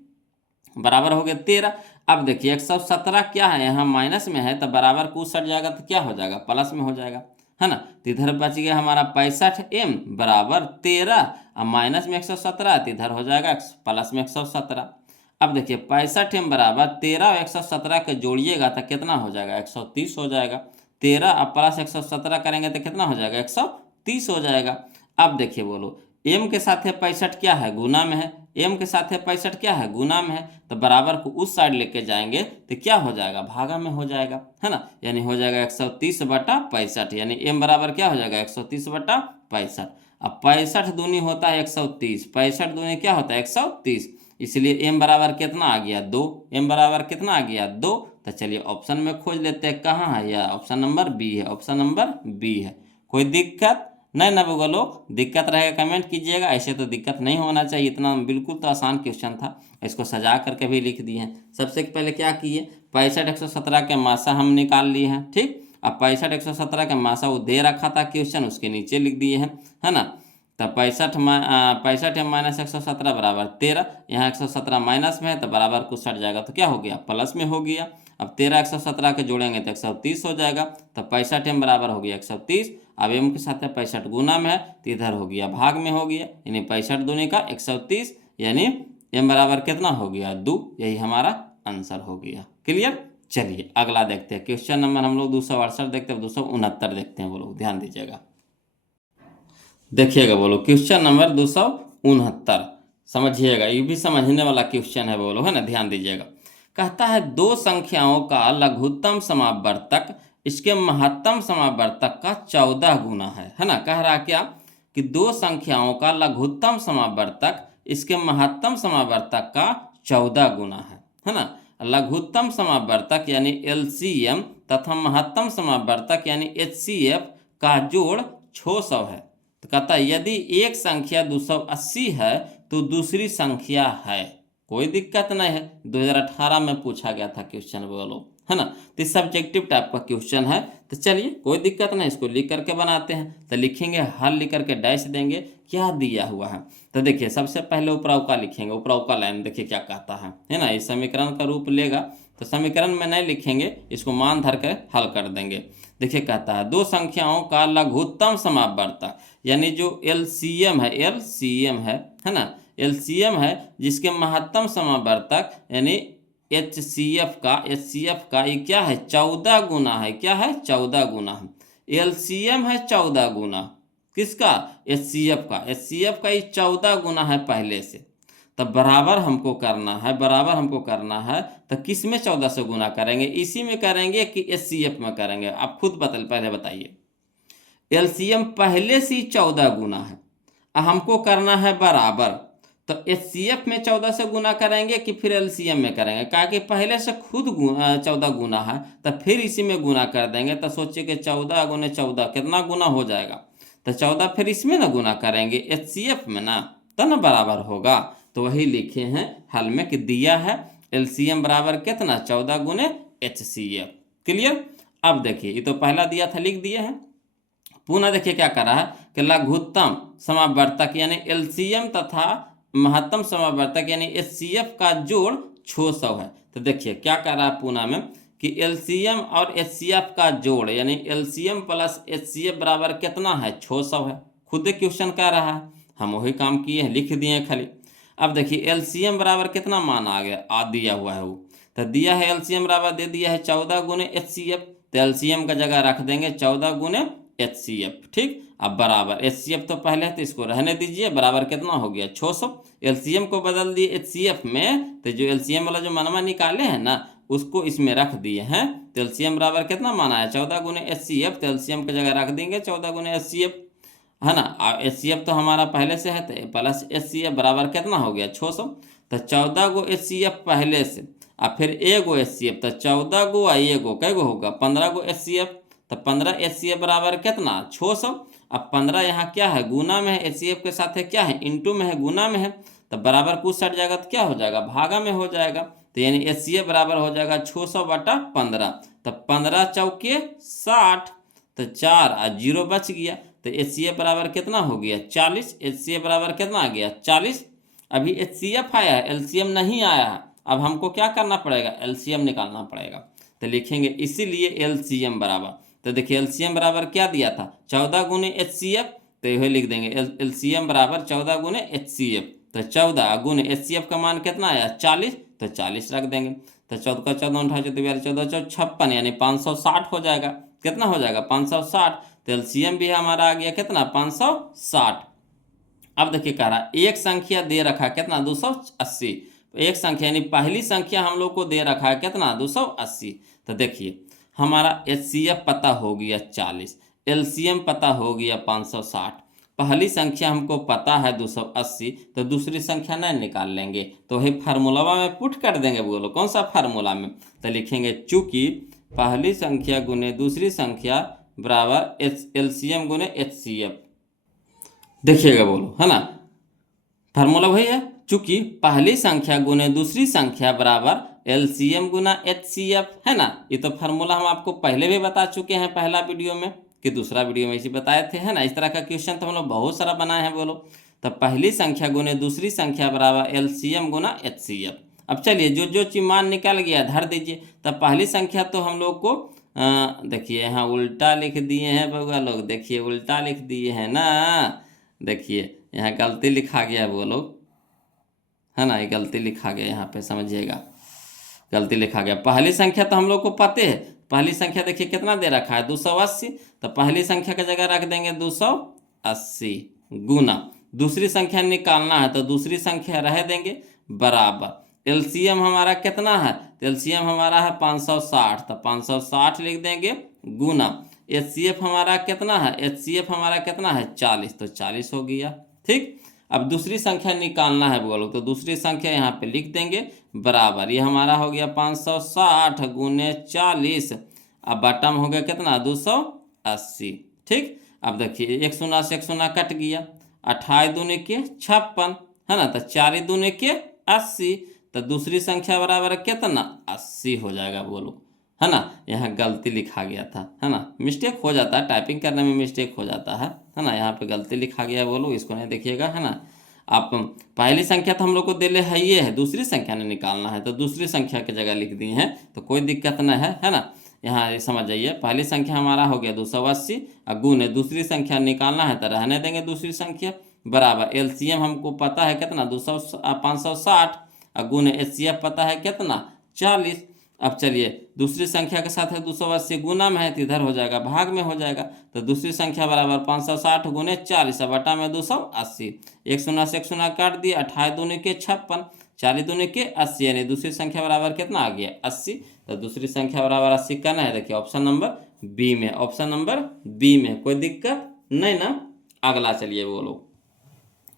बराबर हो गया 13। अब देखिए 117 क्या है, यहाँ माइनस में है, तो बराबर को उस साइड जाएगा तो क्या हो जाएगा, प्लस में हो जाएगा, है ना। तो इधर बच गया हमारा 65m बराबर 13, और माइनस में 117, तो इधर हो जाएगा प्लस में 117। अब देखिए 65m बराबर 13 और 117 के जोड़िएगा तो कितना हो जाएगा, 130 हो जाएगा। 13 और प्लस 117 करेंगे तो कितना हो जाएगा, 130 हो जाएगा। अब देखिए बोलो m के साथ है 65 क्या है, गुना में है, m के साथ है 65 क्या है, गुना में है, तो बराबर को उस साइड लेके जाएंगे तो क्या हो जाएगा, भागा में हो जाएगा, है ना। यानी हो जाएगा 130 बटा 65, यानी m बराबर क्या हो जाएगा, 130 बटा 65। अब 65 दूनी होता है 130, 65 दूनी क्या होता है 130, इसलिए m बराबर कितना आ गया, 2। m बराबर कितना आ गया, 2। तो चलिए ऑप्शन में खोज लेते हैं, कहाँ है यह, ऑप्शन नंबर बी है, ऑप्शन नंबर बी है। कोई दिक्कत नहीं ना वो लोग, दिक्कत रहेगा कमेंट कीजिएगा, ऐसे तो दिक्कत नहीं होना चाहिए, इतना बिल्कुल तो आसान क्वेश्चन था, इसको सजा करके भी लिख दिए हैं। सबसे पहले क्या किए, 65 117 के मासा हम निकाल लिए हैं। ठीक, अब 65 117 के मासा वो दे रखा था क्वेश्चन, उसके नीचे लिख दिए हैं, है ना। तो 65 - 117 बराबर 13, यहाँ 117 माइनस में है तो बराबर कुछ सट जाएगा तो क्या हो गया, प्लस में हो गया। अब 13 117 के जोड़ेंगे तो 130 हो जाएगा, तो 65m बराबर हो गया 130। अब m के साथ है 65 गुना में है तो इधर हो गया भाग में हो गया, यानी 65 दूनी का 130, यानी m बराबर कितना हो गया, 2। यही हमारा आंसर हो गया। क्लियर। चलिए अगला देखते हैं क्वेश्चन नंबर हम लोग 268 देखते हैं, 269 देखते हैं। वो लोग ध्यान दीजिएगा, देखिएगा बोलो क्वेश्चन नंबर 269, समझिएगा, ये भी समझने वाला क्वेश्चन है, बोलो, है ना, ध्यान दीजिएगा। कहता है दो संख्याओं का लघुत्तम समावर्तक इसके महत्तम समावर्तक का 14 गुना है ना। कह रहा क्या कि दो संख्याओं का लघुत्तम समावर्तक इसके महत्तम समावर्तक का 14 गुना है ना। लघुत्तम समावर्तक यानी LCM तथा महत्तम समावर्तक यानी HCF का जोड़ 600 है। तो कहता है यदि एक संख्या 280 है तो दूसरी संख्या है, कोई दिक्कत नहीं है। 2018 में पूछा गया था क्वेश्चन बोलो, है ना। तो सब्जेक्टिव टाइप का क्वेश्चन है। तो चलिए कोई दिक्कत नहीं, इसको लिख करके बनाते हैं। तो लिखेंगे हल लिख करके डैश देंगे, क्या दिया हुआ है। तो देखिए सबसे पहले उपराउका लिखेंगे, उपराउका लाइन देखिए क्या कहता है ना। इस समीकरण का रूप लेगा तो समीकरण में नहीं लिखेंगे, इसको मान धर कर हल कर देंगे। देखिए कहता है दो संख्याओं का लघुत्तम समावर्तक यानी जो LCM है, LCM है ना, LCM है जिसके महत्तम समावर्तक यानी HCF का ये क्या है 14 गुना है। क्या है 14 गुना है। LCM है 14 गुना, किसका HCF का ये 14 गुना है पहले से। तब बराबर हमको करना है तो किस में 14 से गुना करेंगे, इसी में करेंगे कि HCF में करेंगे, आप खुद पहले बताइए। LCM पहले से ही 14 गुना है, हमको करना है बराबर, तो HCF में 14 से गुना करेंगे कि फिर LCM में करेंगे। कहा कि पहले से खुद 14 गुना है तो फिर इसी में गुना कर देंगे। तो सोचिए कि 14 गुने 14 कितना गुना हो जाएगा, तो 14 फिर इसमें ना गुना करेंगे HCF में ना, तो ना बराबर होगा। तो वही लिखे हैं हल में कि दिया है LCM बराबर कितना 14 गुने HCF। क्लियर। अब देखिए ये तो पहला दिया था, लिख दिए हैं। पुनः देखिए क्या कर रहा है कि लघुत्तम समावर्तक यानी LCM तथा महत्तम समावर्तक यानी HCF का जोड़ 600 है। तो देखिए क्या कर रहा है पुनः में कि LCM और HCF का जोड़ यानी LCM प्लस HCF बराबर कितना है 600 है। खुद क्वेश्चन कह रहा है, हम वही काम किए हैं, लिख दिए खाली। अब देखिए LCM बराबर कितना मान आ गया, दिया हुआ है वो, तो दिया है LCM बराबर दे दिया है 14 गुने HCF। तो LCM का जगह रख देंगे 14 गुने HCF। ठीक। अब बराबर HCF तो पहले है तो इसको रहने दीजिए, बराबर कितना हो गया 600। LCM को बदल दिए HCF में, तो जो LCM वाला जो मनवा निकाले हैं ना उसको इसमें रख दिए हैं। तो LCM बराबर कितना माना है 14 गुने HCF। तो LCM की जगह रख देंगे 14 गुने HCF, है ना। HCF तो हमारा पहले से है तो प्लस HCF बराबर कितना हो गया 600। तो 14 गो HCF पहले से और फिर एगो HCF, तो 14 गो और एगो कै गो होगा 15 गो HCF। तो 15 HCF बराबर कितना 600। अब 15 यहाँ क्या है गुना में है, HCF के साथ है क्या है इंटू में है, गुना में है। तो बराबर कुछ सट जाएगा तो क्या हो जाएगा भागा में हो जाएगा। तो यानी HCF बराबर हो जाएगा 600 बटा 15। तो 15 चौके 60, तो 4 और 0 बच गया। तो HCF बराबर कितना हो गया 40। HCF बराबर कितना आ गया 40। अभी HCF आया है, LCM नहीं आया है। अब हमको क्या करना पड़ेगा LCM निकालना पड़ेगा। तो लिखेंगे इसीलिए LCM बराबर, तो देखिए LCM बराबर क्या दिया था 14 गुने HCF। तो यही लिख देंगे LCM बराबर 14 गुने HCF। तो 14 गुने HCF का मान कितना आया 40, तो 40 रख देंगे। तो 14 का 14 28 14 14 56 यानी 560 हो जाएगा। कितना हो जाएगा 560। तो LCM भी हमारा आ गया कितना 560। अब देखिए कह रहा एक संख्या दे रखा है कितना 280। एक संख्या यानी पहली संख्या हम लोग को दे रखा है कितना 280। तो देखिए हमारा HCF पता हो गया 40, LCM पता हो गया 560। पहली संख्या हमको पता है 280, तो दूसरी संख्या नहीं निकाल लेंगे, तो वही फार्मूला में पुट कर देंगे। बोलो कौन सा फार्मूला में, तो लिखेंगे चूंकि पहली संख्या गुने दूसरी संख्या बराबर LCM गुने HCF। देखिएगा बोलो, है ना, फार्मूला वही है, चूंकि पहली संख्या गुने दूसरी संख्या बराबर LCM गुना HCF, है ना। ये तो फार्मूला हम आपको पहले भी बता चुके हैं, पहला वीडियो में कि दूसरा वीडियो में इसी बताए थे, है ना। इस तरह का क्वेश्चन तो हम लोग बहुत सारा बनाए हैं। बोलो तो पहली संख्या गुने दूसरी संख्या बराबर LCM गुना HCF। अब चलिए जो जो चीज मान निकल गया धर दीजिए। तब पहली संख्या तो हम लोग को देखिए यहाँ उल्टा लिख दिए हैं बउआ लोग, देखिए उल्टा लिख दिए हैं ना, देखिए यहाँ गलती लिखा गया है वो लोग, है ना, ये गलती लिखा गया यहाँ पे, समझिएगा गलती लिखा गया। पहली संख्या तो हम लोग को पते है, पहली संख्या देखिए कितना दे रखा है 280। तो पहली संख्या की जगह रख देंगे 280 गुना दूसरी संख्या निकालना है तो दूसरी संख्या रह देंगे बराबर। LCM हमारा कितना है, तो LCM हमारा है 560, तो 560 लिख देंगे गुना HCF हमारा कितना है, HCF हमारा कितना है 40, तो 40 हो गया। ठीक। अब दूसरी संख्या निकालना है बोलो, तो दूसरी संख्या यहाँ पे लिख देंगे बराबर, ये हमारा हो गया 560 गुने 40, अब बटम हो गया कितना 280। ठीक, अब देखिए एक शून्य से एक शून्य कट गया, 28 दूने के 56 है ना, तो 4 दूने के 80, तो दूसरी संख्या बराबर कितना 80 हो जाएगा बोलो, है ना। यहाँ गलती लिखा गया था, है ना, मिस्टेक हो जाता है, टाइपिंग करने में मिस्टेक हो जाता है ना, यहाँ पे गलती लिखा गया बोलो, इसको नहीं देखिएगा, है ना। आप पहली संख्या तो हम लोग को दिले है ये है, दूसरी संख्या ने निकालना है तो दूसरी संख्या की जगह लिख दी है, तो कोई दिक्कत नहीं है ना। यहाँ ये समझ जाइए, पहली संख्या हमारा हो गया 280 और गुने दूसरी संख्या निकालना है तो रहने देंगे दूसरी संख्या बराबर, एलसीएम हमको पता है कितना 560 और गुने एचसीएफ पता है कितना 40। अब चलिए दूसरी संख्या के साथ है 280 गुना में है तो इधर हो जाएगा भाग में हो जाएगा, तो दूसरी संख्या बराबर 560 गुने 40 बटा में 280, एक शून्य से एक शून्य काट दिया, 28 दूने के 56, 40 दूने के 80, यानी दूसरी संख्या बराबर कितना आ गया 80, तो दूसरी संख्या बराबर 80 करना है। देखिए ऑप्शन नंबर बी में, ऑप्शन नंबर बी में, कोई दिक्कत नहीं ना। अगला चलिए बोलो,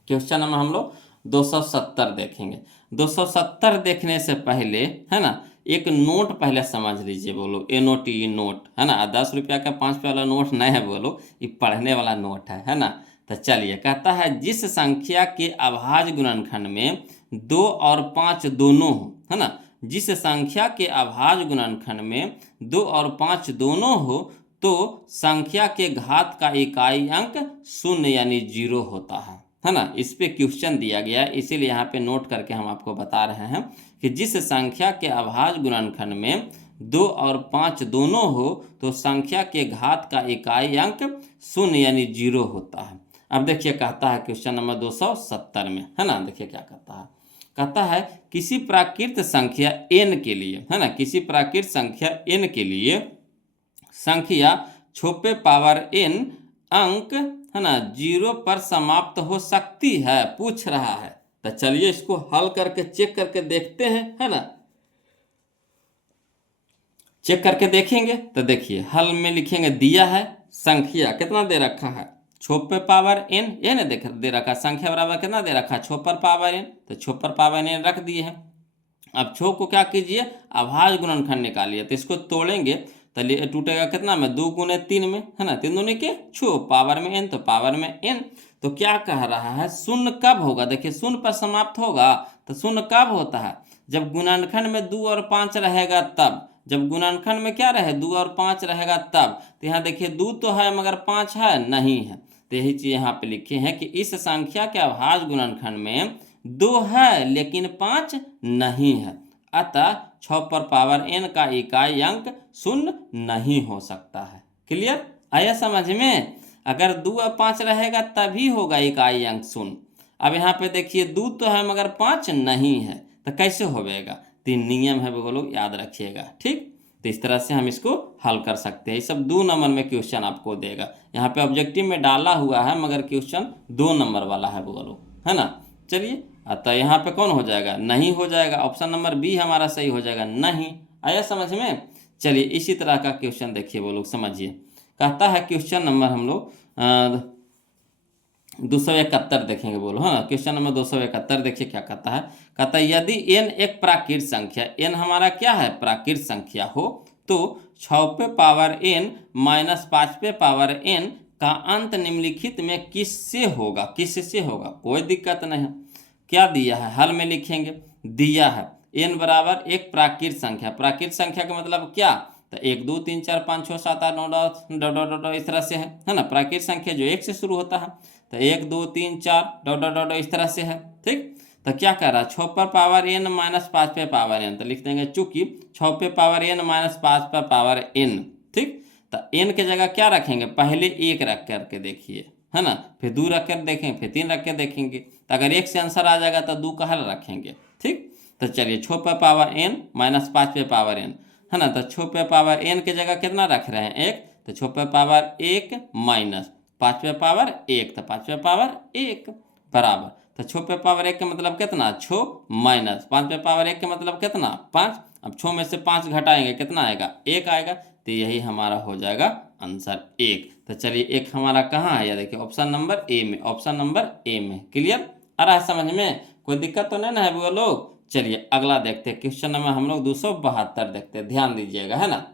क्वेश्चन नंबर हम लोग 270 देखेंगे। 270 देखने से पहले है ना एक नोट पहले समझ लीजिए बोलो, NOT नोट है ना, 10 रुपया का 5 रुपया वाला नोट नहीं है बोलो, ये पढ़ने वाला नोट है ना। तो चलिए कहता है जिस संख्या के अभाज्य गुणनखंड में 2 और 5 दोनों हो, है ना, जिस संख्या के अभाज्य गुणनखंड में 2 और 5 दोनों हो तो संख्या के घात का इकाई अंक 0 यानी 0 होता है ना। इस पे क्वेश्चन दिया गया है, इसीलिए यहाँ पे नोट करके हम आपको बता रहे हैं कि जिस संख्या के अभाज्य गुणनखंड में 2 और 5 दोनों हो तो संख्या के घात का इकाई अंक 0 यानी 0 होता है। अब देखिए कहता है क्वेश्चन नंबर 270 में, है ना, देखिए क्या कहता है किसी प्राकृत संख्या n के लिए, है ना, किसी प्राकृत संख्या n के लिए संख्या छोटे पावर n अंक, है ना, 0 पर समाप्त हो सकती है, पूछ रहा है। तो चलिए इसको हल करके चेक करके देखते हैं, है ना, चेक करके देखेंगे। तो देखिए हल में लिखेंगे, दिया है संख्या कितना दे रखा है छोटे पावर n, ये ना दे रखा, संख्या बराबर कितना दे रखा छोपर पावर n, तो छोपर पावर n रख दिए हैं। अब छो को क्या कीजिए अभाज्य गुणनखंड निकालिए, तो इसको तोड़ेंगे तो टूटेगा कितना में 2 गुने 3 में, है ना, 3 दूने के 6 पावर में n, तो पावर में n। तो क्या कह रहा है शून्य कब होगा, देखिए शून्य पर समाप्त होगा, तो शून्य कब होता है जब गुणनखंड में 2 और 5 रहेगा तब, जब गुणनखंड में क्या रहे 2 और 5 रहेगा तब। तो यहाँ देखिए 2 तो है मगर 5 है नहीं है, तो यही चीज यहाँ पे लिखे हैं कि इस संख्या के अभाज्य गुणनखंड में 2 है लेकिन 5 नहीं है, अतः 6 पर पावर n का इकाई अंक 0 नहीं हो सकता है। क्लियर आया समझ में, अगर 2 और 5 रहेगा तभी होगा इकाई अंक 0। अब यहाँ पे देखिए 2 तो है मगर 5 नहीं है, तो कैसे होगा, 3 नियम है वो लोग याद रखिएगा। ठीक, तो इस तरह से हम इसको हल कर सकते हैं। ये सब 2 नंबर में क्वेश्चन आपको देगा, यहाँ पे ऑब्जेक्टिव में डाला हुआ है मगर क्वेश्चन 2 नंबर वाला है वो लोग, है ना। चलिए अतः यहाँ पे कौन हो जाएगा नहीं हो जाएगा, ऑप्शन नंबर बी हमारा सही हो जाएगा नहीं। आया समझ में। चलिए इसी तरह का क्वेश्चन देखिए वो लोग समझिए, कहता है क्वेश्चन नंबर हम लोग 271 देखेंगे बोलो, है ना, क्वेश्चन नंबर 271 देखिए क्या कहता है यदि n एक प्राकृत संख्या, n हमारा क्या है प्राकृत संख्या हो तो 6 पे पावर n माइनस 5 पे पावर n का अंत निम्नलिखित में किससे होगा, किससे होगा, कोई दिक्कत नहीं है। क्या दिया है हल में लिखेंगे, दिया है n बराबर एक प्राकृत संख्या, प्राकृत संख्या का मतलब क्या, तो 1 2 3 4 5 6 7 8 9 10 इस तरह से है ना, प्राकृत संख्या जो 1 से शुरू होता है, तो 1 2 3 4 इस तरह से है। ठीक, तो क्या कह रहा है 6 पर पावर n माइनस 5 पे पावर n, तो लिख देंगे चूंकि 6 पे पावर n माइनस 5 पे पावर n। ठीक, तो n के जगह क्या रखेंगे पहले 1 रख करके देखिए, है ना, फिर 2 रख कर देखेंगे, फिर 3 रख कर देखेंगे, तो अगर 1 से आंसर आ जाएगा तो 2 का हल रखेंगे। ठीक, तो चलिए 6 पे पावर n माइनस 5 पे पावर n, है ना, तो 6 पे पावर n के जगह कितना रख रहे हैं 1, तो 6 पे पावर 1 माइनस 5 पे पावर 1, तो 5 पे पावर 1 बराबर, तो 6 पे पावर 1 का मतलब कितना 6 माइनस 5 पे पावर 1 का मतलब कितना 5, अब 6 में से 5 घटाएंगे कितना आएगा 1 आएगा, तो यही हमारा हो जाएगा आंसर 1। तो चलिए 1 हमारा कहाँ है, या देखिए ऑप्शन नंबर ए में, ऑप्शन नंबर ए में। क्लियर आ रहा है समझ में? कोई दिक्कत तो नहीं ना है वो लोग? चलिए अगला देखते हैं, क्वेश्चन नंबर हम लोग 272 देखते हैं, ध्यान दीजिएगा, है ना।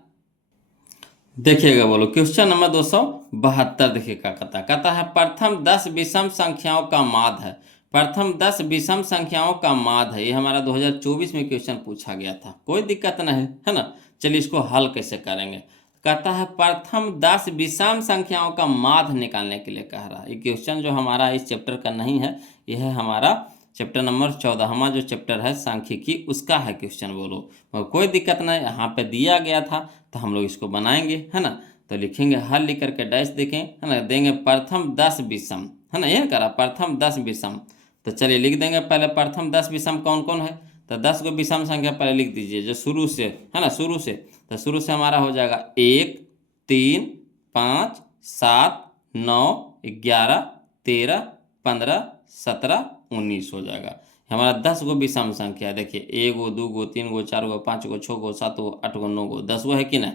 देखिएगा बोलो, क्वेश्चन नंबर 272 देखिए क्या कहता है प्रथम 10 विषम संख्याओं का माध्य है। प्रथम 10 विषम संख्याओं का माध्य है, ये हमारा 2024 में क्वेश्चन पूछा गया था, कोई दिक्कत नहीं है ना। चलिए इसको हल कैसे करेंगे। कहता है प्रथम 10 विषम संख्याओं का माध्य निकालने के लिए कह रहा है। ये क्वेश्चन जो हमारा इस चैप्टर का नहीं है, यह है हमारा चैप्टर नंबर 14, हमारा जो चैप्टर है सांख्यिकी, उसका है क्वेश्चन बोलो। और कोई दिक्कत नहीं, यहाँ पे दिया गया था तो हम लोग इसको बनाएंगे, है ना। तो लिखेंगे हल लिख करके डैश देखें, है ना, देंगे प्रथम 10 विषम, है ना, ये करा प्रथम 10 विषम। तो चलिए लिख देंगे पहले प्रथम 10 विषम कौन कौन है। तो 10 को विषम संख्या पहले लिख दीजिए जो शुरू से, है ना, शुरू से। तो शुरू से हमारा हो जाएगा 1 3 5 7 9 11 13 15 17 19 हो जाएगा। हमारा 10 गो विषम संख्या है। देखिए 1 गो 2 गो 3 गो 4 गो 5 गो 6 गो 7 गो 8 गो 9 गो 10 गो है कि नहीं।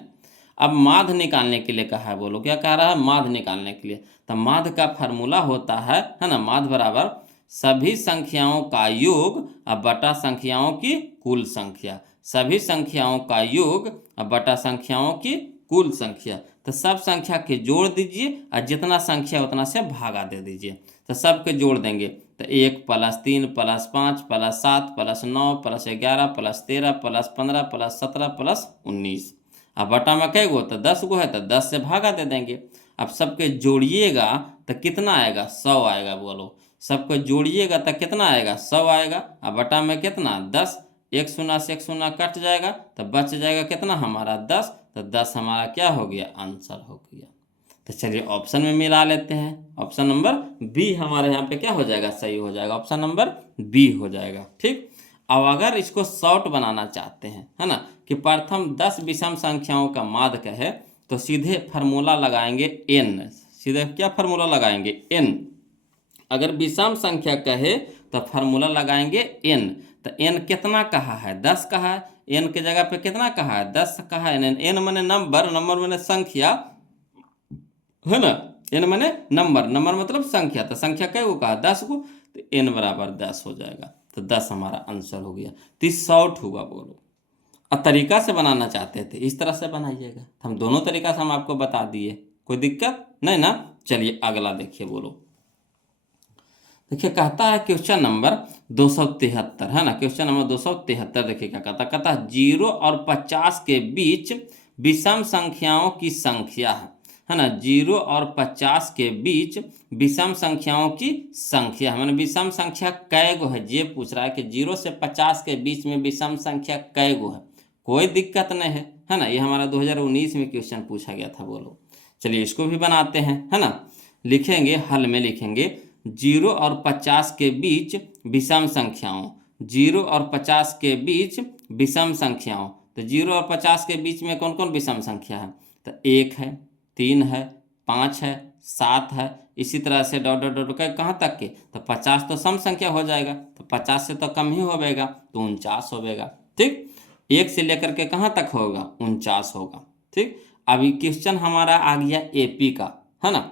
अब माध्य निकालने के लिए कहा है, बोलो क्या कह रहा है, माध्य निकालने के लिए। तो माध्य का फार्मूला होता है ना, माध्य बराबर सभी संख्याओं का योग अब बटा संख्याओं की कुल संख्या। सभी संख्याओं का योग अब बटा संख्याओं की कुल संख्या। तो सब संख्या के जोड़ दीजिए और जितना संख्या उतना से भागा दे दीजिए। तो सबके जोड़ देंगे तो 1 + 3 + 5 + 7 + 9 + 11 + 13 + 15 + 17 + 19। अब बटा में कै गो, तो 10 गो है, तो 10 से भागा दे देंगे। अब सबके जोड़िएगा तो कितना आएगा, 100 आएगा। बोलो सबको जोड़िएगा तो कितना आएगा, 100 आएगा। अब बटा में कितना, 10। एक शून्य से एक शून्य कट जाएगा तो बच जाएगा कितना हमारा, 10। तो 10 हमारा क्या हो गया, आंसर हो गया। तो चलिए ऑप्शन में मिला लेते हैं। ऑप्शन नंबर बी हमारे यहाँ पे क्या हो जाएगा, सही हो जाएगा। ऑप्शन नंबर बी हो जाएगा। ठीक। अब अगर इसको शॉर्ट बनाना चाहते हैं, है ना, कि प्रथम 10 विषम संख्याओं का माध्य कहे, तो सीधे फार्मूला लगाएंगे n। सीधे क्या फार्मूला लगाएंगे, n। अगर विषम संख्या कहे तो फार्मूला लगाएंगे n। तो n कितना कहा है, 10 कहा है। n के जगह पे कितना कहा है, 10 कहा है। n माने नंबर, नंबर माने संख्या, है ना। n माने नंबर, नंबर मतलब संख्या। तो संख्या कै गो कहा, 10 गो। तो n बराबर 10 हो जाएगा। तो 10 हमारा आंसर हो गया। तो शॉर्ट होगा बोलो। अब तरीका से बनाना चाहते थे, इस तरह से बनाइएगा। हम दोनों तरीका से हम आपको बता दिए, कोई दिक्कत नहीं ना। चलिए अगला देखिए बोलो। देखिए कहता है क्वेश्चन नंबर 273, है ना, क्वेश्चन नंबर 273 देखिए क्या कहता है 0 और 50 के बीच विषम संख्याओं की संख्या है ना। 0 और 50 के बीच विषम संख्याओं की संख्या, मैंने विषम संख्या कै गो है ये पूछ रहा है कि 0 से 50 के बीच में विषम संख्या कै गो है। कोई दिक्कत नहीं है ना। ये हमारा 2019 में क्वेश्चन पूछा गया था। बोलो चलिए इसको भी बनाते हैं, है ना। लिखेंगे हल में, लिखेंगे 0 और 50 के बीच विषम संख्याओं। 0 और 50 के बीच विषम संख्याओं। तो 0 और 50 के बीच में कौन कौन विषम संख्या है, तो 1 है, 3 है, 5 है, 7 है। इसी तरह से डॉट डॉट डॉट कहाँ तक के, तो 50 तो सम संख्या हो जाएगा, तो 50 से तो कम ही होगा, तो 49 होगा। ठीक, 1 से लेकर के कहाँ तक होगा, 49 होगा। ठीक, अभी क्वेश्चन हमारा आ गया एपी का, है ना।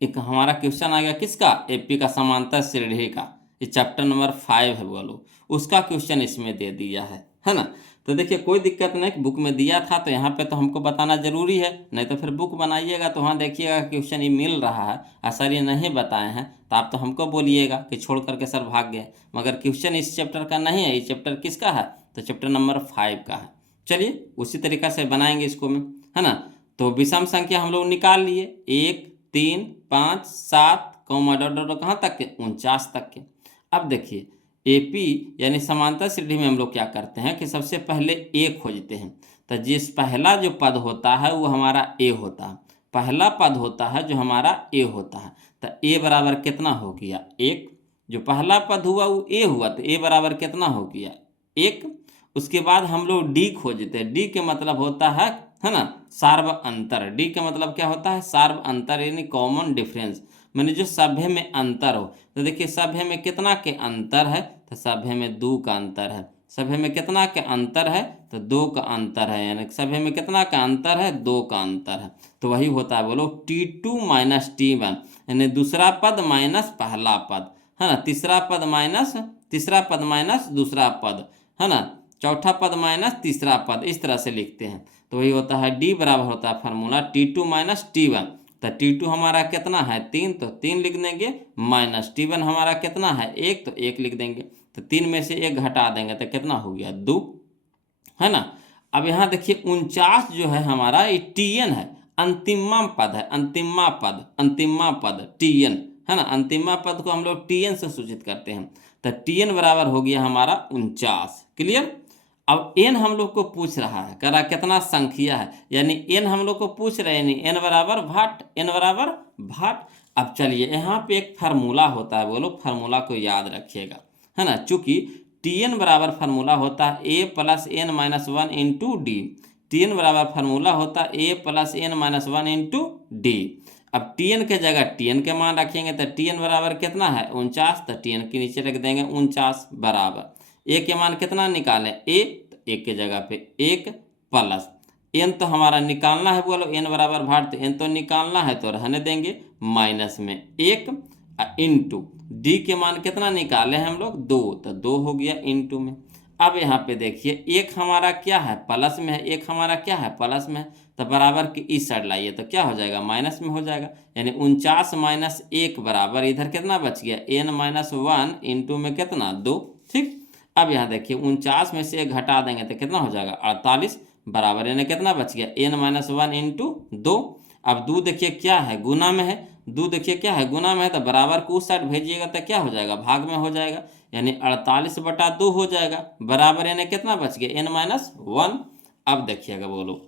एक हमारा क्वेश्चन आ गया किसका, एपी का, समांतर श्रेणी का। ये चैप्टर नंबर 5 है बोलो, उसका क्वेश्चन इसमें दे दिया है ना। तो देखिए कोई दिक्कत नहीं, बुक में दिया था तो यहाँ पे तो हमको बताना जरूरी है, नहीं तो फिर बुक बनाइएगा तो वहाँ देखिएगा क्वेश्चन ये मिल रहा है और सर ये नहीं बताए हैं, तो आप तो हमको बोलिएगा कि छोड़ करके सर भाग गए। मगर क्वेश्चन इस चैप्टर का नहीं है, ये चैप्टर किसका है, तो चैप्टर नंबर 5 का है। चलिए उसी तरीका से बनाएंगे इसको में, है ना। तो विषम संख्या हम लोग निकाल लिए, 1 3 5 7 कॉमा डॉट डॉट कहाँ तक के, 49 तक के। अब देखिए एपी यानी समांतर श्रेणी में हम लोग क्या करते हैं कि सबसे पहले ए खोजते हैं। तो जिस पहला जो पद होता है वो हमारा ए होता है, पहला पद होता है जो हमारा ए होता है। तो ए बराबर कितना हो गया, 1। जो पहला पद हुआ वो ए हुआ, तो ए बराबर कितना हो गया, 1। उसके बाद हम लोग डी खोजते हैं। डी के मतलब होता है ना सार्व अंतर। डी का मतलब क्या होता है, सार्व अंतर यानी कॉमन डिफरेंस, मैंने जो सभ्य में अंतर हो। तो देखिए सभ्य में कितना के अंतर है, तो सभ्य में 2 का अंतर है। सभ्य में कितना के अंतर है, तो 2 का अंतर है, यानी सभ्य में कितना का अंतर है, 2 का अंतर है। तो वही होता है बोलो T2 - T1, यानी दूसरा पद माइनस पहला पद। है ना, तीसरा पद माइनस दूसरा पद, है ना, चौथा पद माइनस तीसरा पद, इस तरह से लिखते हैं। तो वही होता है डी बराबर होता है फार्मूला T2 माइनस T1। तो T2 हमारा कितना है 3, तो 3 लिख देंगे, माइनस T1 हमारा कितना है 1, तो 1 लिख देंगे। तो 3 में से 1 घटा देंगे तो कितना हो गया 2, है ना। अब यहाँ देखिए 49 जो है हमारा ये Tn है, अंतिमा पद है, अंतिमा पद Tn, है ना। अंतिमा पद को हम लोग Tn से सूचित करते हैं। तो Tn बराबर हो गया हमारा 49। क्लियर। अब n हम लोग को पूछ रहा है, कह रहा कितना संख्या है, यानी n हम लोग को पूछ रहे हैं, n बराबर भाट। अब चलिए यहाँ पे एक फार्मूला होता है, बोलो फार्मूला को याद रखिएगा, है ना। चूंकि Tn बराबर फार्मूला होता है a plus n minus 1 into D. Tn बराबर फार्मूला होता है a plus n minus 1 into D. अब Tn के जगह Tn के मान रखेंगे तो Tn बराबर कितना है 49, तो Tn के नीचे रख देंगे 49 बराबर a के मान कितना निकालें a, तो a के जगह पे 1 प्लस n तो हमारा निकालना है, बोलो n बराबर भाट, तो n तो निकालना है तो रहने देंगे, माइनस में 1 इंटू डी के मान कितना निकाले हम लोग 2, तो 2 हो गया इंटू में। अब यहाँ पे देखिए एक हमारा क्या है प्लस में है, एक हमारा क्या है प्लस में है, तो बराबर की इस साइड लाइए तो क्या हो जाएगा माइनस में हो जाएगा, यानी 49 माइनस 1 बराबर इधर कितना बच गया n माइनस 1 इंटू में कितना 2। ठीक। अब यहाँ देखिए 49 में से 1 घटा देंगे तो कितना हो जाएगा 48 बराबर, यानी कितना बच गया n माइनस 1 इंटू 2। अब 2 देखिए क्या है गुना में है, 2 देखिए क्या है गुना में है, तो बराबर को उस साइड भेजिएगा तो क्या हो जाएगा भाग में हो जाएगा, यानी 48 बटा 2 हो जाएगा बराबर, यानी कितना बच गया n माइनस 1। अब देखिएगा बोलो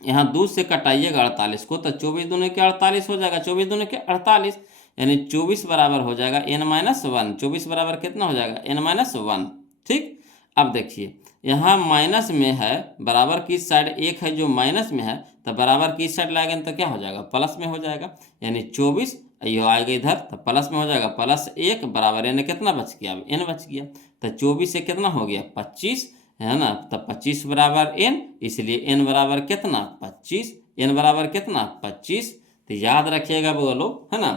यहाँ 2 से कटाइएगा 48 को, तो 24 दूनी के 48 हो जाएगा, 24 दूनी के 48, यानी 24 बराबर हो जाएगा n माइनस 1। 24 बराबर कितना हो जाएगा n माइनस 1। ठीक। अब देखिए यहाँ माइनस में है, बराबर की साइड एक है जो माइनस में है, तो बराबर की साइड लाएंगे तो क्या हो जाएगा प्लस में हो जाएगा, यानी 24 ये आएगा इधर तो प्लस में हो जाएगा, प्लस 1 बराबर, यानी कितना बच गया अब n बच गया, तो 24 से कितना हो गया 25, है ना। तो 25 बराबर n, इसलिए n बराबर कितना 25, n बराबर कितना 25। तो याद रखिएगा बोलो, है ना,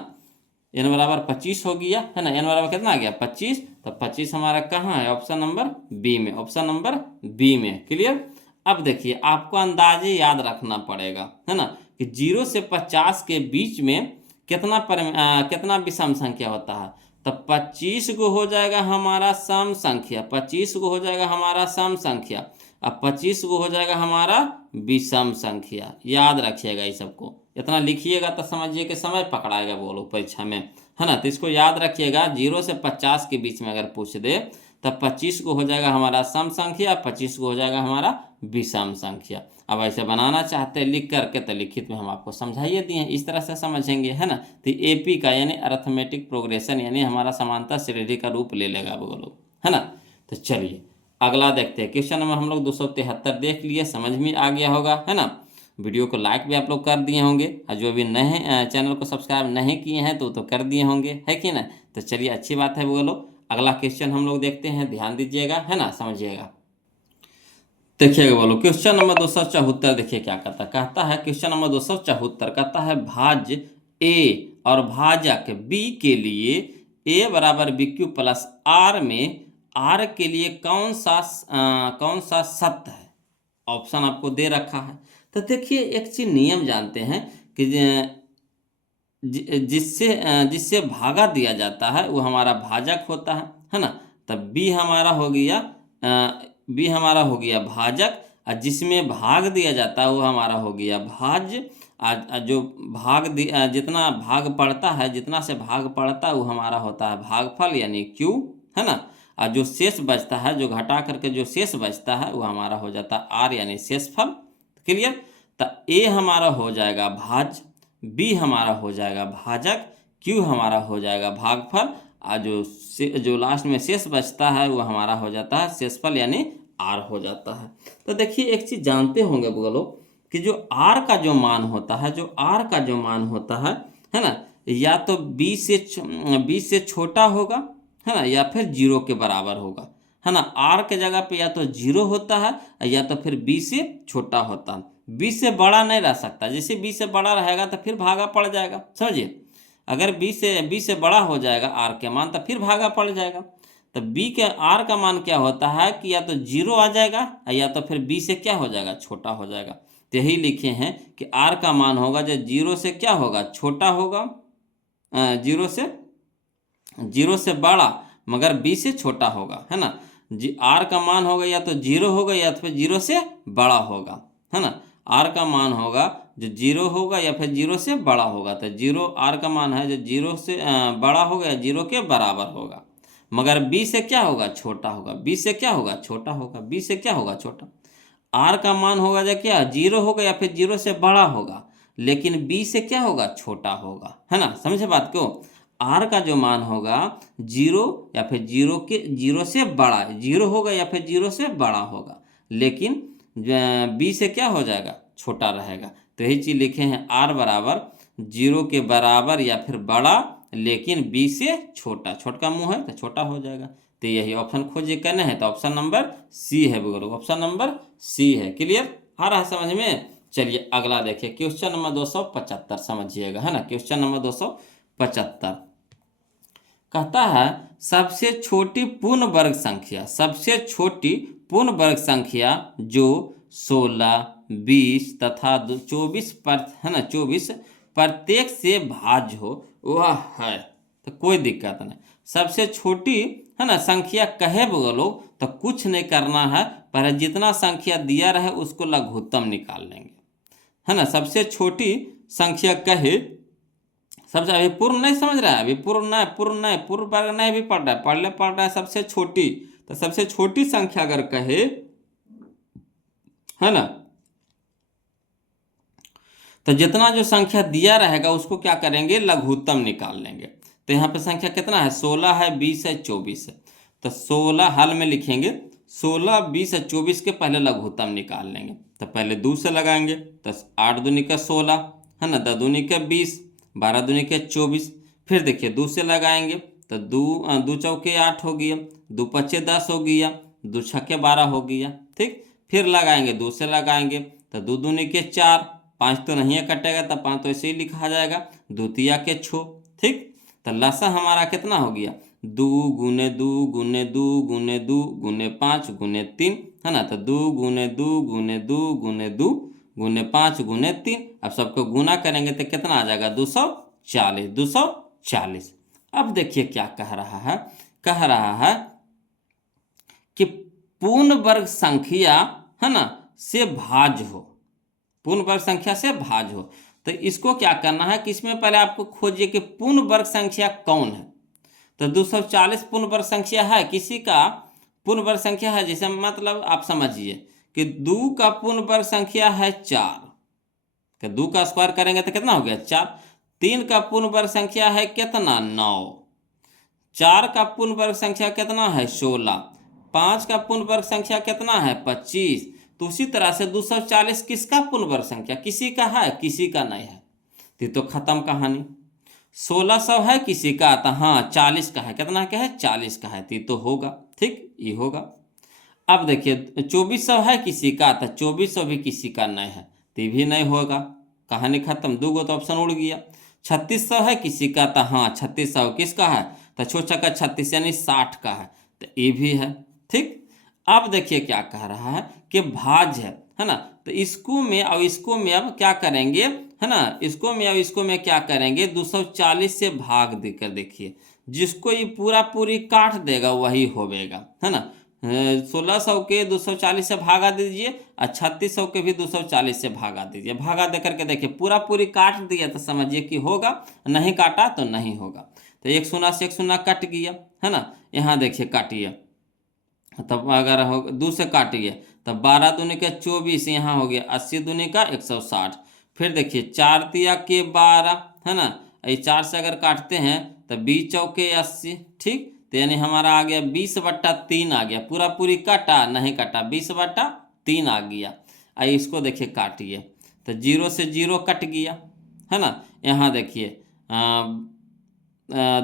n बराबर 25 हो गया, है ना। n बराबर कितना आ गया 25, तो 25 हमारा कहाँ है ऑप्शन नंबर बी में, ऑप्शन नंबर बी में। क्लियर। अब देखिए आपको अंदाजे याद रखना पड़ेगा, है ना, कि 0 से 50 के बीच में कितना विषम संख्या होता है, तो 25 को हो जाएगा हमारा सम संख्या, 25 को हो जाएगा हमारा सम संख्या, अब 25 को हो जाएगा हमारा विषम संख्या। याद रखिएगा इस सबको, इतना लिखिएगा तो समझिए कि समय पकड़ाएगा बोलो परीक्षा में, है ना। तो इसको याद रखिएगा 0 से 50 के बीच में अगर पूछ दे तब 25 को हो जाएगा हमारा सम संख्या, 25 को हो जाएगा हमारा विषम संख्या। अब ऐसे बनाना चाहते हैं लिख करके तो लिखित में हम आपको समझाइए दिए हैं, इस तरह से समझेंगे, है ना। तो AP का यानी अर्थमेटिक प्रोग्रेशन यानी हमारा समांतर श्रेणी का रूप ले लेगा बोलो, है ना। तो चलिए अगला देखते हैं। क्वेश्चन नंबर हम लोग 273 देख लिए, समझ में आ गया होगा, है ना। वीडियो को लाइक भी आप लोग कर दिए होंगे, और जो अभी नए चैनल को सब्सक्राइब नहीं किए हैं तो कर दिए होंगे, है कि ना। तो चलिए अच्छी बात है बोलो। अगला क्वेश्चन हम लोग देखते हैं, ध्यान दीजिएगा, है ना, समझिएगा। देखिएगा बोलो क्वेश्चन नंबर 274 देखिए क्या कहता है क्वेश्चन नंबर 274 कहता है भाज्य a और भाजक b के लिए a बराबर BQ प्लस r में r के लिए कौन सा सत्य है। ऑप्शन आपको दे रखा है। तो देखिए एक चीज नियम जानते हैं कि जिससे भागा दिया जाता है वो हमारा भाजक होता है ना। तब b हमारा हो गया भाजक, और जिसमें भाग दिया जाता है वो हमारा हो गया भाज्य। जो जितना भाग पड़ता है, जितना से भाग पड़ता है वो हमारा होता है भागफल यानी Q, है ना। और जो शेष बचता है, जो घटा करके जो शेष बचता है वो हमारा हो जाता है R यानी शेषफल। क्लियर। तो A हमारा हो जाएगा भाज्य, B हमारा हो जाएगा भाजक, Q हमारा हो जाएगा भागफल, और जो लास्ट में शेष बचता है वो हमारा हो जाता है शेषफल यानी R हो जाता है। तो देखिए एक चीज जानते होंगे बोलो कि जो R का जो मान होता है ना, या तो B से छोटा होगा, है ना, या फिर 0 के बराबर होगा, है ना। R के जगह पे या तो 0 होता है या तो फिर B से छोटा होता है। B से बड़ा नहीं रह सकता, जैसे B से बड़ा रहेगा तो फिर भागा पड़ जाएगा, समझिए। अगर बी से बड़ा हो जाएगा आर के मान तो फिर भागा पड़ जाएगा। तो बी के आर का मान क्या होता है कि या तो 0 आ जाएगा या तो फिर बी से क्या हो जाएगा, छोटा हो जाएगा। तो यही लिखे हैं कि आर का मान होगा जो 0 से क्या होगा, छोटा होगा, 0 से बड़ा मगर बी से छोटा होगा, है ना। आर का मान होगा या तो 0 होगा या तो फिर 0 से बड़ा होगा, है ना। आर का मान होगा जो 0 होगा या फिर 0 से बड़ा होगा। तो 0 आर का मान है जो 0 से बड़ा होगा या 0 के बराबर होगा, मगर बी से क्या होगा, छोटा होगा। बी से क्या होगा, छोटा होगा। बी से क्या होगा, छोटा। आर का मान होगा जो क्या, 0 होगा या फिर 0 से बड़ा होगा, लेकिन बी से क्या होगा, छोटा होगा, है ना। समझे बात को। आर का जो मान होगा 0 या फिर 0 से बड़ा, 0 होगा या फिर 0 से बड़ा होगा, लेकिन बी से क्या हो जाएगा, छोटा रहेगा। तो यही चीज़ लिखे हैं, आर बराबर 0 के बराबर या फिर बड़ा लेकिन बी से छोटा। छोटा मुंह है तो छोटा हो जाएगा। तो यही ऑप्शन खोजे करना है, तो ऑप्शन नंबर सी है बोलो, ऑप्शन नंबर सी है। क्लियर आ रहा है समझ में। चलिए अगला देखिए, क्वेश्चन नंबर 275 समझिएगा, है ना। क्वेश्चन नंबर 275 कहता है सबसे छोटी पूर्ण वर्ग संख्या, सबसे छोटी पूर्ण वर्ग संख्या जो 16, 20 तथा 24 पर, है ना, 24 प्रत्येक से भाज्य हो वह है। तो कोई दिक्कत नहीं। सबसे छोटी, है ना, संख्या कहे बोलो तो कुछ नहीं करना है, पर जितना संख्या दिया रहे उसको लघुत्तम निकाल लेंगे, है ना। सबसे छोटी संख्या कहे, सबसे अभी पूर्ण नहीं समझ रहा है, अभी पूर्ण वर्ग नहीं भी पढ़ रहा है सबसे छोटी। तो सबसे छोटी संख्या अगर कहे, है ना, तो जितना जो संख्या दिया रहेगा उसको क्या करेंगे, लघुत्तम निकाल लेंगे। तो यहाँ पे संख्या कितना है, 16 है, 20 है, 24 है। तो 16 हल में लिखेंगे, 16, 20 है, 24 के पहले लघुत्तम निकाल लेंगे। तो पहले 2 से लगाएंगे, तो 8 दूनी का 16, है ना, 10 दूनी का 20, 12 दूनी का 24। फिर देखिए 2 से लगाएंगे तो 2 चौके 8 हो गया, 2 पच्चे 10 हो गया, 2 छक्के 12 हो गया। ठीक, फिर लगाएंगे 2 से लगाएंगे तो 2 दूनी के 4, 5 तो नहीं कटेगा तो 5 तो ऐसे ही लिखा जाएगा, 2 तिया के 6। ठीक, तो लसा हमारा कितना हो गया, 2 गुने 2 गुने 2 गुने 2 गुने 5 गुने 3, है ना। तो 2 गुने 2 गुने 2 गुने 2 गुने 5 गुने 3। अब सबको गुना करेंगे तो कितना आ जाएगा, 240, 240। अब देखिए क्या कह रहा है, कह रहा है कि पूर्ण वर्ग संख्या, है ना, से भाज्य हो, पूर्ण वर्ग संख्या से भाज्य हो। तो इसको क्या करना है कि इसमें पहले आपको खोजिए कि पूर्ण वर्ग संख्या कौन है। तो 240 पूर्ण वर्ग संख्या है, किसी का पूर्ण वर्ग संख्या है, जैसे मतलब आप समझिए कि 2 का पूर्ण वर्ग संख्या है 4, तो 2 का स्क्वायर करेंगे तो कितना हो गया 4। 3 का पूर्ण वर्ग संख्या है कितना, 9। 4 का पूर्ण वर्ग संख्या कितना है, 16। 5 का पूर्ण वर्ग संख्या कितना है, 25। तो उसी तरह से 240 किसका पूर्ण वर्ग संख्या, किसी का है, किसी का नहीं है, तो खत्म कहानी। 1600 है किसी का, तो हाँ 40 का है, कितना का है, 40 का है, तो होगा। ठीक, ये होगा। अब देखिए 2400 है किसी का, तो 2400 भी किसी का नहीं है, तो भी नहीं होगा, कहानी खत्म, 2 गो तो ऑप्शन उड़ गया। 3600 है किसी का, तो हाँ 3600 किसका है, तो छोटा का 36 यानी 60 का है, तो ये भी है। ठीक, अब देखिए क्या कह रहा है कि भाज्य है ना। तो इसको में और इसको में अब क्या करेंगे, है ना, इसको में और इसको में क्या करेंगे, 240 से भाग देकर देखिए, जिसको ये पूरा पूरी काट देगा वही होवेगा, है ना। 1600 के 240 से भागा दीजिए और 3600 के भी 240 से भागा दीजिए, भागा दे करके देखिए पूरा पूरी काट दिया तो समझिए कि होगा, नहीं काटा तो नहीं होगा। तो 1 शून्य से 1 शून्य कट गया, है ना। यहाँ देखिए काटिए, तब अगर हो 2 से काटिए तब 12 दूनी का 24, यहाँ हो गया 80 दूनी का 160। फिर देखिए 4 तिया के 12, है ना, ये 4 से अगर काटते हैं तो 20 चौके 80। ठीक, तो यानी हमारा आ गया 20/3 आ गया, पूरा पूरी काटा नहीं काटा, 20/3 आ गया। आई इसको देखिए काटिए तो 0 से 0 कट गया, है ना। यहाँ देखिए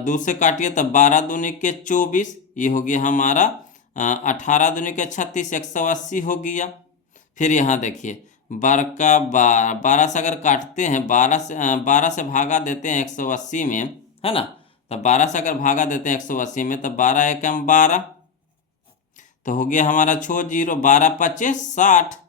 2 से काटिए तब 12 दूनी के 24, ये हो गया हमारा 18 दूनी के 36, 180 हो गया। फिर यहाँ देखिए 12 का 12 से अगर काटते हैं, 12 से भागा देते हैं 180 में, है ना। तो 12 से अगर भागा देते हैं 180 में, तो 12 एकम 12, तो हो गया हमारा 6 0, 12 25 60,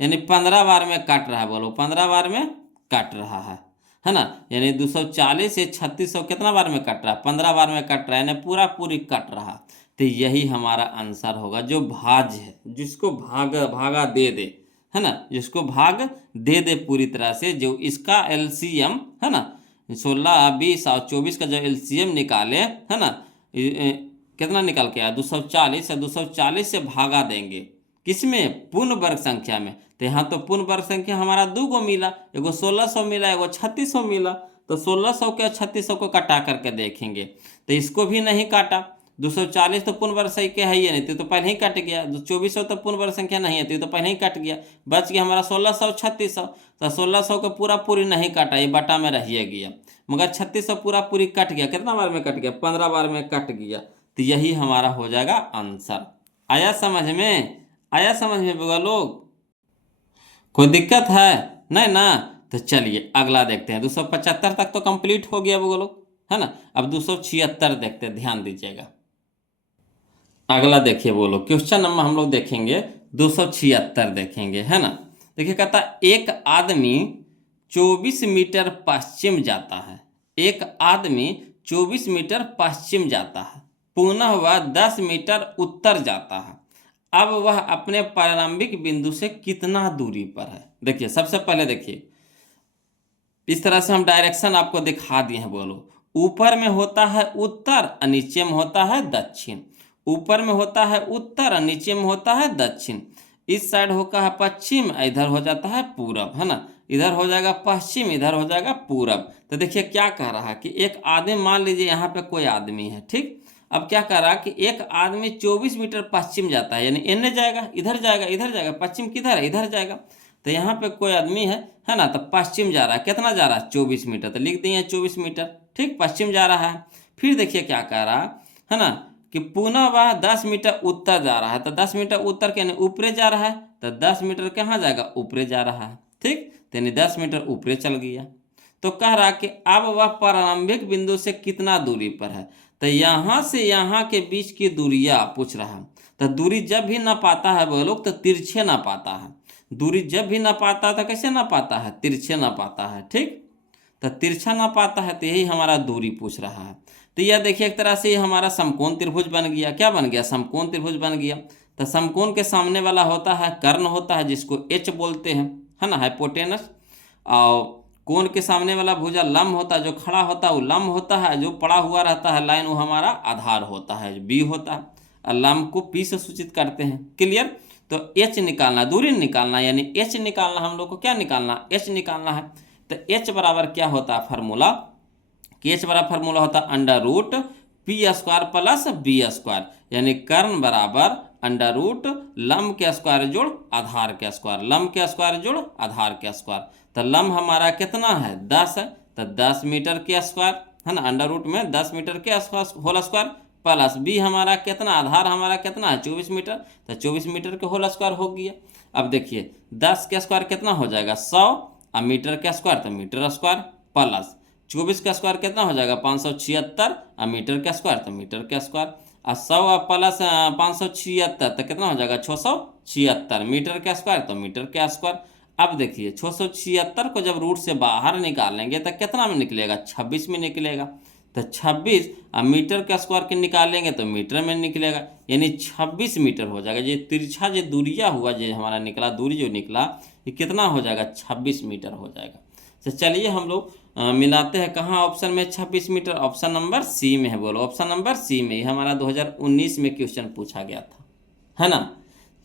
यानी 15 बार में काट रहा है। बोलो 15 बार में काट रहा है ना। यानी 240 से 3600 कितना बार में कट रहा है? 15 बार में कट रहा है, यानी पूरा पूरी कट रहा। तो यही हमारा आंसर होगा, जो भाज्य है, जिसको भागा दे दे, है ना, जिसको भाग दे दे पूरी तरह से, जो इसका एलसीएम, है ना, 16 20 और 24 का जो एलसीएम निकाले, है ना, कितना निकल के आया? 240 है, 240 से भागा देंगे किसमें? पूर्ण वर्ग संख्या में। तो यहाँ तो पूर्ण वर्ग संख्या हमारा 2 गो मिला, एगो 1600 मिला, एगो 3600 मिला। तो 1600 के 3600 को कटा करके देखेंगे, तो इसको भी नहीं काटा। 240 तो पूर्ण वर्ग संख्या है ही नहीं, तो पहले ही कट गया। 2400 तो पूर्ण वर्ग संख्या नहीं है, तो पहले ही कट गया। बच गया हमारा 1600 3600। तो 1600 को पूरा पूरी नहीं काटा, ये बटा में रह गया, मगर 3600 पूरा पूरी कट गया। कितना बार में कट गया? 15 बार में कट गया। तो यही हमारा हो जाएगा आंसर। आया समझ में? आया समझ में बुआ लोग? कोई दिक्कत है? नहीं ना। तो चलिए अगला देखते हैं। 275 तक तो कंप्लीट हो गया बुआ लोग, है ना। अब 276 देखते हैं, ध्यान दीजिएगा। अगला देखिए वो लोग, क्वेश्चन नंबर हम लोग देखेंगे 276 देखेंगे, है ना। देखिए कहता एक आदमी 24 मीटर पश्चिम जाता है। एक आदमी 24 मीटर पश्चिम जाता है, पुनः वह 10 मीटर उत्तर जाता है। अब वह अपने प्रारंभिक बिंदु से कितना दूरी पर है? देखिए सबसे पहले देखिए, इस तरह से हम डायरेक्शन आपको दिखा दिए हैं। बोलो ऊपर में होता है उत्तर और नीचे में होता है दक्षिण। ऊपर में होता है उत्तर और नीचे में होता है दक्षिण। इस साइड होता है पश्चिम, इधर हो जाता है पूरब, है ना। इधर हो जाएगा पश्चिम, इधर हो जाएगा पूरब। तो देखिए क्या कह रहा है कि एक आदमी, मान लीजिए यहाँ पे कोई आदमी है, ठीक। अब क्या कह रहा है कि एक आदमी 24 मीटर पश्चिम जाता है, यानी एने जाएगा, इधर जाएगा, इधर जाएगा। पश्चिम किधर है? इधर जाएगा। तो यहाँ पे कोई आदमी है ना, तो पश्चिम जा रहा है। कितना जा रहा है? 24 मीटर। तो लिख दिए 24 मीटर, ठीक, पश्चिम जा रहा है। फिर देखिए क्या कह रहा है ना, कि पुनः वह 10 मीटर उत्तर जा रहा है। तो 10 मीटर उत्तर के ऊपरे जा रहा है, तो 10 मीटर कहाँ जाएगा? ऊपरे जा रहा है, ठीक। तो यानी 10 मीटर ऊपरे चल गया। तो कह रहा कि अब वह प्रारंभिक बिंदु से कितना दूरी पर है। तो यहाँ से यहाँ के बीच की दूरियाँ पूछ रहा है। तो दूरी जब भी ना पाता है वो लोग, तो तिरछे ना पाता है। दूरी जब भी ना पाता था, कैसे ना पाता है? तिरछे ना पाता है, ठीक। तो तिरछा ना पाता है, तो यही हमारा दूरी पूछ रहा है। तो यह देखिए एक तरह से ये समकोण त्रिभुज बन गया। क्या बन गया? समकोण त्रिभुज बन गया। तो समकोण के सामने वाला होता है कर्ण होता है, जिसको एच बोलते हैं, है ना, हाइपोटेनस। और कोण के सामने वाला भुजा लंब होता है, जो खड़ा होता है वो लंब होता है, जो पड़ा हुआ रहता है लाइन वो हमारा आधार होता है, बी होता है। और लंब को पी से सूचित करते हैं। क्लियर? तो एच निकालना, दूरी निकालना, यानी एच निकालना। हम लोग को क्या निकालना? एच निकालना है। तो एच बराबर क्या होता है फार्मूला? कि एच बराबर फार्मूला होता है under root P square plus B square, यानी कर्ण बराबर अंडर रूट लंब के स्क्वायर जोड़ आधार के स्क्वायर, लंब के स्क्वायर जोड़ आधार के स्क्वायर। तो लंब हमारा कितना है? 10 है, तो 10 मीटर के स्क्वायर, है ना, अंडर रूट में 10 मीटर के होल स्क्वायर प्लस बी हमारा कितना? आधार हमारा कितना है? 24 मीटर। तो 24 मीटर के होल स्क्वायर हो गया। अब देखिए 10 के स्क्वायर कितना हो जाएगा? 100, और मीटर के स्क्वायर तो मीटर स्क्वायर प्लस 24 का स्क्वायर कितना हो जाएगा? 576, और मीटर का स्क्वायर तो मीटर का स्क्वायर, और 100 प्लस 576 तो कितना हो जाएगा? 676, मीटर का स्क्वायर तो मीटर का स्क्वायर। अब देखिए 676 को जब रूट से बाहर निकालेंगे तो कितना में निकलेगा? 26 में निकलेगा। तो 26 अब मीटर का स्क्वायर के निकालेंगे तो मीटर में निकलेगा, यानी 26 मीटर हो जाएगा। ये तिरछा जो दूरिया हुआ, जो हमारा निकला दूरी जो निकला, ये कितना हो जाएगा? 26 मीटर हो जाएगा। तो चलिए हम लोग मिलाते हैं कहाँ ऑप्शन में 26 मीटर। ऑप्शन नंबर सी में है। बोलो ऑप्शन नंबर सी में। ये हमारा 2019 में क्वेश्चन पूछा गया था, है ना।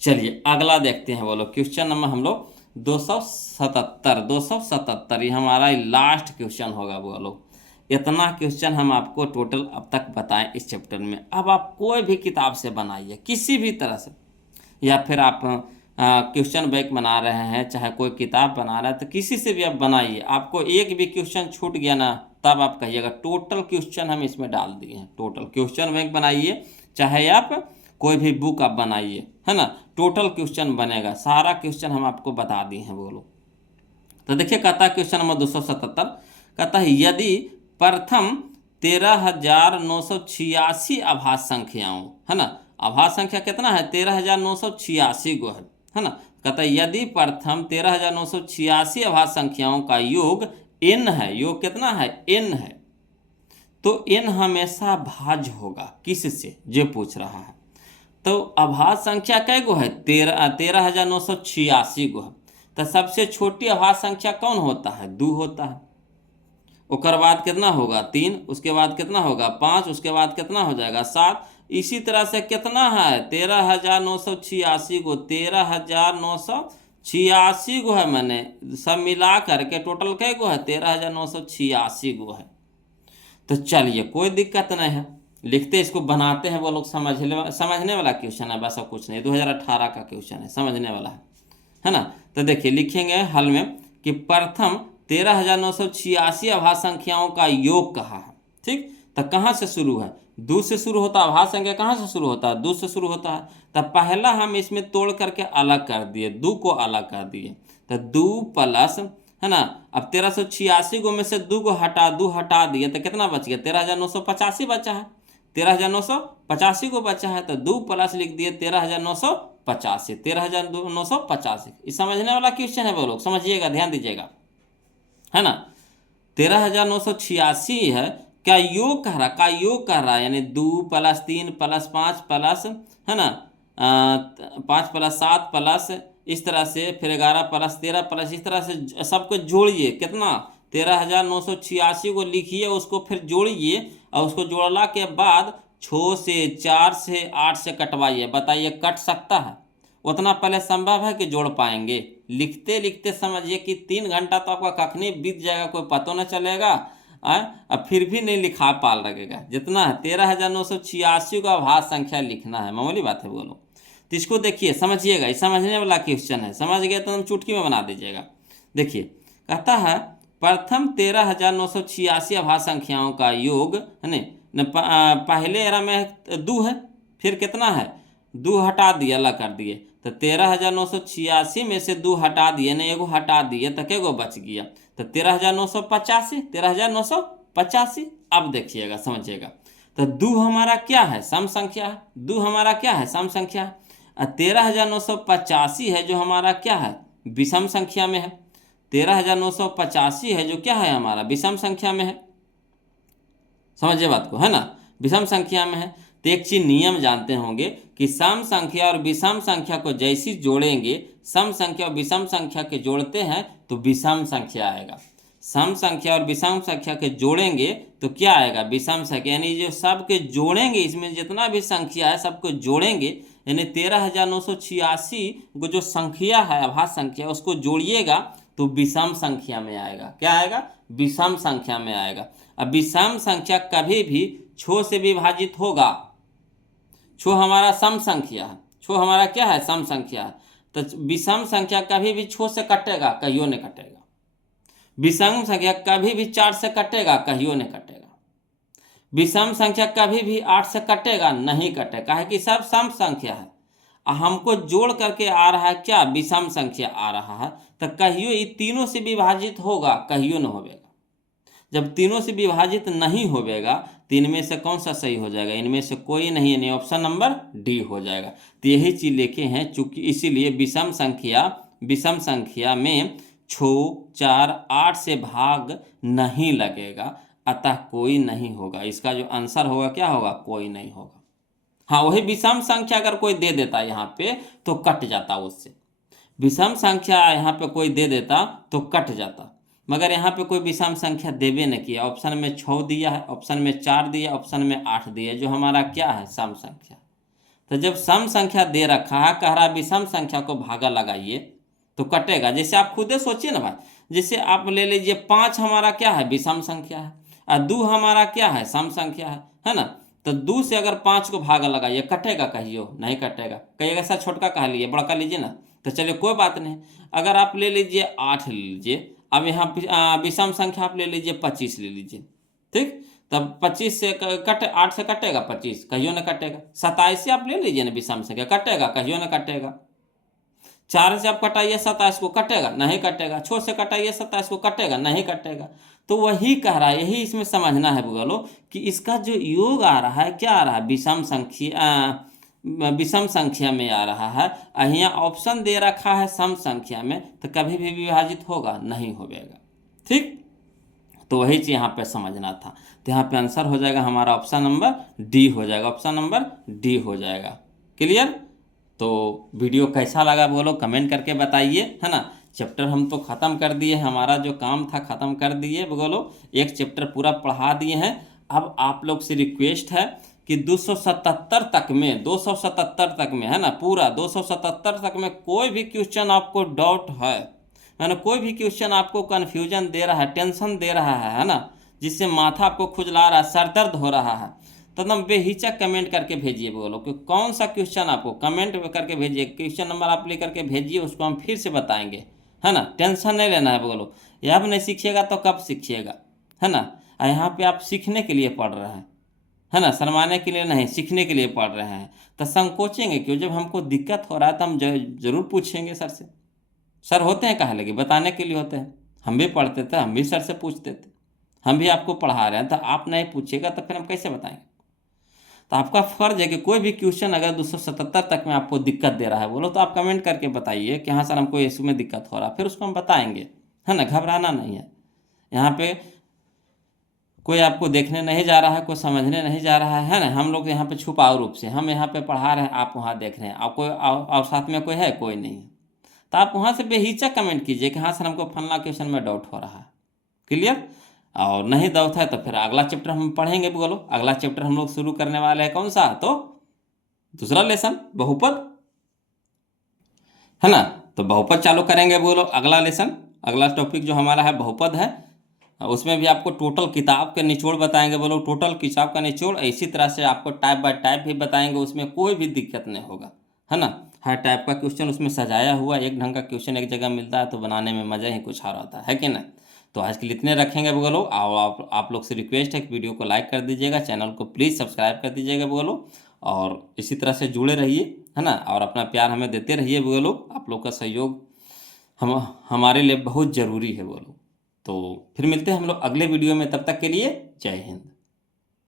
चलिए अगला देखते हैं। बोलो क्वेश्चन नंबर हम लोग 277 ये हमारा लास्ट क्वेश्चन होगा। बोलो इतना क्वेश्चन हम आपको टोटल अब तक बताएं इस चैप्टर में। अब आप कोई भी किताब से बनाइए, किसी भी तरह से, या फिर आप क्वेश्चन बैंक बना रहे हैं, चाहे कोई किताब बना रहा है, तो किसी से भी आप बनाइए। आपको एक भी क्वेश्चन छूट गया ना, तब आप कहिएगा टोटल क्वेश्चन हम इसमें डाल दिए हैं। टोटल क्वेश्चन बैंक बनाइए, चाहे आप कोई भी बुक आप बनाइए, है ना, टोटल क्वेश्चन बनेगा, सारा क्वेश्चन हम आपको बता दिए हैं बोलो। तो देखिए कहता है क्वेश्चन नंबर 277, कहता है यदि प्रथम 13,986 आभास संख्याओं, है ना, आभास संख्या कितना है 13,986 गो है ना, कहता है यदि प्रथम 13,986 आभास संख्याओं का योग n है, योग कितना है n है, तो n हमेशा भाज्य होगा किससे, जो पूछ रहा है। तो आभास संख्या कै गो है 13,986 गो है। तो सबसे छोटी आभास संख्या कौन होता है 2 होता है। उसके बाद कितना होगा 3, उसके बाद कितना होगा 5, उसके बाद कितना हो जाएगा 7। इसी तरह से कितना है 13,986 गो, 13,986 गो है, मैंने सब मिला करके टोटल कै गो है 13,986 गो है। तो चलिए कोई दिक्कत नहीं है, लिखते इसको बनाते हैं, वो लोग समझने वाला क्वेश्चन है, वैसा कुछ नहीं, 2018 का क्वेश्चन है, समझने वाला है ना। तो देखिए लिखेंगे हल में कि प्रथम 13,986 आभास संख्याओं का योग कहा है, ठीक। तो कहाँ से शुरू है 2 से शुरू होता है, आभास संख्या कहाँ से शुरू होता है 2 से शुरू होता है। तो पहला हम इसमें तोड़ करके अलग कर दिए, 2 को अलग कर दिए, तो 2 प्लस, है ना, अब 1386 गो में से 2 को हटा दिए तो कितना बच गया 13,985 बचा है, 13,985 को बचा है, तो 2 प्लस लिख दिए 13,985, 13,985। इस समझने वाला क्वेश्चन है वो लोग, समझिएगा ध्यान दीजिएगा, है ना। 13,986 है, क्या योग कह रहा है, यानी 2 प्लस 3 प्लस 5 प्लस, है ना, 5 प्लस 7 प्लस इस तरह से, फिर 11 प्लस 13 प्लस, इस तरह से सबको जोड़िए, कितना 13,986 को लिखिए, उसको फिर जोड़िए, और उसको जोड़ला के बाद 6 से 4 से 8 से कटवाइए, बताइए कट सकता है, उतना पहले संभव है कि जोड़ पाएंगे। लिखते लिखते समझिए कि 3 घंटा तो आपका कखनी बीत जाएगा, कोई पता न चलेगा, अब फिर भी नहीं लिखा पाल लगेगा। जितना है 13,986 का आभास संख्या लिखना है, मामूली बात है बोलो। तो इसको देखिए समझिएगा, ये समझने वाला क्वेश्चन है, समझ गए तो हम चुटकी में बना दीजिएगा। देखिए कहता है प्रथम 13,986 आभास संख्याओं का योग, है न, पहले एरा में 2 है, फिर कितना है 2 हटा दिए, अलग कर दिए, तो 13,986 में से 2 हटा दिए, नहीं एगो हटा दिए, तो क्या गो बच गया, तो 13,985। अब देखिएगा समझिएगा, तो 2 हमारा क्या है सम संख्या है, 2 हमारा क्या है सम संख्या है, 13,985 है जो हमारा क्या है विषम संख्या में है, 13,985 है जो क्या है हमारा विषम संख्या में है, समझिए बात को, है ना, विषम संख्या में है। तो एक चीज नियम जानते होंगे कि सम संख्या और विषम संख्या को जैसी जोड़ेंगे, सम संख्या और विषम संख्या के जोड़ते हैं तो विषम संख्या आएगा, सम संख्या और विषम संख्या के जोड़ेंगे तो क्या आएगा विषम संख्या, यानी जो सबके जोड़ेंगे, इसमें जितना भी संख्या है सबको जोड़ेंगे, यानी 13,986 को जो संख्या है आभास संख्या उसको जोड़िएगा तो विषम संख्या में आएगा, क्या आएगा विषम संख्या में आएगा। अब विषम संख्या कभी भी 6 से विभाजित होगा, 6 हमारा सम संख्या है, 6 हमारा क्या है सम संख्या है, तो विषम संख्या कभी भी 6 से कटेगा कहियो नहीं कटेगा, विषम संख्या कभी भी 4 से कटेगा कहियो नहीं कटेगा, विषम संख्या कभी भी 8 से कटेगा नहीं कटेगा, है कि सब सम संख्या है, हमको जोड़ करके आ रहा है क्या विषम संख्या आ रहा है, तो कहियो ये तीनों से विभाजित होगा कहियो न होगा। जब तीनों से विभाजित नहीं होगा तो इनमें से कौन सा सही हो जाएगा, इनमें से कोई नहीं, यानी ऑप्शन नंबर डी हो जाएगा। तो यही चीज लिखे हैं, चूंकि इसीलिए विषम संख्या में 6, 4, 8 से भाग नहीं लगेगा, अतः कोई नहीं होगा, इसका जो आंसर होगा क्या होगा कोई नहीं होगा। हाँ वही विषम संख्या अगर कोई दे देता यहाँ पे तो कट जाता, उससे विषम संख्या यहाँ पे कोई दे देता तो कट जाता, मगर यहाँ पे कोई विषम संख्या देवे नहीं किया, ऑप्शन में 6 दिया है, ऑप्शन में 4 दिया, ऑप्शन में 8 दिया, जो हमारा क्या है सम संख्या। तो जब सम संख्या दे रखा है, कह रहा विषम संख्या को भागा लगाइए तो कटेगा। जैसे आप खुदे सोचिए ना भाई, जैसे आप ले लीजिए 5 हमारा क्या है विषम संख्या है और 2 हमारा क्या है सम संख्या है ना, तो 2 से अगर 5 को भागा लगाइए कटेगा कहियो नहीं कटेगा, कहिएगा सर छोटका कह लीजिए बड़का लीजिए ना, तो चलिए कोई बात नहीं। अगर आप ले लीजिए 8 ले लीजिए, अब यहाँ विषम संख्या आप ले लीजिए 25 ले लीजिए, ठीक, तब 25 से कट 8 से कटेगा 25, कहियो ना कटेगा। 27 से आप ले लीजिए ना विषम संख्या, कटेगा, कहियो ना कटेगा। 4 से आप कटाइए 27 को, कटेगा, नहीं कटेगा। 6 से कटाइए 27 को, कटेगा, नहीं कटेगा। तो वही कह रहा है, यही इसमें समझना है बोलो कि इसका जो योग आ रहा है क्या आ रहा है, विषम संख्या में आ रहा है। यहाँ ऑप्शन दे रखा है सम संख्या में, तो कभी भी विभाजित होगा नहीं होगा। ठीक, तो वही चीज़ यहाँ पे समझना था। तो यहाँ पे आंसर हो जाएगा हमारा ऑप्शन नंबर डी हो जाएगा, ऑप्शन नंबर डी हो जाएगा। क्लियर। तो वीडियो कैसा लगा बोलो कमेंट करके बताइए, है ना। चैप्टर हम तो ख़त्म कर दिए, हमारा जो काम था ख़त्म कर दिए बोलो, एक चैप्टर पूरा पढ़ा दिए हैं। अब आप लोग से रिक्वेस्ट है कि 277 तक में, 277 तक में, है ना, पूरा 277 तक में कोई भी क्वेश्चन आपको डाउट है, मैंने कोई भी क्वेश्चन आपको कन्फ्यूजन दे रहा है, टेंशन दे रहा है ना, जिससे माथा आपको खुजला रहा है, सर दर्द हो रहा है, तो एकदम बेहिचक कमेंट करके भेजिए बोलो कि कौन सा क्वेश्चन आपको, कमेंट करके भेजिए, क्वेश्चन नंबर आप लेकर के भेजिए, उसको हम फिर से बताएंगे, है ना। टेंशन नहीं लेना है बोलो, ये अब नहीं सीखिएगा तो कब सीखिएगा, है ना। यहाँ पे आप सीखने के लिए पढ़ रहे हैं, है ना, शर्माने के लिए नहीं, सीखने के लिए पढ़ रहे हैं। तो संकोचेंगे क्यों, जब हमको दिक्कत हो रहा है तो हम जरूर पूछेंगे सर से। सर होते हैं कहाँ लगे, बताने के लिए होते हैं। हम भी पढ़ते थे, हम भी सर से पूछते थे, हम भी आपको पढ़ा रहे हैं, तो आप नहीं पूछिएगा तो फिर हम कैसे बताएंगे। तो आपका फर्ज है कि कोई भी क्वेश्चन अगर 277 तक में आपको दिक्कत दे रहा है बोलो, तो आप कमेंट करके बताइए कि हाँ सर हमको इसमें दिक्कत हो रहा है, फिर उसको हम बताएंगे, है ना। घबराना नहीं है, यहाँ पे कोई आपको देखने नहीं जा रहा है, कोई समझने नहीं जा रहा है ना। हम लोग यहाँ पे छुपाऊ रूप से हम यहाँ पे पढ़ा रहे हैं, आप वहाँ देख रहे हैं, आप कोई और साथ में कोई है, कोई नहीं है। तो आप वहाँ से बेहिचक कमेंट कीजिए कि हाँ सर हमको फलना क्वेश्चन में डाउट हो रहा है। क्लियर। और नहीं डाउट है तो फिर अगला चैप्टर हम पढ़ेंगे बोलो। अगला चैप्टर हम लोग शुरू करने वाले हैं कौन सा, तो दूसरा लेसन बहुपद, है ना। तो बहुपद चालू करेंगे बोलो, अगला लेसन, अगला टॉपिक जो हमारा है बहुपद है। उसमें भी आपको टोटल किताब के निचोड़ बताएंगे बोलो, टोटल किताब का निचोड़, इसी तरह से आपको टाइप बाय टाइप भी बताएंगे, उसमें कोई भी दिक्कत नहीं होगा, है ना। हर टाइप का क्वेश्चन उसमें सजाया हुआ, एक ढंग का क्वेश्चन एक जगह मिलता है तो बनाने में मज़ा ही कुछ और आता है कि ना। तो आज के लिए इतने रखेंगे बोलो। और आप लोग से रिक्वेस्ट है कि वीडियो को लाइक कर दीजिएगा, चैनल को प्लीज़ सब्सक्राइब कर दीजिएगा बोलो, और इसी तरह से जुड़े रहिए, है ना। और अपना प्यार हमें देते रहिए बोलो, आप लोग का सहयोग हमारे लिए बहुत ज़रूरी है बोलो। तो फिर मिलते हैं हम लोग अगले वीडियो में, तब तक के लिए जय हिंद।